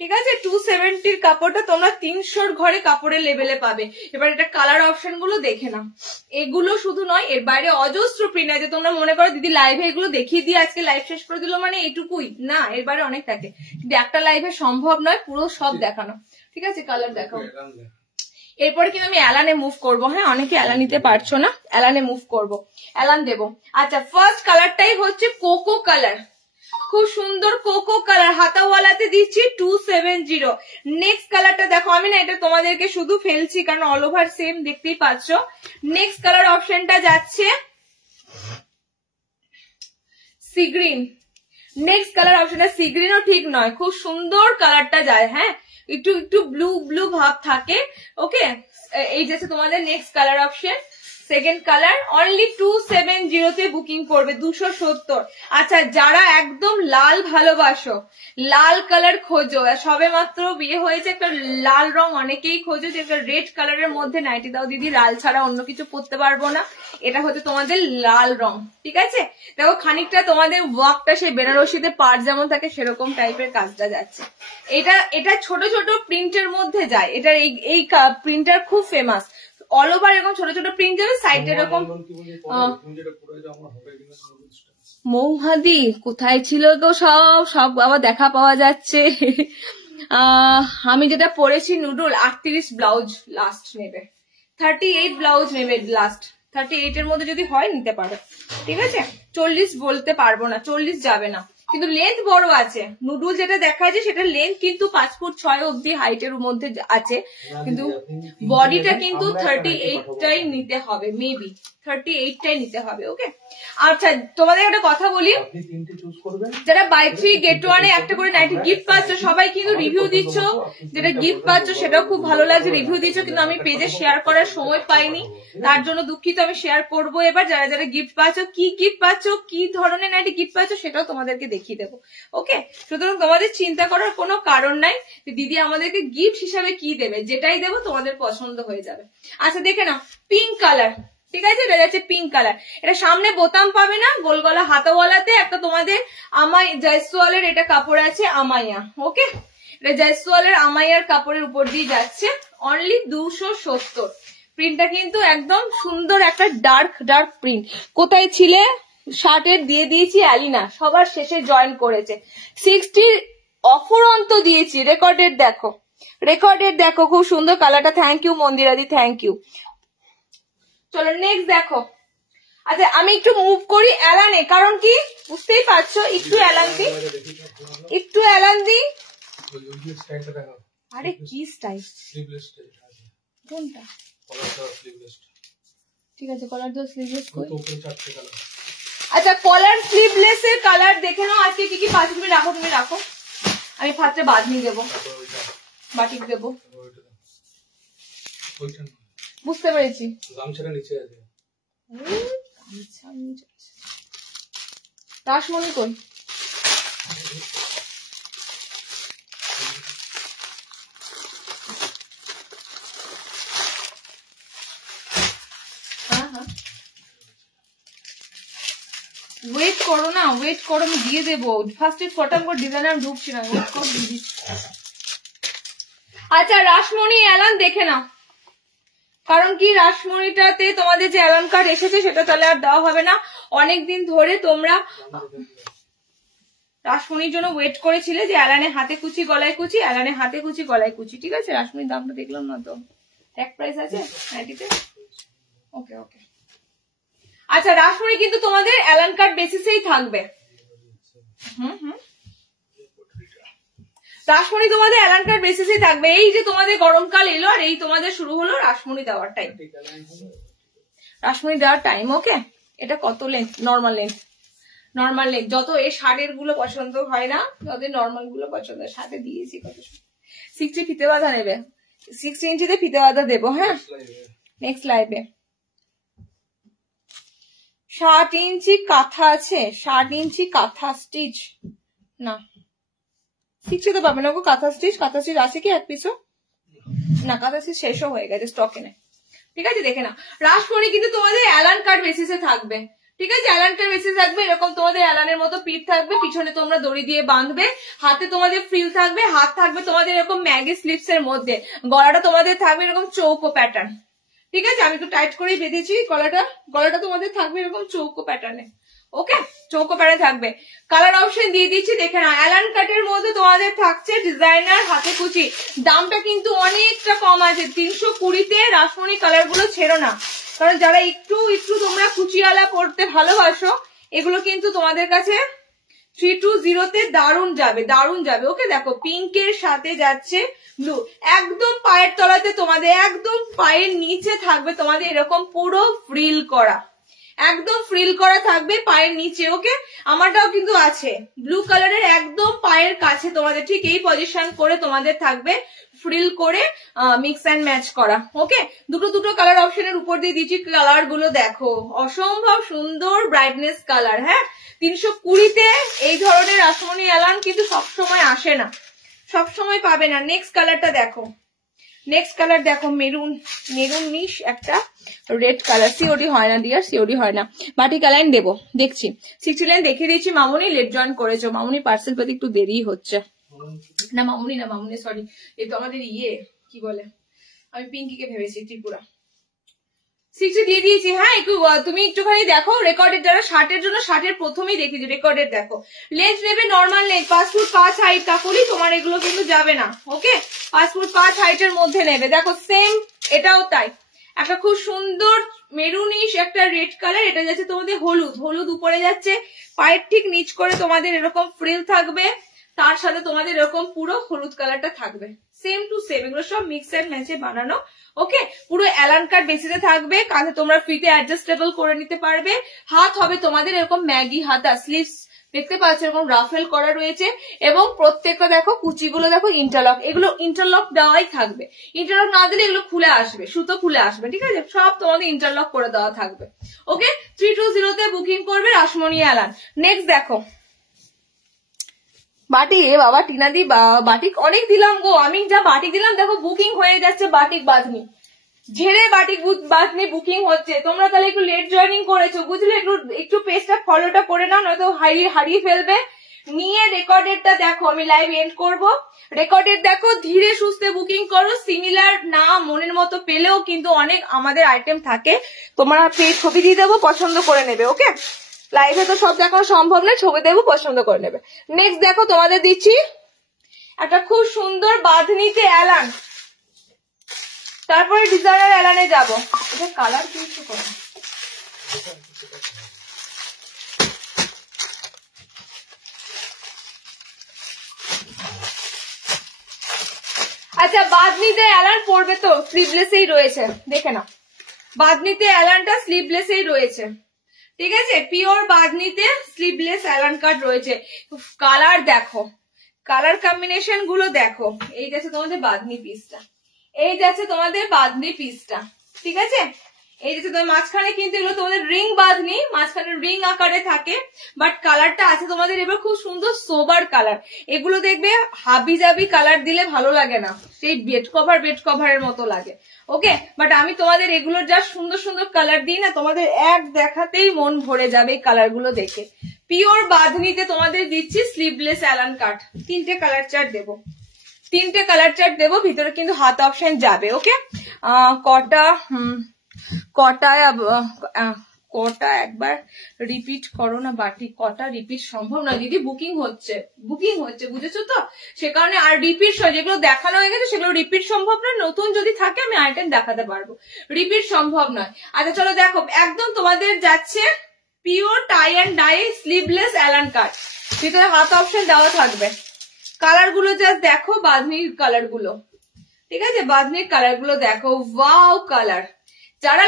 ঠিক আছে? 270 কাপড়টা তোমরা 300 ঘরে কাপড়ের লেভেলে পাবে। এবার এটা কালার অপশন গুলো দেখে নাও। এগুলো শুধু নয়, এর বাইরে অজস্র প্রিন্ট আছে। তোমরা মনে করো দিদি লাইভে এগুলো দেখিয়ে দিয়ে আজকে লাইভ শেষ করে দিল মানে এইটুকুই না, এর বাইরে অনেক থাকে, কিন্তু একটা লাইভে সম্ভব নয় পুরো সব দেখানো, ঠিক আছে? কালার দেখাও। এরপরে কিন্তু আমি অ্যালানে মুভ করবো। হ্যাঁ, অনেকে অ্যালান নিতে পারছো না, অ্যালানে মুভ করবো, অ্যালান দেবো। আচ্ছা, ফার্স্ট কালারটাই হচ্ছে কোকো কালার, খুব সুন্দর কোকো কালার, হাতাওয়ালাতে দিচ্ছি 270। নেক্সট কালারটা দেখো, আমি না এটা তোমাদেরকে শুধু ফেলছি কারণ অল ওভার সেম দেখতেই পাচ্ছ। নেক্সট কালার অপশনটা যাচ্ছে সি গ্রিন। নেক্সট কালার অপশনটা সি গ্রিনও ঠিক নয়, খুব সুন্দর কালারটা যায়। হ্যাঁ, একটু একটু ব্লু ব্লু ভাব থাকে। ওকে, এই যে তোমাদের next colour option, second colour, only 270 booking করবে, 270। আচ্ছা, যারা একদম লাল ভালোবাসো, লাল কালার খোঁজো, সবে মাত্র বিয়ে হয়েছে, একটা লাল রং অনেকেই খোঁজো, যে একটা রেড কালারের মধ্যে নাইটি দাও দিদি, লাল ছাড়া অন্য কিছু পরতে পারবো না, এটা হচ্ছে তোমাদের লাল রং, ঠিক আছে? দেখো খানিকটা তোমাদের ওয়ার্কটা সেই বেনারসিতে পাড় যেমন থাকে সেরকম টাইপের কাজটা যাচ্ছে। এটা ছোট ছোট প্রিন্টের মধ্যে যায়, এটার এই প্রিন্টার খুব ফেমাস, অল ওভার এরকম ছোট ছোট প্রিন্ট যাবে, সাইড এরকম। মৌহাদি কোথায় ছিল তো, সব আবার দেখা পাওয়া যাচ্ছে। আমি যেটা পরেছি নুডুল, 38 ব্লাউজ লাস্ট নেবে, 38 ব্লাউজ নেবে লাস্ট, 38 এর মধ্যে যদি হয় নিতে পারো, ঠিক আছে? 40 বলতে পারবো না, 40 যাবে না, কিন্তু লেন্থ বড় আছে। নুডুল যেটা দেখা যায় সেটা লেন্থ কিন্তু 5 ফুট 6 অব্দি হাইটের মধ্যে আছে, কিন্তু বডিটা কিন্তু 38টাই নিতে হবে, মেবি 38টাই নিতে হবে। ওকে, আচ্ছা তোমাদের একটা কথা বলি, যারা বাই 3 গেট 1 একটা করে নাইটি গিফট পাচ্ছ, সবাই কিন্তু রিভিউ দিচ্ছ, যেটা গিফট পাচ্ছ সেটাও খুব ভালো লাগছে, রিভিউ দিচ্ছ, কিন্তু আমি পেজে শেয়ার করার সময় পাইনি, তার জন্য দুঃখিত। আমি শেয়ার করবো এবার, যারা যারা গিফট পাচ্ছ, কি গিফট পাচ্ছ, কি ধরনের নাইটি গিফট পাচ্ছ সেটাও তোমাদেরকে দেখিয়ে দেবো। ওকে, সুতরাং তোমাদের চিন্তা করার কোনো কারণ নাই দিদি আমাদেরকে গিফট হিসাবে কি দেবে, যেটাই দেবো তোমাদের পছন্দ হয়ে যাবে। আচ্ছা দেখে নাও, পিঙ্ক কালার, ঠিক আছে? এটা যাচ্ছে পিঙ্ক কালার, এটা সামনে বোতাম পাবে না, গোল গলা হাতাওয়ালাতে একটা তোমাদের আমাই জয়সওয়ালের এটা কাপড় আছে, আমাইয়া। ওকে, এটা জয়সওয়ালের আমাইয়ার কাপড়ের উপর দিয়ে যাচ্ছে, অনলি 270। প্রিন্টটা কিন্তু একদম সুন্দর একটা ডার্ক ডার্ক প্রিন্ট। কোথায় ছিলে? শার্টের দিয়ে দিয়েছি অ্যালিনা, সবার শেষে জয়েন করেছে, 60 অফুরন্ত দিয়েছি। রেকর্ডেড দেখো, রেকর্ডেড দেখো, খুব সুন্দর কালারটা। থ্যাংক ইউ মন্দিরাদি, থ্যাংক ইউ। চলো নেক্সট দেখো। আচ্ছা আমি একটু মুভ করি অ্যালানে, কারণ কি বুঝতেই পারছো, একটু অ্যালান দি, একটু অ্যালান দি। আরে কি স্টাইল, কোনটা? ঠিক আছে, কলার দাও, স্লিভলেস কই? আচ্ছা কলার স্লিভলেস এর কালার দেখে নাও আজকে কি কি পাচ্ছ। তুমি রাখো, তুমি রাখো, আমি ফার্স্টে বাঁধনি দেবো, বাটিক দেবো। বুঝতে পেরেছি, রাসমণি কই? ওয়েট করো না, ওয়েট করো, আমি দিয়ে দেবো। ফার্স্টে ফটাম করে ডিজাইনার ঢুকছি না, ওয়েট কর দিদি। আচ্ছা রাসমণি অ্যালান দেখে নাও, কারণ কি রাসমণিটাতে তোমাদের যে অ্যালান কার্ড এসেছে সেটা তাহলে আর দেওয়া হবে না। অনেকদিন ধরে তোমরা রাসমণির জন্য ওয়েট করেছিলে যে অ্যালানে হাতে কুচি গলায় কুচি, অ্যালানে হাতে কুচি গলায় কুচি, ঠিক আছে? রাসমণির দামটা দেখলাম না তো, এক প্রাইস আছে নাইটিতে। ওকে ওকে, আচ্ছা রাসমণি কিন্তু তোমাদের অ্যালান কার্ড বেসিসেই থাকবে। রাসমণি তোমাদের অ্যালান কার্ড বেসিসেই থাকবে। এই যে তোমাদের গরমকাল এলো আর এই তোমাদের শুরু হলো রাসমণি দেওয়ার টাইম, রাসমণি দেওয়ার টাইম। ওকে, এটা কত length? Normal length, normal length. যত এই শার্টের গুলো পছন্দ হয় না, যত নর্মাল গুলো পছন্দ। সাথে দিয়েছি কত 60 ফিতে বাঁধা নেবে, 60 ইঞ্চিতে ফিতে বাঁধা দেবো। হ্যাঁ নেক্সট লাইভে 60 ইঞ্চি কাঁথা আছে, 60 ইঞ্চি কাঁথা স্টিচ না, 60 তো পাবে না গো কাঁথা স্টিচ। কাঁথা স্টিচ আছে কি এক পিসও? না, কাঁথা স্টিচ শেষও হয়ে গেছে, স্টকে নেই। ঠিক আছে দেখে না, রাসমণি কিন্তু তোমাদের অ্যালান কার্ড বেসিসে থাকবে। ঠিক আছে, অ্যালানটা বেশি থাকবে, এরকম তোমাদের অ্যালানের মতো পিঠ থাকবে, পিছনে তোমরা দড়ি দিয়ে বাঁধবে, হাতে তোমাদের ফ্রিল থাকবে, হাত থাকবে তোমাদের এরকম ম্যাগি স্লিপস এর মধ্যে, গলাটা তোমাদের থাকবে এরকম চৌকো প্যাটার্ন। ঠিক আছে, আমি একটু টাইট করেই বেঁধেছি গলাটা তোমাদের থাকবে এরকম চৌকো প্যাটার্নে। ওকে, চৌকো প্যাটার্ন থাকবে। কালার অপশন দিয়ে দিচ্ছি, দেখে না। অ্যালান কাটের মধ্যে তোমাদের থাকছে ডিজাইনার হাতে কুচি। দামটা কিন্তু অনেকটা কম আছে, 320-তে রাসমণি কালার গুলো ছেড়ো না, কারণ যারা একটু তোমরা কুচিওয়ালা পড়তে ভালোবাসো, এগুলো কিন্তু তোমাদের কাছে 320-তে দারুণ যাবে। ওকে, দেখো পিঙ্কের সাথে যাচ্ছে ব্লু, একদম পায়ের তলাতে তোমাদের, একদম পায়ের নিচে থাকবে তোমাদের এরকম পুরো ফ্রিল করা, একদম ফ্রিল করা থাকবে পায়ের নিচে। ওকে, আমারটাও কিন্তু আছে ব্লু কালারের, একদম পায়ের কাছে তোমাদের ঠিক এই পজিশন করে তোমাদের থাকবে ফ্রিল করে মিক্স অ্যান্ড ম্যাচ করা। ওকে, দুটো কালার অপশনের উপর দিয়ে দিচ্ছি, কালার গুলো দেখো অসম্ভব সুন্দর ব্রাইটনেস কালার। হ্যাঁ, 320-তে এই ধরনের রাসমণি অ্যালান কিন্তু সবসময় আসে না, সবসময় পাবে না। নেক্সট কালার দেখো মেরুন মিশ একটা রেড কালার, সিওডি হয় না ডিয়ার, সিওডি হয় না, বাটিক লাইন দেবো দেখছি। 60 লাইন দেখিয়ে দিয়েছি। মামুনি লেট জয়েন করেছো, মামুনি পার্সেল পেতে একটু দেরি হচ্ছে। না মামুনি সরি, এই তো আমাদের কি বলে, আমি পিঙ্কিকে ভেবেছি, ত্রিপুরা। 60 দিয়ে দিয়েছি। হ্যাঁ, তুমি একটুখানি দেখো রেকর্ডের, যারা শার্টের জন্য শার্টের প্রথমেই দেখেছি, রেকর্ডের দেখো। লেন্থ নেবে normal length, 5 foot 5 height, Kakuli তোমার এগুলো কিন্তু যাবে না। ওকে, 5 ফুট 5 হাইটের মধ্যে নেবে। দেখো সেম এটাও তাই, একটা খুব সুন্দর মেরুনিশ একটা রেড কালার, এটা যাচ্ছে তোমাদের হলুদ উপরে যাচ্ছে, পায়ের ঠিক নিচ করে তোমাদের এরকম ফ্রিল থাকবে, তার সাথে তোমাদের এরকম পুরো হলুদ কালারটা থাকবে, সেম টু সেম, এগুলো সব মিক্স এন্ড ম্যাচে বানানো। ওকে, পুরো অ্যালান কাট বেসিসে থাকবে, কাঁধে তোমরা ফ্রিতে অ্যাডজাস্টেবল করে নিতে পারবে। হাত হবে তোমাদের এরকম ম্যাগি হাতা, স্লিভস দেখতে পাচ্ছ এরকম রাফেল করা রয়েছে, এবং প্রত্যেকটা দেখো কুচিগুলো দেখো ইন্টারলক, এগুলো ইন্টারলক দেওয়াই থাকবে, ইন্টারলক না দিলে এগুলো খুলে আসবে, সুতো খুলে আসবে। ঠিক আছে, সব তোমাদের ইন্টারলক করে দেওয়া থাকবে। ওকে, 320-তে বুকিং করবে রাসমণি অ্যালান। নেক্সট দেখো বাটিক, বাবা টিনাদি বাটিক অনেক দিলাম গো, আমি যা বাটিক দিলাম দেখো বুকিং হয়ে যাচ্ছে, বাটিক বাঁধনি ঝেড়ে বাটিক বাঁধনি বুকিং হচ্ছে। তোমরা তাহলে একটু লেট জয়েনিং করেছো বুঝলে, একটু পেজটা ফলোটা করে নাও, নয়তো হারিয়ে ফেলবে। নিয়ে রেকর্ডেডটা দেখো, আমি লাইভ এন্ড করবো, রেকর্ডেড দেখো, ধীরে সুস্থে বুকিং করো। সিমিলার না মনের মতো পেলেও কিন্তু অনেক আমাদের আইটেম থাকে, তোমরা ছবি দিয়ে দেবো, পছন্দ করে নেবে। ওকে, লাইভে তো সব দেখানো সম্ভব নয়, ছবি দেবো, পছন্দ করে নেবে। নেক্সট দেখো তোমাদের দিচ্ছি একটা খুব সুন্দর বাঁধনিতে অ্যালান, তারপরে ডিজাইনার অ্যালানে যাবো। এটা কালার কিছু করে আচ্ছা, বাঁধনিতে অ্যালান পড়বে তো স্লিভলেসেই রয়েছে, দেখে নাও, বাঁধনিতে অ্যালানটা স্লিভলেসেই রয়েছে। ঠিক আছে, পিওর বাঁধনিতে স্লিভলেস অ্যালান কাট রয়েছে। কালার দেখো, কালার কম্বিনেশন গুলো দেখো, এই যাচ্ছে তোমাদের বাঁধনি পিসটা, এই যাচ্ছে তোমাদের বাঁধনি পিসটা। ঠিক আছে, এই যাচ্ছে তোমার মাঝখানে কিন্তু এগুলো তোমাদের রিং বাঁধনি, মাঝখানে রিং আকারে থাকে, বাট কালারটা আছে তোমাদের এবার খুব সুন্দর সোবার কালার। এগুলো দেখবে হাবি জাবি কালার দিলে ভালো লাগে না, সেই বেড কভারের মতো লাগে। ওকে, বাট আমি তোমাদের এগুলোর যা সুন্দর সুন্দর কালার দিই না, তোমাদের এক দেখাতেই মন ভরে যাবে এই কালার গুলো দেখে। পিওর বাঁধনিতে তোমাদের দিচ্ছি স্লিভলেস অ্যালান কাট, 3টে কালার চার্ট দেবো, ভিতরে কিন্তু হাত অপশন যাবে। ওকে, কটা একবার রিপিট করো না বাটি, কটা রিপিট সম্ভব না দিদি, বুকিং হচ্ছে বুঝেছো তো, সে কারণে। আর রিপিট যেগুলো দেখানো হয়ে গেছে সেগুলো রিপিট সম্ভব নয়, নতুন যদি থাকে আমি আইটেম দেখাতে পারবো, রিপিট সম্ভব নয়। আচ্ছা চলো দেখো, একদম তোমাদের যাচ্ছে pure tie and dye sleeveless Alan cut, ভিতরে হাত অপশন দেওয়া থাকবে। কালার গুলো জাস্ট দেখো, বাঁধনির কালার গুলো, ঠিক আছে, বাঁধনির কালার গুলো দেখো, ওয়াও কালার। যারা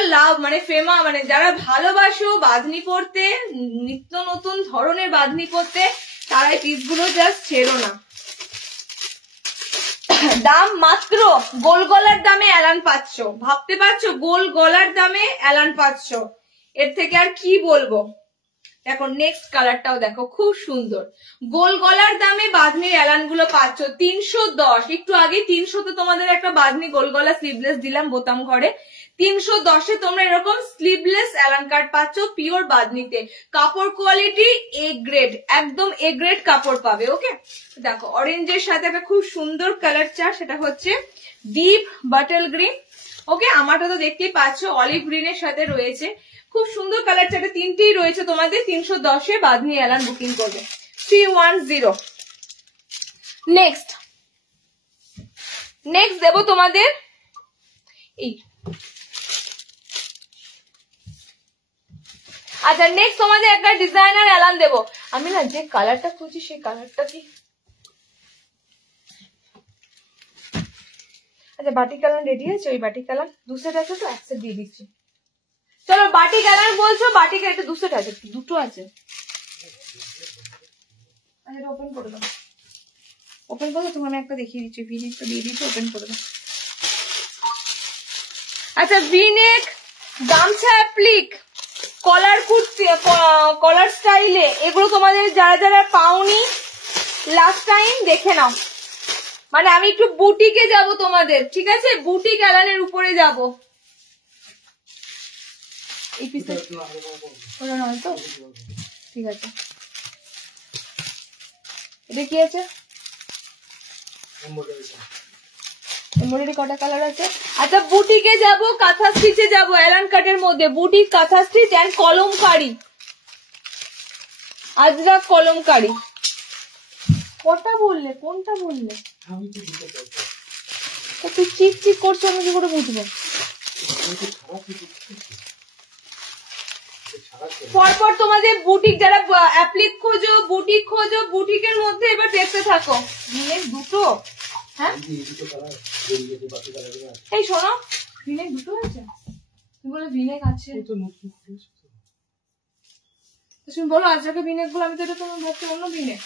যারা ভালোবাসো বাঁধনি পরতে, নিত্য নতুন ধরনের বাঁধনি পরতে, তারা এই পিসগুলো জাস্ট ছেড়ো না। দাম মাত্র গোল গলার দামে অ্যালান পাচ্ছ, ভাবতে পারছো গোল গলার দামে অ্যালান পাচ্ছ, এর থেকে আর কি বলবো। দেখো নেক্সট কালারটাও দেখো, খুব সুন্দর, গোল গলার দামে বাঁধনির অ্যালান গুলো পাচ্ছ 310। একটু আগে 300 তে তোমাদের একটা বাঁধনি গোল গলা স্লিভলেস দিলাম বোতাম ঘরে, 310-এ তোমরা এরকম স্লিভলেস অ্যালান কাট পাচ্ছ পিওর বাঁধনিতে। কাপড় কোয়ালিটি এ গ্রেড, একদম এ গ্রেড কাপড় পাবে। ওকে, দেখো অরেঞ্জের সাথে একটা খুব সুন্দর কালার চার্ট, সেটা হচ্ছে ডিপ বাটল গ্রিন। ওকে, আমারটা তো দেখতেই পাচ্ছ অলিভ গ্রিনের সাথে রয়েছে, খুব সুন্দর কালার চার্টে তিনটেই রয়েছে তোমাদের। 310-এ বাঁধনি অ্যালান বুকিং করবে 310। নেক্সট দেবো তোমাদের এই, আচ্ছা নেক্সট তোমাদের একটা ডিজাইনার অ্যালান দেবো। আমি না যে কালারটা খুঁজি সেই কালারটা কি, আচ্ছা বাটি কালার রেডি আছে, ওই বাটি কালার 2 সেট আছে তো 1 সেট দিয়ে দিচ্ছি। চলো বাটি কালার বলছো, বাটি কালার একটা 2 সেট আছে, দুটো আছে। আচ্ছা ওপেন করে দাও, ওপেন করো তুমি, আমি একটা দেখিয়ে দিচ্ছি, ভিনেক তো দিয়ে দিচ্ছি, ওপেন করে দাও। আচ্ছা ভিনেক, গামছা অ্যাপ্লিক, কলার কুর্তি, কলার স্টাইলে, এগুলো তোমাদের যারা যারা পাওনি লাস্ট টাইম দেখে নাও। মানে আমি একটু বুটিকে যাব তোমাদের, ঠিক আছে, বুটিক অ্যালানের উপরে যাব। এই পিসটা ওটা নয় তো, ঠিক আছে। এটা কি আছে, এমব্রয়ডারি কটা কালার আছে। আচ্ছা বুটিকে যাব, কাঁথা স্টিচে যাব, অ্যালান কাটের মধ্যে বুটিক, কাঁথা স্টিচ এন্ড কলমকারি, আজরাক কলমকারি। কটা বললে, কোনটা বললে? তুই চিক চিক করছো, আমি কি করে বুঝবো? পরপর তোমাদের বুটিক, যারা অ্যাপ্লিক খোঁজো, বুটিক খোঁজো, বুটিকের মধ্যে এবার দেখতে থাকো। দুটো, হ্যাঁ এই শোনো, ভিনেক দুটো আছে, তুমি বলে ভিনেক আছে, তুমি বলো আজকে ভিনেক বলো, আমি তো এটা তোমার ভাবছি অন্য ভিনেক।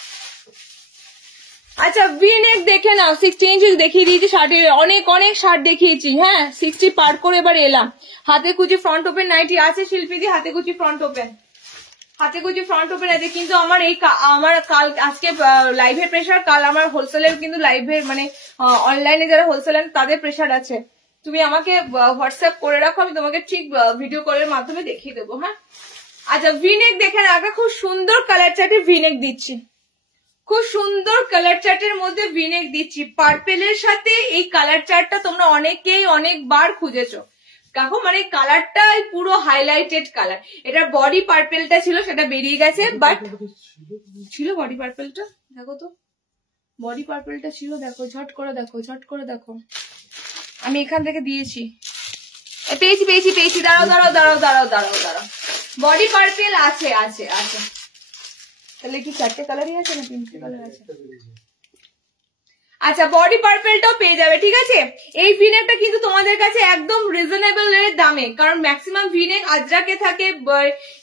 আচ্ছা ভিনেক দেখে নাও, 60 ইঞ্চি দেখিয়ে দিয়েছি শার্টের, অনেক অনেক শার্ট দেখিয়েছি, হ্যাঁ 60 পার করে এবার এলাম। হাতে কুচি ফ্রন্ট ওপেন নাইটি আছে শিল্পীদি, হাতে কুচি ফ্রন্ট ওপেন, হাতে কুচি ফ্রন্ট ওপেন আছে। কিন্তু আমার এই আমার কাল আজকে লাইভের প্রেশার, কাল আমার হোলসেলের কিন্তু লাইভের মানে অনলাইনে যারা হোলসেলার তাদের প্রেশার আছে। তুমি আমাকে হোয়াটসঅ্যাপ করে রাখো, আমি তোমাকে ঠিক ভিডিও কলের মাধ্যমে দেখিয়ে দেবো। হ্যাঁ আচ্ছা ভিনেক দেখে রাখা, খুব সুন্দর কালার চার্টে ভিনেক দিচ্ছি, খুব সুন্দর কালার চার্টের মধ্যে ভিনেক দিচ্ছি পার্পেলের সাথে। এই কালার চার্টটা তোমরা অনেকেই অনেকবার খুঁজেছো, দেখো মানে কালারটা পুরো হাইলাইটেড কালার। এটা বডি পার্পেলটা ছিল, সেটা বেরিয়ে গেছে, বাট ছিল বডি পার্পেলটা, দেখো তো বডি পার্পেলটা ছিল, দেখো ঝট করে দেখো, ঝট করে দেখো, আমি এখান থেকে দিয়েছি, পেয়েছি পেয়েছি পেয়েছি, দাঁড়াও দাঁড়াও দাঁড়াও দাঁড়াও দাঁড়াও দাঁড়াও, বডি পার্পেল আছে আছে আছে। তাহলে কি 4টে কালারই আছে না 3টে কালার আছে? আচ্ছা বডি পার্পেলটাও পেয়ে যাবে, ঠিক আছে। এই ভিনেকটা কিন্তু তোমাদের কাছে একদম রিজনেবল এর দামে, কারণ ম্যাক্সিমাম ভিনেক আজরাকে থাকে,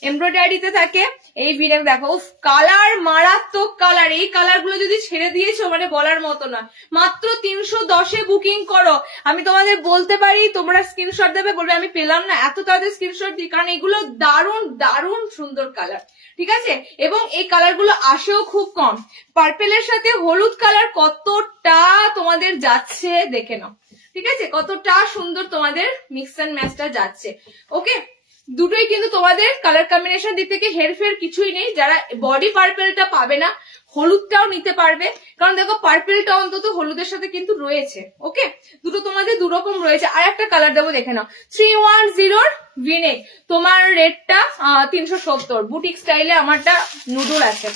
এমব্রয়ডারিতে থাকে। এই ভিনেক দেখো, কালার মারাত্মক কালার, এই কালার গুলো যদি ছেড়ে দিয়েছো মানে বলার মতো না। মাত্র 310-এ বুকিং করো। আমি তোমাদের বলতে পারি, তোমরা স্ক্রিনশট দেবে, বলবে আমি পেলাম না, এত তাদের স্ক্রিনশট দিই, কারণ এগুলো দারুণ দারুণ সুন্দর কালার, ঠিক আছে। এবং এই কালার গুলো আসেও খুব কম। পার্পেলের সাথে হলুদ কালার কতটা তোমাদের যাচ্ছে দেখে নাও, ঠিক আছে, কতটা সুন্দর তোমাদের মিক্স অ্যান্ড ম্যাচটা যাচ্ছে। ওকে, দুটোই কিন্তু তোমাদের কালার কম্বিনেশন দিক থেকে হেরফের কিছুই নেই। যারা বডি পার্পেলটা পাবে না, হলুদটাও নিতে পারবে, কারণ দেখো পার্পেলটা অন্তত হলুদের সাথে কিন্তু রয়েছে। ওকে, দুটো তোমাদের দুরকম রয়েছে। আর একটা কালার দেবো, দেখে নাও, 310 ভিনেক, তোমার রেটটা 370। বুটিক স্টাইলে আমারটা নুডল আছে,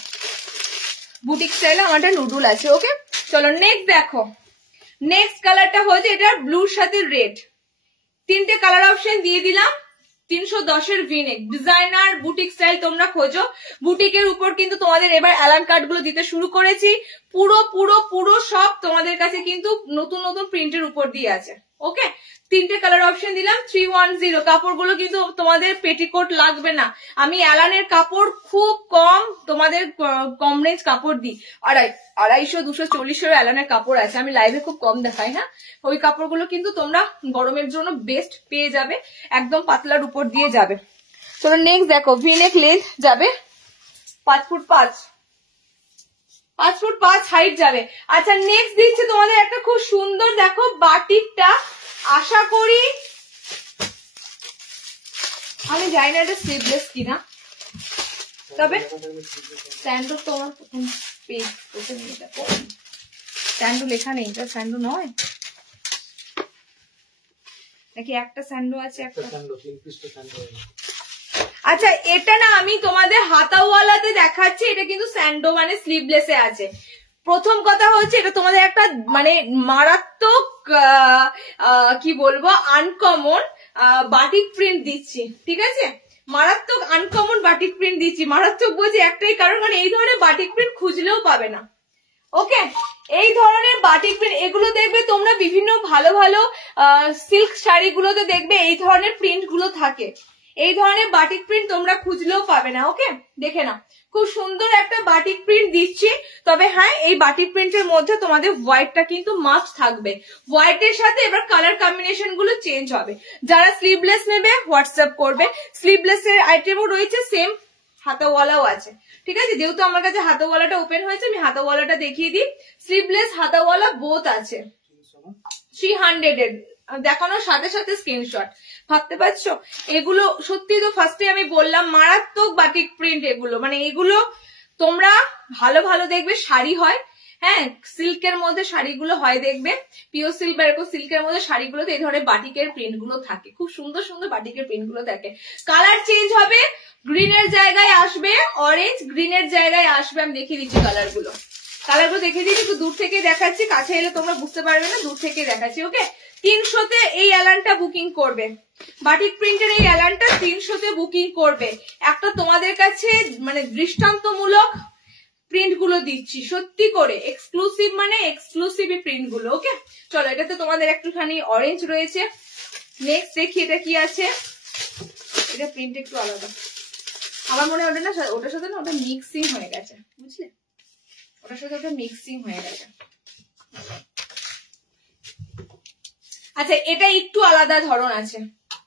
বুটিক স্টাইলে আমারটা নুডল আছে। ওকে চলো নেক্সট দেখো, নেক্সট কালারটা হচ্ছে এটা ব্লুর সাথে রেড, 3টে কালার অপশন দিয়ে দিলাম। 310-এর ভিনেক, ডিজাইনার বুটিক স্টাইল তোমরা খোঁজো। বুটিকের উপর কিন্তু তোমাদের এবার অ্যালান কাট গুলো দিতে শুরু করেছি, পুরো পুরো পুরো সব তোমাদের কাছে কিন্তু নতুন নতুন প্রিন্টের উপর দিয়ে আছে। ওকে, 3টে কালার অপশন দিলাম। 310 কাপড়গুলো কিন্তু তোমাদের পেটিকোট লাগবে না। আমি অ্যালানের কাপড় খুব কম, তোমাদের কম রেঞ্জ কাপড় দিই, 250, 240 অ্যালানের কাপড় আছে, আমি লাইভে খুব কম দেখাই। হ্যাঁ, ওই কাপড়গুলো কিন্তু তোমরা গরমের জন্য বেস্ট পেয়ে যাবে, একদম পাতলার উপর দিয়ে যাবে। চলো নেক্সট দেখো, ভিনেক লেন্থ যাবে 5 ফুট 5, 5 ফুট 5 হাইট যাবে। আচ্ছা নেক্সট দিচ্ছে তোমাদের একটা খুব সুন্দর, দেখো বাটিকটা, আশা করি আমি জানি না এটা স্লিভলেস কিনা, তবে স্যান্ডো তোমার প্রথম পেজ প্রথমে এটা স্যান্ডো লেখা নেই, এটা স্যান্ডো নয় নাকি? একটা স্যান্ডো আছে, একটা স্যান্ডো, 3 পিস স্যান্ডো। আচ্ছা এটা না আমি তোমাদের হাতাওয়ালাতে দেখাচ্ছি, এটা কিন্তু স্যান্ডো মানে স্লিভলেসে আছে। প্রথম কথা হচ্ছে এটা তোমাদের একটা মানে মারাত্মক কি বলবো আনকমন বাটিক প্রিন্ট দিচ্ছি, ঠিক আছে? মারাত্মক আনকমন বাটিক প্রিন্ট দিচ্ছি। মারাত্মক বলছি একটাই কারণ, মানে এই ধরনের বাটিক প্রিন্ট খুঁজলেও পাবে না। ওকে, এই ধরনের বাটিক প্রিন্ট এগুলো দেখবে তোমরা বিভিন্ন ভালো ভালো সিল্ক শাড়িগুলোতে দেখবে এই ধরনের প্রিন্ট গুলো থাকে। এই ধরনের বাটিক প্রিন্ট তোমরা খুঁজলেও পাবে না। ওকে, দেখে নাও, খুব সুন্দর একটা বাটিক প্রিন্ট দিচ্ছি। তবে হ্যাঁ, এই বাটিক প্রিন্টের মধ্যে তোমাদের হোয়াইটটা কিন্তু মাস্ট থাকবে। হোয়াইটের সাথে এবার কালার কম্বিনেশন গুলো চেঞ্জ হবে। যারা স্লিভলেস নেবে হোয়াটসঅ্যাপ করবে। স্লিভলেস এর আইটেমও রয়েছে, সেম হাতাওয়ালাও আছে, ঠিক আছে? যেহেতু আমার কাছে হাতাওয়ালাটা ওপেন হয়েছে, আমি হাতাওয়ালাটা দেখিয়ে দিই। স্লিভলেস হাতাওয়ালা বোথ আছে, 300 এর দেখানোর সাথে সাথে স্ক্রিনশট। ভাবতে পারছো এগুলো সত্যি তো ফার্স্টে আমি বললাম মারাত্মক বাটিক প্রিন্ট এগুলো, মানে এগুলো তোমরা ভালো ভালো দেখবে শাড়ি হয়, হ্যাঁ সিল্কের মধ্যে শাড়িগুলো হয় দেখবে, পিওর সিল্ক বা এরকম সিল্কের মধ্যে শাড়িগুলোতে এই ধরনের বাটিকের প্রিন্ট গুলো থাকে, খুব সুন্দর সুন্দর বাটিকের প্রিন্ট গুলো থাকে। কালার চেঞ্জ হবে, গ্রিনের জায়গায় আসবে অরেঞ্জ, গ্রিনের জায়গায় আসবে। আমি দেখিয়ে দিচ্ছি কালারগুলো, কালারগুলো দেখিয়ে দিচ্ছি, একটু দূর থেকে দেখাচ্ছি, কাছে এলে তোমরা বুঝতে পারবে না, দূর থেকে দেখাচ্ছি। ওকে, 300-তে এই অ্যালানটা বুকিং করবে, বাটিক প্রিন্টের এই অ্যালানটা 300-তে বুকিং করবে। একটা তোমাদের কাছে মানে দৃষ্টান্তমূলক প্রিন্ট গুলো দিচ্ছি, সত্যি করে এক্সক্লুসিভ, মানে এক্সক্লুসিভ প্রিন্ট গুলো। ওকে, চলো এটাতে তোমাদের একটুখানি অরেঞ্জ রয়েছে। নেক্সট দেখি এটা কি আছে। এটা প্রিন্ট একটু আলাদা, আমার মনে হয় ওটা না, ওটার সাথে না ওটা মিক্সিং হয়ে গেছে, বুঝলে? ওটার সাথে ওটা মিক্সিং হয়ে গেছে। আচ্ছা এটা একটু আলাদা ধরন আছে,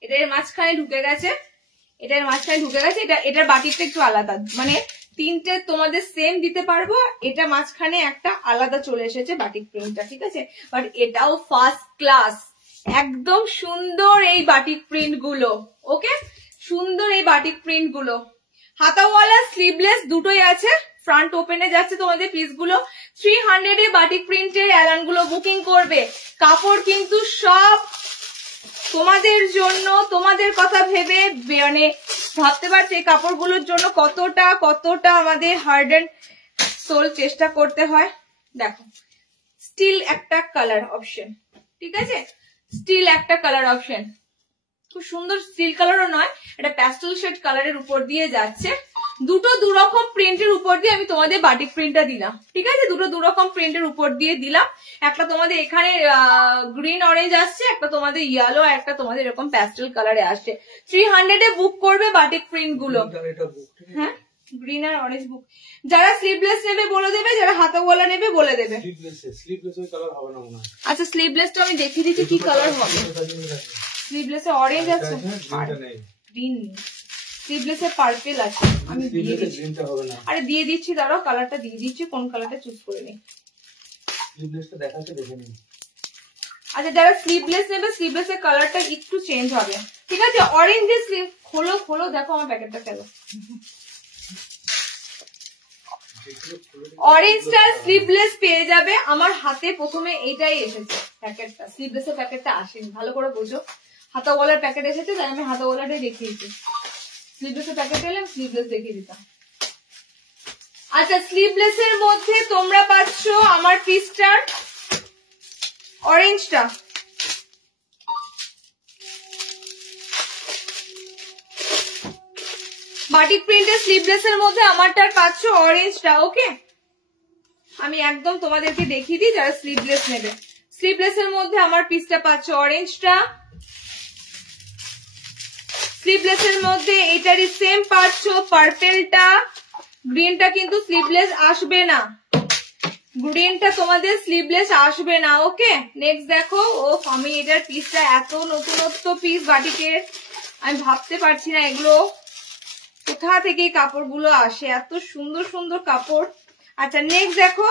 এটা এর মাঝখানে ঢুকে গেছে, এটার মাঝখানে ঢুকে গেছে, এটার বাটিকটা একটু আলাদা, মানে তিনটে তোমাদের সেম দিতে পারবো, এটা মাঝখানে একটা আলাদা চলে এসেছে বাটিক প্রিন্টটা, ঠিক আছে? বাট এটাও ফার্স্ট ক্লাস, একদম সুন্দর এই বাটিক প্রিন্ট গুলো। ওকে, সুন্দর এই বাটিক প্রিন্ট গুলো। হাতাওয়ালা স্লিভলেস দুটোই আছে, ফ্রন্ট ওপেনে যাচ্ছে তোমাদের পিস গুলো। 300-এ বাটিক প্রিন্টের অ্যালান গুলো বুকিং করবে। কাপড় কিন্তু সব তোমাদের জন্য, তোমাদের কথা ভেবে, মানে ভাবতে পারছো এই কাপড়গুলোর জন্য কতটা আমাদের হার্ড অ্যান্ড সোল চেষ্টা করতে হয়। দেখো স্টিল একটা কালার অপশন, ঠিক আছে? স্টিল একটা কালার অপশন, খুব সুন্দর স্টিল কালারও নয়, এটা প্যাস্টেল শেড কালারের উপর দিয়ে যাচ্ছে। দুটো দুরকম প্রিন্টের উপর দিয়ে আমি তোমাদের বাটিক প্রিন্টটা দিলাম, ঠিক আছে? দুটো দুরকম প্রিন্টের উপর দিয়ে দিলাম। একটা তোমাদের এখানে গ্রিন অরেঞ্জ আসছে, একটা তোমাদের ইয়েলো, একটা তোমাদের এরকম প্যাস্টেল কালারে আসছে। 300-এ বুক করবে বাটিক প্রিন্ট গুলো। হ্যাঁ, গ্রিন আর অরেঞ্জ বুক। যারা স্লিভলেস নেবে বলে দেবে, যারা হাতাওয়ালা নেবে বলে দেবে। স্লিভলেস ওই কালার হবে না মনে হয়। আচ্ছা স্লিভলেসটা আমি দেখিয়ে দিচ্ছি কি কালার হবে। স্লিভলেসে অরেঞ্জ আছে, গ্রিন, স্লিভলেসে পার্পল আছে। আমি দিয়ে দিচ্ছি, আরে দিয়ে দিচ্ছি, দাঁড়াও কালারটা দিয়ে দিচ্ছি, কোন কালারটা চুজ করে নিই। স্লিভলেসটা দেখাচ্ছে, দেখে নিন। আচ্ছা যারা স্লিভলেস নেবে, স্লিভলেসের কালারটা একটু চেঞ্জ হবে, ঠিক আছে? অরেঞ্জের স্লিভ খোলো, দেখো আমার প্যাকেটটা ফেলো। অরেঞ্জটা স্লিভলেস পেয়ে যাবে। আমার হাতে প্রথমে এইটাই এসেছে প্যাকেটটা, স্লিভলেসের প্যাকেটটা আসেনি, ভালো করে বোঝো। হাতাওয়ালার প্যাকেট এসেছে, তাই আমি হাতাওয়ালাটাই দেখিয়েছি। স্লিভলেসের প্যাকেট এলে স্লিভলেস দেখিয়ে দিতাম। আচ্ছা স্লিভলেসের মধ্যে তোমরা পাচ্ছ আমার পিসটার অরেঞ্জটা, বাটিক প্রিন্টের স্লিভলেসের মধ্যে আমারটার পাচ্ছ অরেঞ্জটা। ওকে, আমি একদম তোমাদেরকে দেখিয়ে দিই যারা স্লিভলেস নেবে। স্লিভলেসের মধ্যে আমার পিসটা পাচ্ছ অরেঞ্জটা, স্লিভলেসের মধ্যে এটারই সেম পাচ্ছ পার্পেলটা। গ্রিনটা কিন্তু স্লিভলেস আসবে না, গ্রিনটা তোমাদের স্লিভলেস আসবে না। ওকে, নেক্সট দেখো। ও আমি এটার পিসটা এত নতুনত্ব পিস বাটিকের, আমি ভাবতে পারছি না এগুলো কোথা থেকে কাপড়গুলো আসে, এত সুন্দর সুন্দর কাপড়। আচ্ছা নেক্সট দেখো,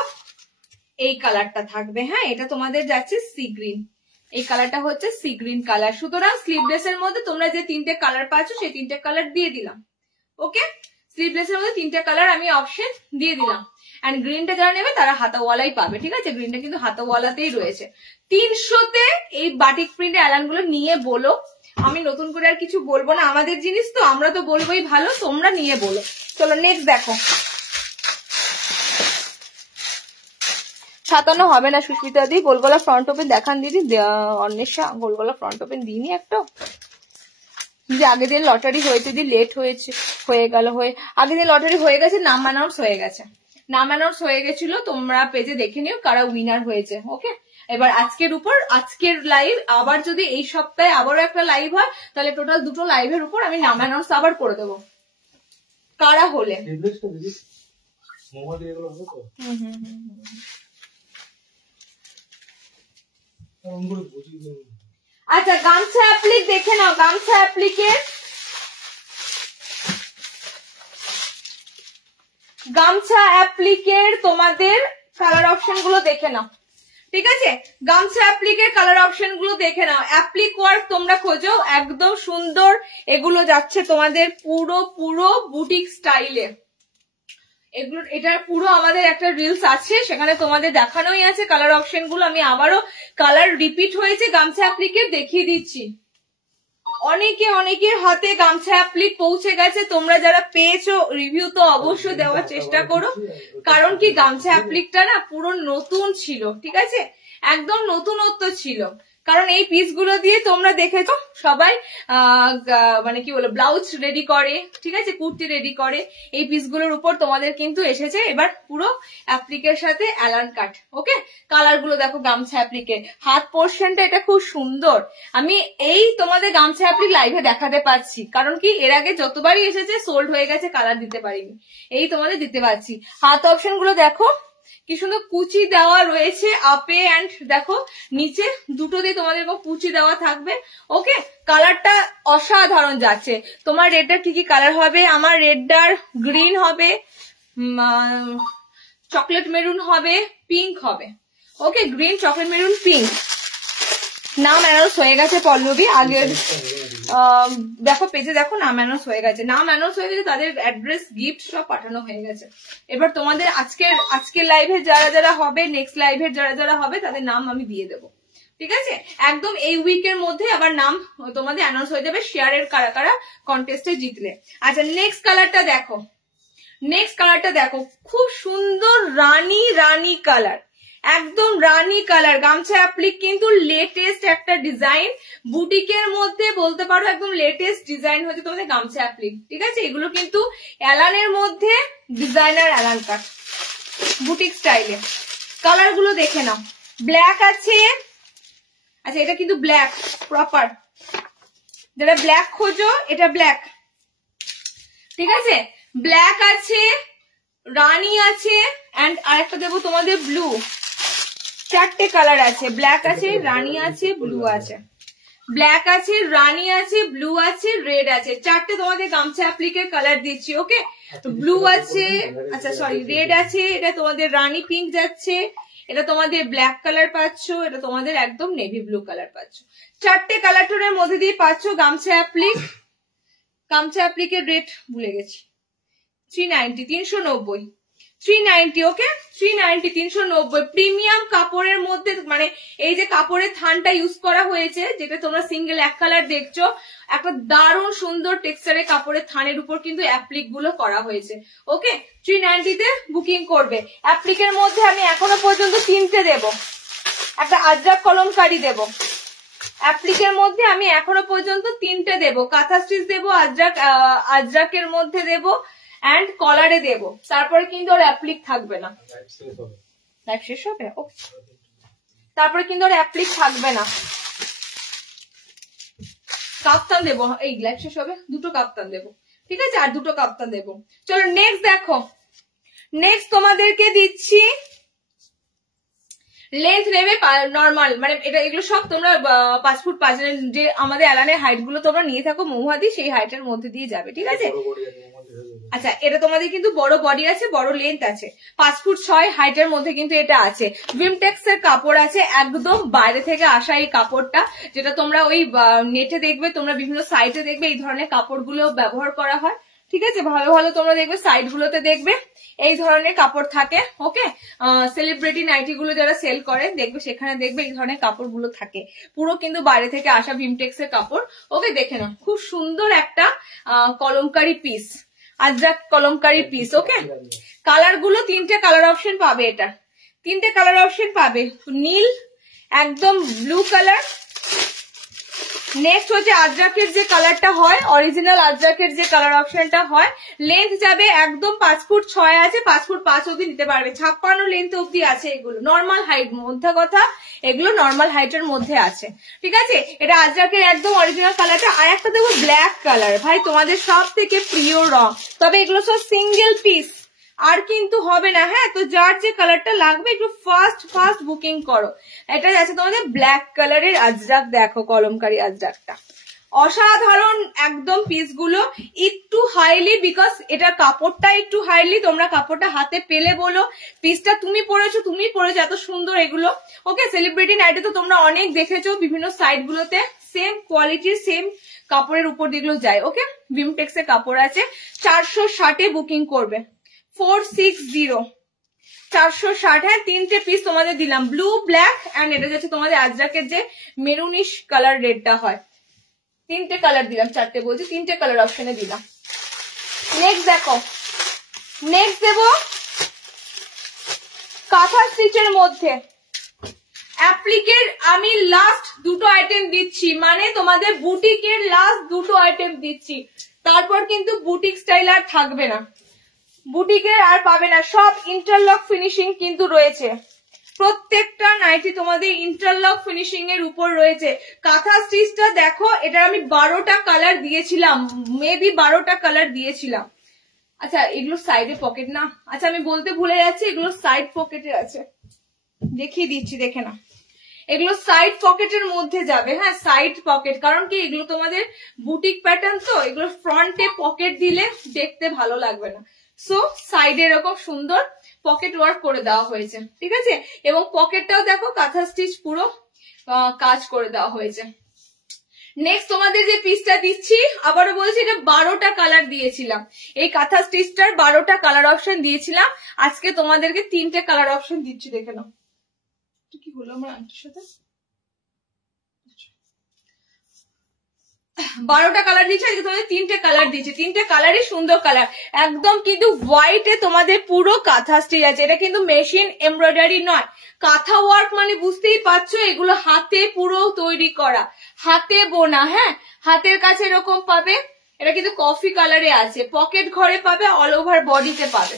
এই কালারটা থাকবে, হ্যাঁ এটা তোমাদের যাচ্ছে সি গ্রিন, এই কালারটা হচ্ছে সি গ্রিন কালার। সুতরাং স্লিভলেস এর মধ্যে তোমরা যে 3টে কালার পাচ্ছ সেই 3টে কালার দিয়ে দিলাম। ওকে, স্লিভলেস এর মধ্যে 3টে কালার আমি অপশন দিয়ে দিলাম। এন্ড গ্রিনটা যারা নেবে তারা হাতাওয়ালাই পাবে, ঠিক আছে? গ্রিনটা কিন্তু হাতাওয়ালাতেই রয়েছে। 300তে এই বাটিক প্রিন্ট অ্যালান গুলো নিয়ে বলো, আমি নতুন করে আর কিছু বলবো না, আমাদের জিনিস তো আমরা তো বলবোই ভালো, তোমরা নিয়ে বলো। চলো নেক্সট দেখো। 57 হবে না সুস্মিতা দি। গোলগলা ফ্রন্ট ওপেন দেখান দিদি। অন্বেষা গোলগলা ফ্রন্ট ওপেন দিইনি একটা, যে আগের দিন লটারি হয়েছে, দি লেট হয়েছে, হয়ে গেল, আগের দিন লটারি হয়ে গেছে, নাম অ্যানাউন্স হয়ে গেছে, নাম অ্যানাউন্স হয়ে গেছিল, তোমরা পেজে দেখে নিও কারা উইনার হয়েছে। ওকে, এবার আজকের লাইভ আবার যদি এই সপ্তাহে আবারও একটা লাইভ হয় তাহলে টোটাল 2টো লাইভের উপর আমি নাম অ্যানাউন্স আবার করে দেবো কারা হলে। আচ্ছা, গামছা অ্যাপ্লিক দেখে নাও। গামছা অ্যাপ্লিকের তোমাদের কালার অপশন গুলো দেখে নাও, ঠিক আছে? গামছা অ্যাপ্লিকের কালার অপশন গুলো দেখে নাও। অ্যাপ্লিক ওয়ার্ক তোমরা খোঁজো, একদম সুন্দর এগুলো যাচ্ছে তোমাদের পুরো বুটিক স্টাইলে। এগুলো এটার পুরো আমাদের একটা রিলস আছে, সেখানে তোমাদের দেখানোই আছে কালার অপশন গুলো। আমি আবারও কালার রিপিট হয়েছে গামছা অ্যাপ্লিকের দেখিয়ে দিচ্ছি। অনেকের হাতে গামছা অ্যাপ্লিক পৌঁছে গেছে, তোমরা যারা পেয়েছো রিভিউ তো অবশ্যই দেওয়ার চেষ্টা করো, কারণ কি গামছা অ্যাপ্লিকটা না পুরো নতুন ছিল, ঠিক আছে? একদম নতুনত্ব ছিল, কারণ এই পিস গুলো দিয়ে তোমরা দেখেছো সবাই মানে কি বলো ব্লাউজ রেডি করে, ঠিক আছে, কুর্তি রেডি করে। এই পিস গুলোর উপর তোমাদের কিন্তু এসেছে এবার পুরো অ্যাপ্লিকের সাথে অ্যালান কাট। ওকে, কালার গুলো দেখো গামছা অ্যাপ্লিকের, হাত পোর্শনটা এটা খুব সুন্দর। আমি এই তোমাদের গামছা অ্যাপ্লিক লাইভে দেখাতে পারছি, কারণ কি এর আগে যতবারই এসেছে সোল্ড হয়ে গেছে, কালার দিতে পারিনি, এই তোমাদের দিতে পারছি। হাত অপশন গুলো দেখো কি সুন্দর কুচি দেওয়া রয়েছে আপে এন্ড দেখো নিচে দুটোতে তোমাদের কুচি দেওয়া থাকবে। ওকে, কালারটা অসাধারণ যাচ্ছে। তোমার রেডটার কি কি কালার হবে? আমার রেডটার গ্রিন হবে, চকলেট মেরুন হবে, পিঙ্ক হবে। ওকে, গ্রিন, চকলেট মেরুন, পিঙ্ক। নাম অ্যানাউন্স হয়ে গেছে পল্লবী, আগের দেখো পেজে দেখো নাম অ্যানাউন্স হয়ে গেছে, তাদের অ্যাড্রেস গিফট সব পাঠানো হয়ে গেছে। এবার তোমাদের আজকের লাইভে যারা হবে, নেক্সট লাইভে যারা হবে তাদের নাম আমি দিয়ে দেবো, ঠিক আছে? একদম এই উইকের মধ্যে আবার নাম তোমাদের অ্যানাউন্স হয়ে যাবে শেয়ারের কারা কন্টেস্টে জিতলে। আচ্ছা, নেক্সট কালারটা দেখো, খুব সুন্দর রানী কালার, একদম রানী কালার। গামছা অ্যাপ্লিক কিন্তু লেটেস্ট একটা ডিজাইন, বুটিকের মধ্যে বলতে পারো একদম লেটেস্ট ডিজাইন হচ্ছে তোমাদের গামছা অ্যাপ্লিক, ঠিক আছে? এগুলো কিন্তু অ্যালানের মধ্যে ডিজাইনার অ্যালান কাট বুটিক স্টাইলে। কালার গুলো দেখে নাও, ব্ল্যাক আছে, আচ্ছা এটা কিন্তু ব্ল্যাক প্রপার, যারা ব্ল্যাক খোঁজো এটা ব্ল্যাক, ঠিক আছে? ব্ল্যাক আছে, রানী আছে, এন্ড আরেকটা দেবো তোমাদের ব্লু। 4টে কালার আছে, ব্ল্যাক আছে, রানী আছে, ব্লু আছে, ব্ল্যাক আছে, রানী আছে, ব্লু আছে, রেড আছে। 4টে তোমাদের গামছা অ্যাপ্লিকের কালার দিচ্ছি। ওকে, ব্লু আছে, আচ্ছা সরি রেড আছে, এটা তোমাদের রানী পিঙ্ক যাচ্ছে, এটা তোমাদের ব্ল্যাক কালার পাচ্ছ, এটা তোমাদের একদম নেভি ব্লু কালার পাচ্ছ। 4টে কালার টোনের মধ্যে দিয়ে পাচ্ছ গামছা অ্যাপ্লিক। গামছা অ্যাপ্লিকের রেট ভুলে গেছি, 390, 390। ওকে, 390, 390 প্রিমিয়াম কাপড়ের মধ্যে, মানে এই যে কাপড়ের থানটা ইউজ করা হয়েছে, যেটা তোমরা সিঙ্গেল এক কালার দেখছো, একটা দারুণ সুন্দর টেক্সচারের কাপড়ের থানের উপর কিন্তু অ্যাপ্লিক গুলো করা হয়েছে। ওকে, 390 তে বুকিং করবে। অ্যাপ্লিকের মধ্যে আমি এখনো পর্যন্ত 3টে দেবো, একটা আজরাক কলমকারি দেবো। অ্যাপ্লিকের মধ্যে আমি এখনো পর্যন্ত 3টে দেবো, কাঁথা স্টিচ দেবো, আজরাকের মধ্যে দেবো, এন্ড কলারে দেবো। তারপরে কিন্তু ওর অ্যাপ্লিক থাকবে না, লাইভ শেষ হবে। তারপরে কিন্তু ওর অ্যাপ্লিক থাকবে না। কাপ্তান দেবো, এই লাইভ শেষ হবে, 2টো কাপ্তান দেবো, ঠিক আছে? আর 2টো কাপ্তান দেবো। চলো নেক্সট দেখো, নেক্সট তোমাদেরকে দিচ্ছি লেন্থ নেবে নর্মাল, মানে এগুলো সব তোমরা 5 ফুট 5 যে আমাদের অ্যালানের হাইট গুলো তোমরা নিয়ে থাকো মৌহাদি, সেই হাইটের মধ্যে দিয়ে যাবে, ঠিক আছে? আচ্ছা, এটা তোমাদের কিন্তু বড় বডি আছে, বড় লেন্থ আছে, 5 ফুট 6 হাইটের মধ্যে কিন্তু এটা আছে। ভিমটেক্স এর কাপড় আছে, একদম বাইরে থেকে আসা এই কাপড়টা, যেটা তোমরা ওই নেটে দেখবে, তোমরা বিভিন্ন সাইটে দেখবে এই ধরনের কাপড়গুলো ব্যবহার করা হয়। ঠিক আছে, ভালো ভালো তোমরা দেখবে সাইট গুলোতে দেখবে এই ধরনের কাপড় থাকে। ওকে, সেলিব্রিটি নাইটি গুলো যারা সেল করে দেখবে, সেখানে দেখবে এই ধরনের কাপড়গুলো থাকে, পুরো কিন্তু বাইরে থেকে আসা ভিমটেক্স এর কাপড়। ওকে, দেখে নাও, খুব সুন্দর একটা কলমকারি পিস, আজরাক কলমকারি পিস। ওকে, কালার গুলো 3টে কালার অপশন পাবে, এটা 3টে কালার অপশন পাবে, নীল, একদম ব্লু কালার। নেক্সট হচ্ছে আজরাকের যে কালারটা হয়, অরিজিনাল আজরাকের যে কালার অপশনটা হয়, লেন্থ যাবে একদম 5 ফুট 6 আছে, 5 ফুট 5 অব্দি নিতে পারবে, 56 লেন্থ অব্দি আছে। এগুলো নর্মাল হাইট, মধ্যে কথা এগুলো নর্মাল হাইটের মধ্যে আছে। ঠিক আছে, এটা আজরাকের একদম অরিজিনাল কালারটা। আর একটা দেবো ব্ল্যাক কালার, ভাই তোমাদের সব থেকে প্রিয় রং, তবে এগুলো সব সিঙ্গেল পিস, আর কিন্তু হবে না। হ্যাঁ, তো যার যে কালারটা লাগবে একটু ফাস্ট বুকিং করো। এটা আছে তোমাদের ব্ল্যাক কালারের আজরাক, দেখো কলমকারী আজরাকটা অসাধারণ একদম। পিসগুলো একটু হাইলি, বিকজ এটার কাপড়টা একটু হাইলি, তোমরা কাপড়টা হাতে পেলে বলো, পিসটা তুমি পরেছো এত সুন্দর এগুলো। ওকে, সেলিব্রিটি নাইটে তো তোমরা অনেক দেখেছো বিভিন্ন সাইট গুলোতে, সেম কোয়ালিটির সেম কাপড়ের উপর যেগুলো যায়। ওকে, ভিমটেক্স এর কাপড় আছে, 460 বুকিং করবে, 460 460। হ্যাঁ, 3টে পিস তোমাদের দিলাম, ব্লু, ব্ল্যাক এন্ড এটা যাচ্ছে তোমাদের আজরাকের যে মেরুনিশ কালার রেডটা হয়। 3টে কালার দিলাম, 4টে বলছি, 3টে কালার অপশনে দিলাম। নেক্সট দেখো, নেক্সট দেবো কাঁথা স্টিচের মধ্যে অ্যাপ্লিকের আমি লাস্ট 2টো আইটেম দিচ্ছি, মানে তোমাদের বুটিকের লাস্ট 2টো আইটেম দিচ্ছি, তারপর কিন্তু বুটিক স্টাইল আর থাকবে না, বুটিকের আর পাবে না। সব ইন্টারলক ফিনিশিং কিন্তু রয়েছে, প্রত্যেকটা নাইটি তোমাদের ইন্টারলক ফিনিশিং এর উপর রয়েছে। কাঁথা স্টিচটা দেখো, এটা আমি 12টা কালার দিয়েছিলাম, মেবি 12টা কালার দিয়েছিলাম। আচ্ছা, এগুলো সাইডে পকেট না, আচ্ছা আমি বলতে ভুলে যাচ্ছি, এগুলো সাইড পকেটে আছে, দেখিয়ে দিচ্ছি, দেখে না, এগুলো সাইড পকেটের মধ্যে যাবে। হ্যাঁ, সাইড পকেট, কারণ কি এগুলো তোমাদের বুটিক প্যাটার্ন, তো এগুলো ফ্রন্টে পকেট দিলে দেখতে ভালো লাগবে না, সো সাইডে এরকম সুন্দর পকেট ওয়ার্ক করে দেওয়া হয়েছে। ঠিক আছে, এবং পকেটটাও দেখো কাঁথা স্টিচ পুরো কাজ করে দেওয়া হয়েছে। নেক্সট তোমাদের যে পিসটা দিচ্ছি, আবারও বলছি, এটা 12টা কালার দিয়েছিলাম, এই কাঁথা স্টিচটার 12টা কালার অপশন দিয়েছিলাম, আজকে তোমাদেরকে 3টে কালার অপশন দিচ্ছি, দেখে নাও। কি হলো আমার আন্টির সাথে, 12টা কালার দিয়েছি, আজকে তোমাদের 3টে কালার দিয়েছি, 3টে কালারই সুন্দর কালার, একদম কিন্তু হোয়াইটে তোমাদের পুরো কাঁথা স্টিচ আছে। এটা কিন্তু মেশিন এমব্রয়ডারি নয়, কাঁথা ওয়ার্ক, মানে বুঝতেই পারছো এগুলো হাতে পুরো তৈরি করা, হাতে বোনা। হ্যাঁ, হাতের কাছে এরকম পাবে, এটা কিন্তু কফি কালারে আছে, পকেট ঘরে পাবে, অল ওভার বডিতে পাবে,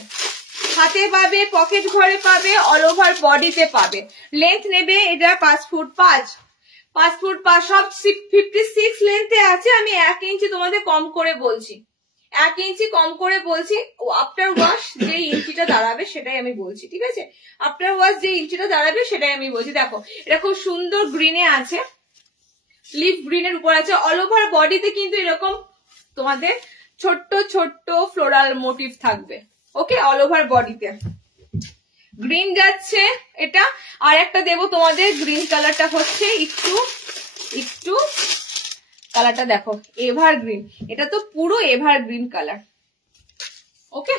হাতে পাবে, পকেট ঘরে পাবে, অল ওভার বডিতে পাবে। লেন্থ নেবে এটা 5 ফুট 5, 5 ফুট 5, সব 56 লেন্থে আছে। আমি 1 ইঞ্চি তোমাদের কম করে বলছি, 1 ইঞ্চি কম করে বলছি, আফটার ওয়াশ যে ইঞ্চিটা দাঁড়াবে সেটাই আমি বলছি। ঠিক আছে, আফটার ওয়াশ যে ইঞ্চিটা দাঁড়াবে সেটাই আমি বলছি। দেখো, এটা খুব সুন্দর গ্রিনে আছে, লিফ গ্রিনের উপর আছে, অল ওভার বডিতে কিন্তু এরকম তোমাদের ছোট্ট ছোট্ট ফ্লোরাল মোটিভ থাকবে। ওকে, অল ওভার বডিতে গ্রিন যাচ্ছে এটা। আর একটা দেবো তোমাদের, গ্রিন কালারটা হচ্ছে একটু কালারটা দেখো, এভার গ্রিন, এটা তো পুরো এভার গ্রিন কালার। ওকে,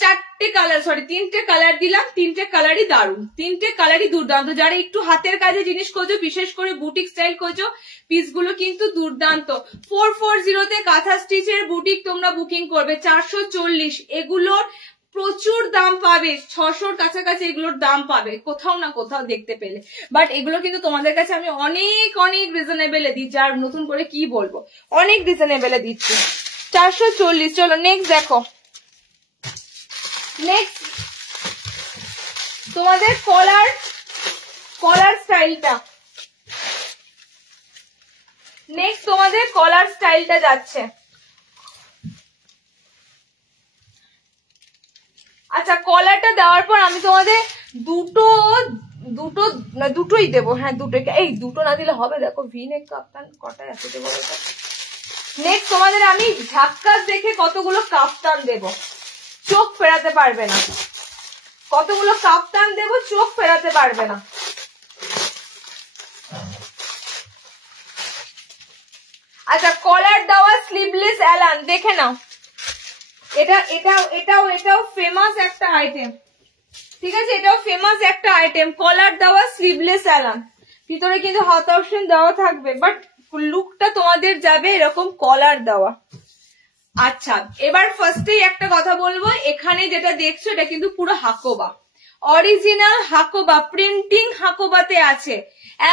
4টে কালার, সরি 3টে কালার দিলাম, 3টে কালারই দারুন, 3টে কালারই দুর্দান্ত। যারা একটু হাতের কাজে জিনিস করছো, বিশেষ করে বুটিক স্টাইল করছো, পিসগুলো কিন্তু দুর্দান্ত। 440 কাঁথা স্টিচের বুটিক তোমরা বুকিং করবে, 440, এগুলোর প্রচুর দাম পাবে, 600-র কাছাকাছি এগুলোর দাম পাবে কোথাও না কোথাও দেখতে পেলে, বাট এগুলো কিন্তু তোমাদের কাছে আমি অনেক অনেক রিজনেবলে দিচ্ছি, আর নতুন করে কি বলবো, অনেক রিজনেবলে দিচ্ছি, 440। চলো নেক্সট দেখো, নেক্সট তোমাদের কলার স্টাইলটা, নেক্সট তোমাদের কলার স্টাইলটা যাচ্ছে। আচ্ছা, কলারটা দেওয়ার পর আমি তোমাদের দুটোই দেবো। হ্যাঁ, দুটোই, এই দুটো না দিলে হবে, দেখো ভি নেক কাপ্তান কটায় আছে দেবো, নেক্সট তোমাদের আমি ঝাক্কাস দেখে কতগুলো কাফতান দেব, চোখ ফেরাতে পারবে না। কতগুলো কাফতান দেব, চোখ ফেরাতে পারবে না। আচ্ছা, কলার দেওয়া স্লিভলেস অ্যালান দেখে নাও। এটাও ফেমাস একটা আইটেম, ঠিক আছে? এটাও ফেমাস একটা আইটেম, কলার দেওয়া স্লিভলেস অ্যালান। ভিতরে কিন্তু হাত অপশন দেওয়া থাকবে, বাট লুকটা তোমাদের যাবে এরকম কলার দেওয়া। আচ্ছা, এবার ফার্স্টেই একটা কথা বলবো, এখানে যেটা দেখছো এটা কিন্তু পুরো হাকোবা, অরিজিনাল হাকোবা, প্রিন্টিং হাকোবাতে আছে,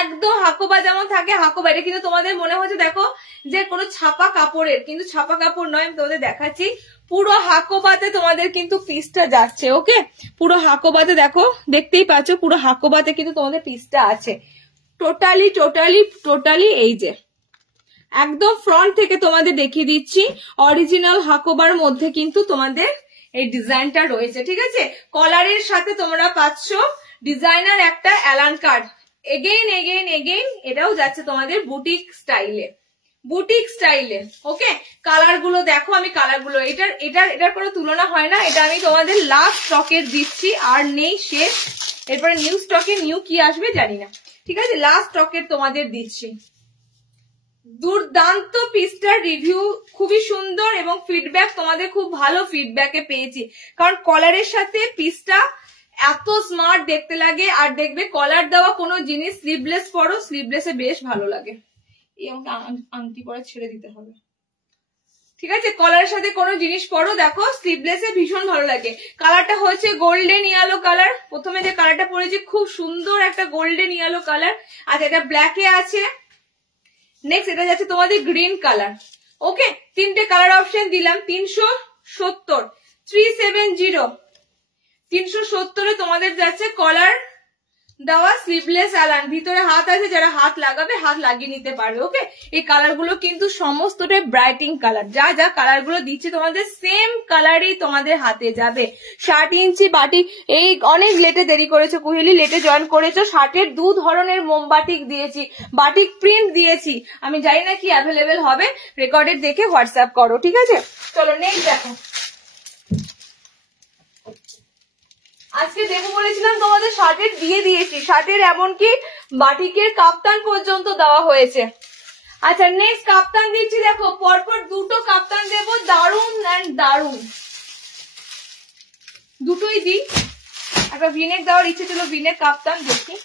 একদম হাকোবা যেমন থাকে হাকোবা। এটা কিন্তু তোমাদের মনে হচ্ছে দেখো যে কোনো ছাপা কাপড়ের, কিন্তু ছাপা কাপড় নয়, আমি তোমাদের দেখাচ্ছি। পুরো হাকোবাতে তোমাদের কিন্তু পিসটা যাচ্ছে। ওকে, পুরো হাকোবাতে দেখো, দেখতেই পাচ্ছ পুরো হাকোবাতে কিন্তু তোমাদের পিসটা আছে। টোটালি এই যে একদম ফ্রন্ট থেকে তোমাদের দেখিয়ে দিচ্ছি, অরিজিনাল হাকোবার মধ্যে কিন্তু তোমাদের এই ডিজাইনটা রয়েছে, ঠিক আছে? কলারের সাথে তোমরা পাচ্ছ ডিজাইনার একটা অ্যালান কার্ড, এগেইন এটাও যাচ্ছে তোমাদের বুটিক স্টাইলে। ওকে, কালার গুলো দেখো, আমি কালার গুলো এটার কোনো তুলনা হয় না। এটা আমি তোমাদের লাস্ট স্টকের দিচ্ছি, আর নেই শেষ। এরপরে নিউ স্টকে নিউ কি আসবে জানি না, ঠিক আছে? লাস্ট স্টকের তোমাদের দিচ্ছি। দুর্দান্ত পিসটার রিভিউ খুবই সুন্দর এবং ফিডব্যাক তোমাদের খুব ভালো ফিডব্যাকে পেয়েছি, কারণ কলারের সাথে পিসটা এত স্মার্ট দেখতে লাগে। আর দেখবে কলার দেওয়া কোনো জিনিস স্লিভলেস পরো, স্লিভলেসে বেশ ভালো লাগে। এই আংটি পরে ছেড়ে দিতে হবে, ঠিক আছে? কলারের সাথে কোনো জিনিস পরো, দেখো স্লিভলেসে ভীষণ ভালো লাগে। কালারটা হচ্ছে গোল্ডেন ইয়েলো কালার, প্রথমে যে কালারটা পরেছি খুব সুন্দর একটা গোল্ডেন ইয়েলো কালার। আচ্ছা, এটা ব্ল্যাকে আছে। নেক্সট এটা যাচ্ছে তোমাদের গ্রিন কালার। ওকে, তিনটে কালার অপশন দিলাম। 370 370 তোমাদের যাচ্ছে কলার দেওয়া স্লিভলেস অ্যালান, ভিতরে হাত আছে, যারা হাত লাগাবে হাত লাগিয়ে নিতে পারবে। ওকে, এই কালার গুলো কিন্তু সমস্তটাই ব্রাইটিং কালার, যা কালার গুলো দিচ্ছে তোমাদের সেম কালারই তোমাদের হাতে যাবে। 60 ইঞ্চি বাটি, এই অনেক লেটে দেরি করেছো কুহেলি, লেটে জয়েন করেছো। 60-এর 2 ধরনের মোমবাটিক দিয়েছি, বাটিক প্রিন্ট দিয়েছি। আমি জানি না কি অ্যাভেলেবেল হবে, রেকর্ডেড দেখে হোয়াটসঅ্যাপ করো, ঠিক আছে? চলো নেক্সট দেখো। আজকে দেবো বলেছিলাম তোমাদের, শার্টের দিয়ে দিয়েছি, শার্টের এমনকি বাটিকের কাপ্তান পর্যন্ত দেওয়া হয়েছে। আচ্ছা, নেক্সট কাপ্তান দিচ্ছি, দেখো পরপর দুটো কাপ্তান দেবো, দারুন দুটোই দিই। একটা ভিনেক দেওয়ার ইচ্ছে ছিল, ভিনেক কাপ্তান দেখি।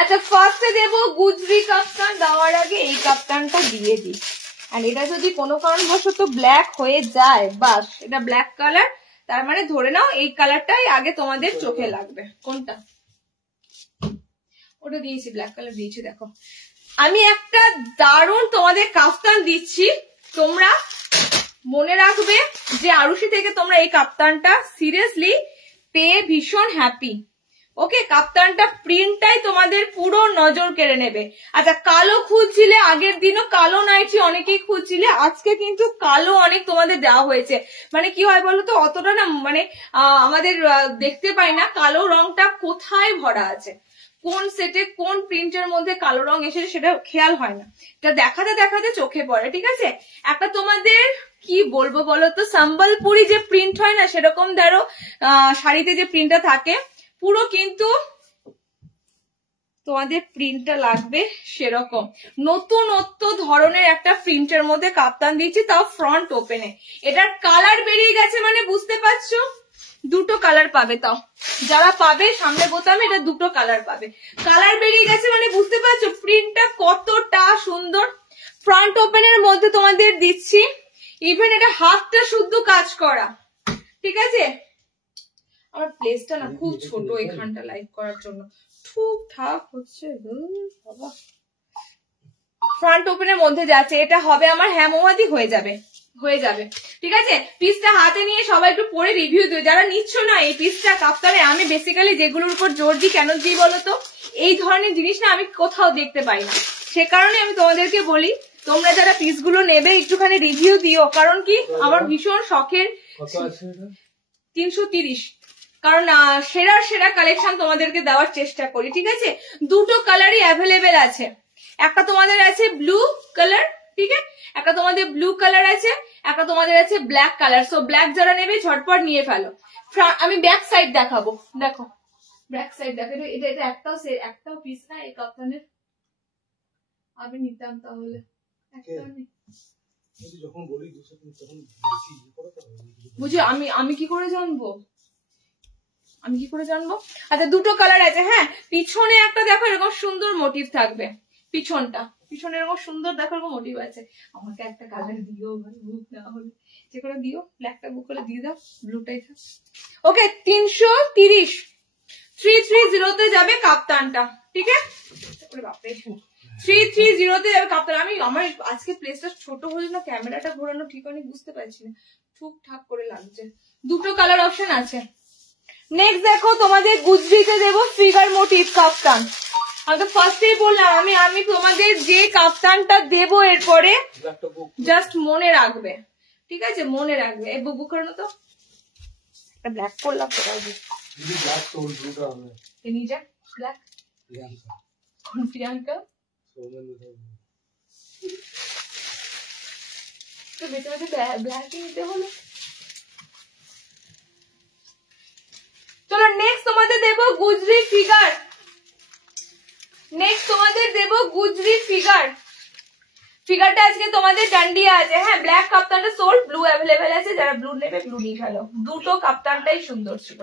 আচ্ছা, ফার্স্টে দেবো গুজরি কাপ্তান, দেওয়ার আগে এই কাপ্তানটা দিয়ে দিই। আর এটা যদি কোনো কারণবশত ব্ল্যাক হয়ে যায়, বাস এটা ব্ল্যাক কালার, তার মানে ধরে নাও এই কালারটাই আগে তোমাদের চোখে লাগবে। কোনটা? ওটা দিয়েছি, ব্ল্যাক কালার দিয়েছি। দেখো, আমি একটা দারুণ তোমাদের কাফতান দিচ্ছি, তোমরা মনে রাখবে যে আরুষি থেকে তোমরা এই কাপ্তানটা সিরিয়াসলি পেয়ে ভীষণ হ্যাপি। ওকে, কাপ্তানটা প্রিন্টটাই তোমাদের পুরো নজর কেড়ে নেবে। আচ্ছা, কালো খুঁজছিলে, আগের দিনও কালো নাইটি অনেকেই খুঁজছিলে, আজকে কিন্তু কালো অনেক তোমাদের দেওয়া হয়েছে। মানে কি হয় বলতো, অতটা না মানে আমাদের দেখতে পাই না কালো রংটা কোথায় ভরা আছে, কোন সেটে কোন প্রিন্টের মধ্যে কালো রং এসেছে সেটা খেয়াল হয় না, এটা দেখাতে চোখে পড়ে, ঠিক আছে? একটা তোমাদের কি বলবো বলতো, সম্বলপুরি যে প্রিন্ট হয় না, সেরকম ধরো শাড়িতে যে প্রিন্টটা থাকে, পুরো কিন্তু তোমাদের প্রিন্টটা লাগবে সেরকম নতুনত্ব ধরনের একটা প্রিন্টের মধ্যে কাপ্তান দিচ্ছি, তাও ফ্রন্ট ওপেনে। এটার কালার বেরিয়ে গেছে মানে বুঝতে পারছো, দুটো কালার পাবে, তাও যারা পাবে সামনে বোতামে এটা দুটো কালার পাবে। কালার বেরিয়ে গেছে মানে বুঝতে পারছো প্রিন্টটা কতটা সুন্দর। ফ্রন্ট ওপেনের মধ্যে তোমাদের দিচ্ছি, ইভেন এটা হাতটা শুদ্ধ কাজ করা, ঠিক আছে? আমার প্লেসটা না খুব ছোট এখানটা লাইভ করার জন্য, ঠিকঠাক হচ্ছে বাবা। ফ্রন্ট ওপেনের মধ্যে যাচ্ছে, এটা হবে আমার হেমোয়াদি হয়ে যাবে, ঠিক আছে? পিসটা হাতে নিয়ে সবাই একটু পরে রিভিউ দিও, যারা নিচ্ছ না এই পিসটা কাপ্তানে। আমি বেসিক্যালি যেগুলোর উপর জোর দিই, কেন দিই বলতো, এই ধরনের জিনিস না আমি কোথাও দেখতে পাই না, সে কারণে আমি তোমাদেরকে বলি তোমরা যারা পিসগুলো নেবে একটুখানি রিভিউ দিও, কারণ কি আমার ভীষণ শখের। 330, কারণ সেরা কালেকশন তোমাদেরকে দেওয়ার চেষ্টা করি, ঠিক আছে? দুটো কালারই অ্যাভেলেবেল আছে, একটা তোমাদের আছে ব্লু কালার, ঠিক আছে, একটা তোমাদের ব্লু কালার আছে, একটা তোমাদের আছে ব্ল্যাক কালার। সো ব্ল্যাক যারা নেবে ঝটপট নিয়ে ফেলো। আমি ব্যাক সাইড দেখাবো, দেখো ব্যাক সাইড দেখো, এটা এটা একটাও পিস না এই কাপ্তানের। আমি নিতাম তাহলে যখন বলি তখন বুঝি। আমি কি করে জানবো, আমি কি করে জানবো? আচ্ছা দুটো কালার আছে। হ্যাঁ, পিছনে একটা দেখো এরকম সুন্দর মোটিভ থাকবে, পিছনে এরকম সুন্দর দেখো এরকম মোটিভ আছে। আমাকে একটা কালার দিও, বুক না হলে যে করে দিও, ব্ল্যাকটা বুক করে দিয়ে দাও, ব্লুটাই থাক। ওকে, 330 330 যাবে কাপ্তানটা, ঠিক আছে? 330 যাবে কাপ্তান। আমি আমার আজকে প্লেসটা ছোট হলে না ক্যামেরাটা ঘোরানো ঠিক হয়নি, বুঝতে পারছি না, ঠুকঠাক করে লাগছে। দুটো কালার অপশন আছে। নেক্সট দেখো তোমাদের গুজরিতে দেবো ফিগার মোটিভ কাপ্তান। আমি তো ফার্স্টেই বললাম আমি তোমাদের যে কাপ্তানটা দেবো এরপরে জাস্ট মনে রাখবে, ঠিক আছে? মনে রাখবে। এই বুক করানো তো একটা ব্ল্যাক করলাম তো ব্ল্যাক তো ব্লুটা হবে। এই নিচে ব্ল্যাক কোন প্রিয়াঙ্কা তো বেঁচে বেঁচে ব্ল্যাকই নিতে হলো। চলো নেক্সট তোমাদের দেবো গুজরি ফিগার। ফিগারটা আজকে তোমাদের ডান্ডিয়া আছে। হ্যাঁ, ব্ল্যাক কাপ্তানটা সোল্ড, ব্লু অ্যাভেলেবেল আছে, যারা ব্লু নেবে ব্লু নিয়ে ফেলো। দুটো কাপ্তানটাই সুন্দর ছিল।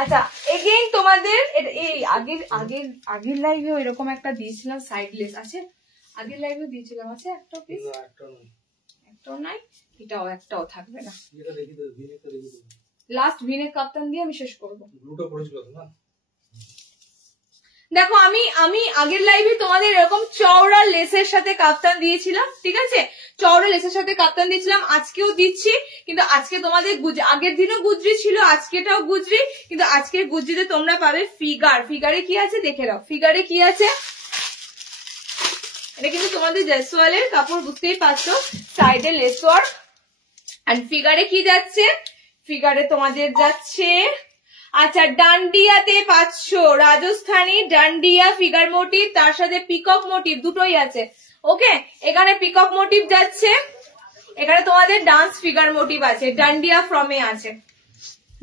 আচ্ছা এগেইন তোমাদের এই আগের লাইভে এরকম একটা দিয়েছিলাম সাইডলেস আছে, আগের লাইভে দিয়েছিলাম, আছে একটা পিস, একটাও নাই, এটাও একটাও থাকবে না। লাস্ট ভিনেক কাপ্তান দিয়ে আমি শেষ করবো। দেখো আমি আগের লাইভে তোমাদের এরকম চওড়া লেসের সাথে কাপ্তান দিয়েছিলাম, ঠিক আছে? চওড়া লেসের সাথে কাপ্তান দিয়েছিলাম, আজকেও দিচ্ছি। কিন্তু আজকে তোমাদের আগের দিনও গুজরি ছিল, আজকেটাও গুজরি, কিন্তু আজকের গুজরিতে তোমরা পাবে ফিগার। ফিগারে কি আছে দেখে নাও, ফিগারে কি আছে। এটা কিন্তু তোমাদের জয়সওয়ালের কাপড়, বুঝতেই পারছো, সাইডে লেস ওয়ার্ক। আর ফিগারে কি যাচ্ছে, ফিগারে তোমাদের যাচ্ছে আচ্ছা ডান্ডিয়াতে পাচ্ছ রাজস্থানী ডান্ডিয়া ফিগার মোটিভ, তার সাথে পিকক মোটিভ, দুটোই আছে। ওকে, এখানে পিকক মোটিভ যাচ্ছে, এখানে তোমাদের ডান্স ফিগার মোটিভ আছে, ডান্ডিয়া ফ্রমে আছে,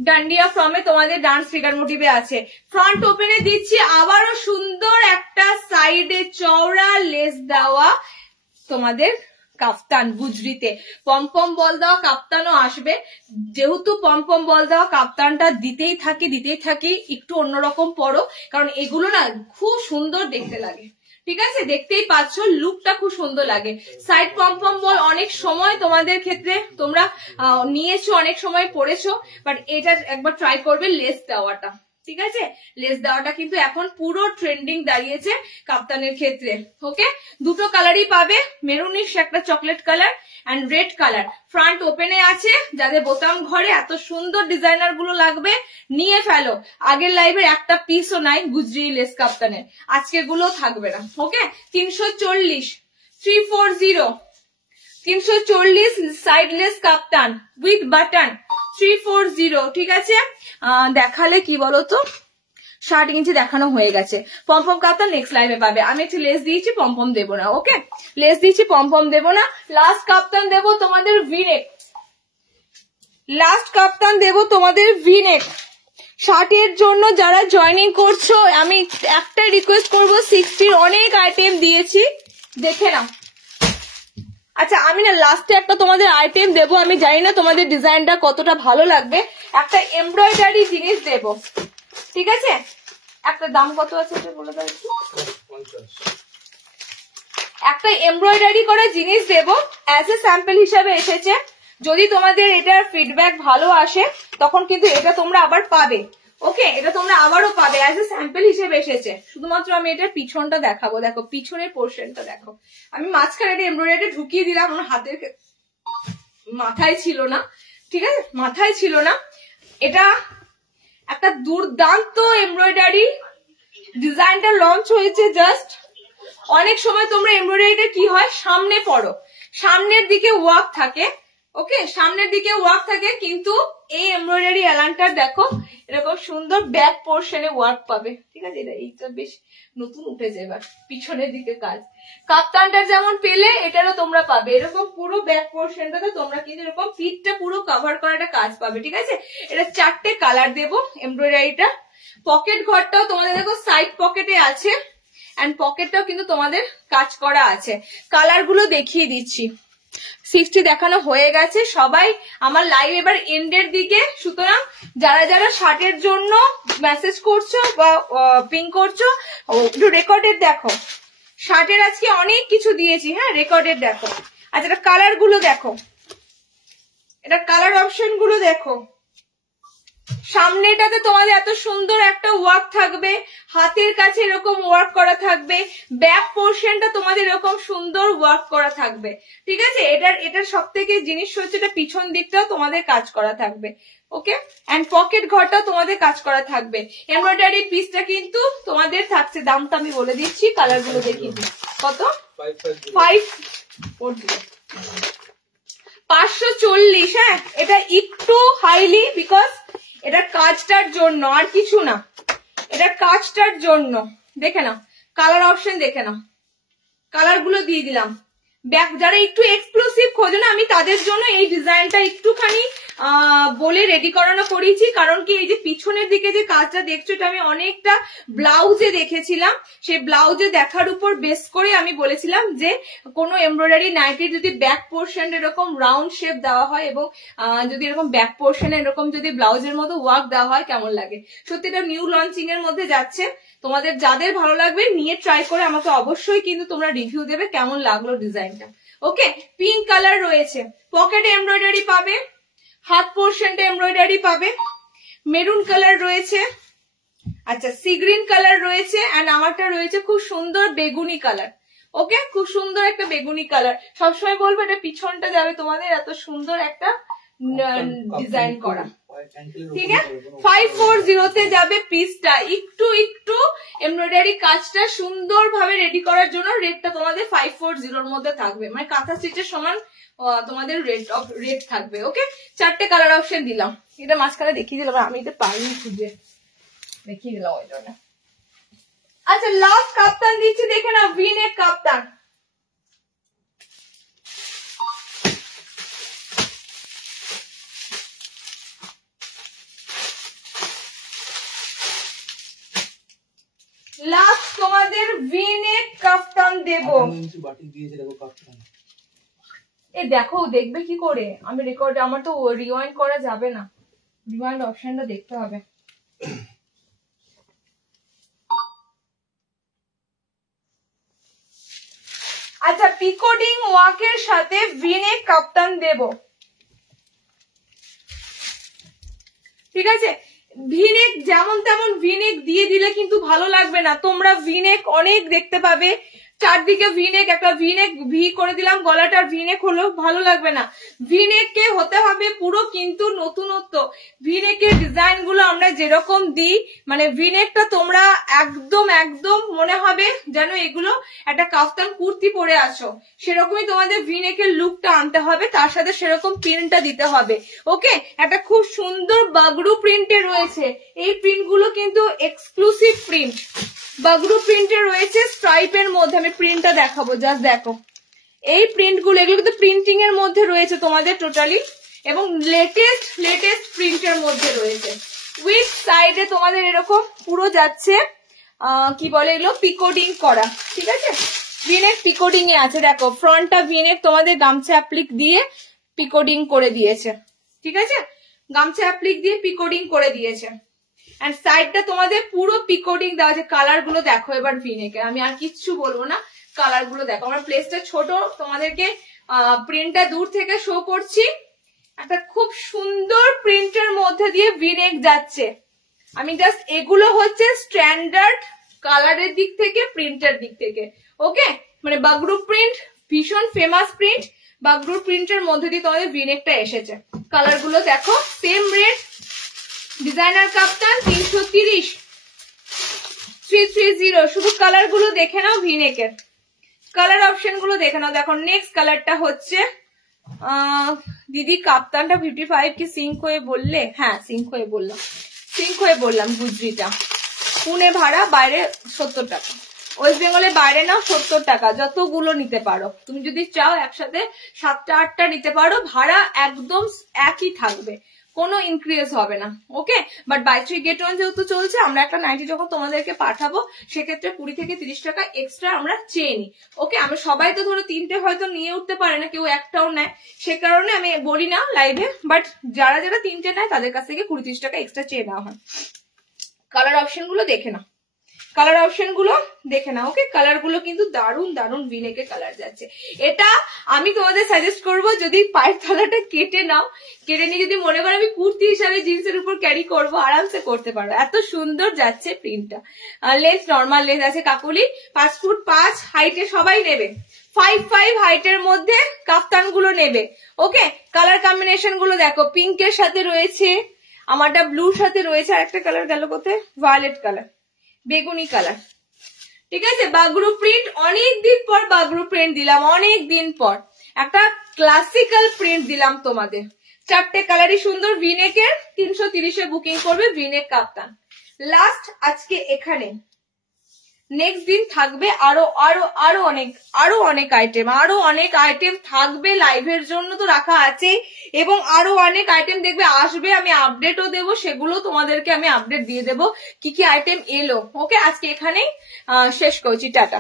ডান্ডিয়া ফ্রমে তোমাদের ডান্স ফিগার মোটিভে আছে। ফ্রন্ট ওপেনে দিচ্ছি আবারও সুন্দর একটা সাইডে চওড়া লেস দেওয়া তোমাদের কাপ্তান গুজরিতে। পমপম বল দেওয়া কাপ্তানও আসবে, যেহেতু পমপম বল দেওয়া কাপ্তানটা দিতেই থাকি, একটু অন্যরকম পরো, কারণ এগুলো না খুব সুন্দর দেখতে লাগে, ঠিক আছে? দেখতেই পাচ্ছ লুকটা খুব সুন্দর লাগে। সাইড পমপম বল অনেক সময় তোমাদের ক্ষেত্রে তোমরা নিয়েছো, অনেক সময় পরেছো, বাট এটা একবার ট্রাই করবে লেস দেওয়াটা, ঠিক আছে? লেস দেওয়াটা কিন্তু এখন পুরো ট্রেন্ডিং দাঁড়িয়েছে কাপ্তানের ক্ষেত্রে। ওকে, দুটো কালারই পাবে, মেরুনিশ একটা chocolate colour and red colour. Front ওপেনে আছে, যাদের বোতাম ঘরে এত সুন্দর ডিজাইনার গুলো লাগবে নিয়ে ফেলো। আগের লাইভের একটা পিসও নাই গুজরি লেস কাপ্তানের, আজকে গুলো থাকবে না। ওকে, 340 340 সাইডলেস কাপ্তান উইথ বাটন 340, ঠিক আছে? দেখালে কি বলতো, 60 ইঞ্চি দেখানো হয়ে গেছে। পমপম কাপ্তান নেক্সট লাইভে পাবে। আমি একটু লেস দিয়েছি, পমপম দেবো না। ওকে, লেস দিয়েছি, পমপম দেবো না। লাস্ট কাপ্তান দেবো তোমাদের ভিনেক, লাস্ট কাপ্তান দেবো তোমাদের ভিনেক। 60 এর জন্য যারা জয়েনিং করছো আমি একটাই রিকোয়েস্ট করবো, 60 অনেক আইটেম দিয়েছি, দেখে নাও। আচ্ছা আমি না লাস্টে একটা তোমাদের আইটেম দেবো, আমি জানি না তোমাদের ডিজাইনটা কতটা ভালো লাগবে, একটা এমব্রয়ডারি জিনিস দেবো, ঠিক আছে? একটা দাম কত আছে এটা বলে দাও একটু। একটা এমব্রয়ডারি করা জিনিস দেবো, অ্যাজ এ স্যাম্পল হিসাবে এসেছে। যদি তোমাদের এটার ফিডব্যাক ভালো আসে তখন কিন্তু এটা তোমরা আবার পাবে। ওকে, এটা তোমরা আবারও পাবে, অ্যাজ এ স্যাম্পল হিসেবে এসেছে। শুধুমাত্র আমি এটার পিছনটা দেখাবো, দেখো পিছনের পোর্শনটা দেখো। আমি মাঝখানে এটা এমব্রয়ডারি ঢুকিয়ে দিলাম, আমার হাতের মাথায় ছিল না, ঠিক আছে? মাথায় ছিল না। এটা একটা দুর্দান্ত এমব্রয়ডারি, ডিজাইনটা লঞ্চ হয়েছে জাস্ট। অনেক সময় তোমরা এমব্রয়ডারিটা কি হয়, সামনে পড়ো, সামনের দিকে ওয়ার্ক থাকে, ওকে, সামনের দিকে ওয়ার্ক থাকে, কিন্তু এই এমব্রয়ডারি অ্যালানটার দেখো এরকম সুন্দর ব্যাক পোর্শনে ওয়ার্ক পাবে। ঠিক আছে, এইটা বেশ নতুন উঠেছে এবার, পিছনের দিকে কাজ। কাপ্তানটার যেমন পেলে এটারও তোমরা পাবে, এরকম পুরো ব্যাক পোর্শনটাতে তোমরা কিন্তু এরকম ফিটটা পুরো কভার করা একটা কাজ পাবে। ঠিক আছে, এটা 4টে কালার দেবো এমব্রয়ডারিটা। পকেট ঘরটাও তোমাদের দেখো সাইড পকেটে আছে, এন্ড পকেটটাও কিন্তু তোমাদের কাজ করা আছে। কালার গুলো দেখিয়ে দিচ্ছি। 60 দেখানো হয়ে গেছে, সবাই আমার লাইভ এবার এন্ডের দিকে, সুতরাং যারা যারা শার্টের জন্য মেসেজ করছো বা পিং করছো একটু রেকর্ডেড দেখো। শার্টের আজকে অনেক কিছু দিয়েছি, হ্যাঁ রেকর্ডেড দেখো। আচ্ছা, এটা কালার গুলো দেখো, এটা কালার অপশন গুলো দেখো। সামনেটাতে তোমাদের এত সুন্দর একটা ওয়ার্ক থাকবে, হাতের কাছে এরকম ওয়ার্ক করা থাকবে, ব্যাক পোর্শনটা তোমাদের এরকম সুন্দর ওয়ার্ক করা থাকবে। ঠিক আছে, এটার সব থেকে জিনিস হচ্ছে এটা পিছন দিকটাও তোমাদের কাজ করা থাকবে। ওকে, এন্ড পকেট ঘরটাও তোমাদের কাজ করা থাকবে। এমব্রয়ডারি পিসটা কিন্তু তোমাদের থাকছে, দামটা আমি বলে দিচ্ছি, কালার গুলো দেখিয়ে দিই। কত? 540। হ্যাঁ, এটা একটু হাইলি, বিকজ এটা কাজটার জন্য, আর কিছু না, এটা কাজটার জন্য। দেখে নাও কালার অপশন, দেখে নাও কালার গুলো দিয়ে দিলাম। ব্যাক যারা একটু এক্সক্লুসিভ খোঁজো না, আমি তাদের জন্য এই ডিজাইনটা একটুখানি বলে রেডি করানো করেছি। কারণ কি, এই যে পিছনের দিকে যে কাজটা দেখছো, এটা আমি অনেকটা ব্লাউজে দেখেছিলাম। সেই ব্লাউজে দেখার উপর বেস করে আমি বলেছিলাম যে কোনো এমব্রয়ডারি নাইটি যদি ব্যাক পোর্শন এরকম রাউন্ড শেপ দেওয়া হয়, এবং যদি এরকম ব্যাক পোর্শনে এরকম যদি ব্লাউজের মতো ওয়ার্ক দেওয়া হয় কেমন লাগে। সত্যি এটা নিউ লঞ্চিং এর মধ্যে যাচ্ছে। তোমাদের যাদের ভালো লাগবে নিয়ে ট্রাই করে আমাকে অবশ্যই কিন্তু তোমরা রিভিউ দেবে কেমন লাগলো ডিজাইনটা। ওকে, পিঙ্ক কালার রয়েছে, পকেটে এমব্রয়ডারি পাবে, হাত পোর্শনটা এমব্রয়ডারি পাবে, মেরুন কালার রয়েছে, আচ্ছা সি গ্রিন কালার রয়েছে, এন্ড আমারটা রয়েছে খুব সুন্দর বেগুনি কালার। ওকে, খুব সুন্দর একটা বেগুনি কালার। সবসময় বলবো এটা পিছনটা যাবে তোমাদের এত সুন্দর একটা ডিজাইন করা। ঠিক আছে, 540 যাবে পিসটা। একটু একটু এমব্রয়ডারি কাজটা সুন্দর ভাবে রেডি করার জন্য রেটটা তোমাদের 540 মধ্যে থাকবে, মানে কাঁথা স্টিচের সমান তোমাদের রেট থাকবে। ওকে, 4টে কালার অপশন দিলাম, এটা মাঝখানে দেখিয়ে দিলাম, আমি এটা পারিনি খুঁজে, দেখিয়ে দিলাম ওই জন্য। আচ্ছা, লাস্ট কাপ্তান দিচ্ছি, দেখে না, ভি-নেক কাপ্তান। লাস্ট তোমাদের ভি-নেক কাপ্তান দেবো। এ দেখো, দেখবে কি করে, আমি রেকর্ড, আমার তো রিওয়াইন্ড করা যাবে না, রিওয়াইন্ড অপশনটা দেখতে হবে। আচ্ছা, পিকোডিং ওয়ার্কের সাথে ভি-নেক কাপ্তান দেব। ঠিক আছে, ভি-নেক যেমন তেমন ভি-নেক দিয়ে দিলে কিন্তু ভালো লাগবে না। তোমরা ভি-নেক অনেক দেখতে পাবে, চারদিকে ভি-নেক, একটা ভি-নেক ভি করে দিলাম, গলাটার ভি-নেক হলো, ভালো লাগবে না। ভি-নেক কে হতে হবে পুরো কিন্তু নতুনত্ব। ভি-নেকের ডিজাইন গুলো আমরা যেরকম দিই, মানে ভি-নেকটা তোমরা একদম একদম মনে হবে যেন এগুলো একটা কাফতান কুর্তি পরে আছো, সেরকমই তোমাদের ভি-নেকের লুকটা আনতে হবে, তার সাথে সেরকম প্রিন্টটা দিতে হবে। ওকে, একটা খুব সুন্দর বাগরু প্রিন্টে রয়েছে, এই প্রিন্ট গুলো কিন্তু এক্সক্লুসিভ প্রিন্ট, বাগরু প্রিন্টে রয়েছে স্ট্রাইপের মধ্যে। আমি প্রিন্টটা দেখাবো, জাস্ট দেখো এই প্রিন্ট গুলো, এগুলো কিন্তু প্রিন্টিং এর মধ্যে রয়েছে তোমাদের টোটালি, এবং লেটেস্ট প্রিন্টের মধ্যে রয়েছে। উইথ সাইডে তোমাদের এরকম পুরো যাচ্ছে কি বলে এগুলো, পিকোডিং করা। ঠিক আছে, ভি-নেক পিকোডিং এ আছে, দেখো ফ্রন্টটা ভি-নেক তোমাদের গামছা অ্যাপ্লিক দিয়ে পিকোডিং করে দিয়েছে। ঠিক আছে, গামছা অ্যাপ্লিক দিয়ে পিকোডিং করে দিয়েছে, এন্ড সাইডটা তোমাদের পুরো পিকোডিং দেওয়া আছে। কালার গুলো দেখো এবার ভি-নেকের, আমি আর কিচ্ছু বলবো না, কালার গুলো দেখো। আমার প্লেসটা ছোট, তোমাদেরকে প্রিন্টটা দূর থেকে শো করছি। একটা খুব সুন্দর প্রিন্টের মধ্যে দিয়ে ভি-নেক যাচ্ছে। আমি জাস্ট, এগুলো হচ্ছে স্ট্যান্ডার্ড কালারের দিক থেকে, প্রিন্টের দিক থেকে। ওকে, মানে বাগরু প্রিন্ট ভীষণ ফেমাস প্রিন্ট, বাগরু প্রিন্টের মধ্যে দিয়ে তোমাদের ভি-নেকটা এসেছে। কালার গুলো দেখো, সেম রেট, ডিজাইনার কাপ্তান 330, 330। শুধু কালার গুলো দেখে নাও, ভি-নেকের কালার অপশন গুলো দেখে নাও। দেখো নেক্সট কালারটা হচ্ছে দিদি কাপ্তানটা 55 কি সিঙ্ক হয়ে বললে? হ্যাঁ সিঙ্ক হয়ে বললাম। গুজরিটা পুনে ভাড়া, বাইরে 70 টাকা। ওয়েস্ট বেঙ্গলে বাইরে নাও 70 টাকা, যতগুলো নিতে পারো। তুমি যদি চাও একসাথে 7টা 8টা নিতে পারো, ভাড়া একদম একই থাকবে, কোনো ইনক্রিজ হবে না। ওকে, বাট বাই 3 get 1 যেহেতু চলছে, আমরা একটা নাইটি যখন তোমাদেরকে পাঠাবো সেক্ষেত্রে 20 থেকে 30 টাকা এক্সট্রা আমরা চেয়ে নিই। ওকে, আমি সবাই তো ধরো 3টে হয়তো নিয়ে উঠতে পারে না, কেউ একটাও নেয়, সে কারণে আমি বলি না লাইভে, বাট যারা 3টে নেয় তাদের কাছ থেকে 20-30 টাকা এক্সট্রা চেয়ে নেওয়া হয়। কালার অপশন গুলো দেখে নাও, ওকে, কালার গুলো কিন্তু দারুন দারুন ভিনেকে কালার যাচ্ছে। এটা আমি তোমাদের সাজেস্ট করব, যদি পায়ের তলাটা কেটে নাও, কেটে নিয়ে যদি মনে করো আমি কুর্তি হিসাবে জিন্সের উপর ক্যারি করবো, আরামসে করতে পারো, এত সুন্দর যাচ্ছে প্রিন্টটা। লেস নর্মাল লেস আছে কাকুলি, 5 ফুট 5 হাইটে সবাই নেবে, 5'5" হাইটের মধ্যে কাফতান গুলো নেবে। ওকে, কালার কম্বিনেশন গুলো দেখো, পিঙ্কের সাথে রয়েছে, আমারটা ব্লুর সাথে রয়েছে, আর একটা কালার গেল কোথায়, ভায়োলেট কালার, বেগুনি কালার। ঠিক আছে, বাগরু প্রিন্ট, অনেকদিন পর বাগরু প্রিন্ট দিলাম, অনেকদিন পর একটা ক্লাসিক্যাল প্রিন্ট দিলাম তোমাদের। 4টে কালারই সুন্দর, ভিনেকের 330-এ বুকিং করবে, ভিনেক কাপ্তান লাস্ট আজকে এখানে। নেক্সট দিন থাকবে আরো অনেক আইটেম থাকবে, লাইভের জন্য তো রাখা আছে, এবং আরো অনেক আইটেম দেখবে আসবে, আমি আপডেটও দেবো, সেগুলো তোমাদেরকে আমি আপডেট দিয়ে দেবো কি কি আইটেম এলো। ওকে, আজকে এখানেই শেষ করছি, টাটা।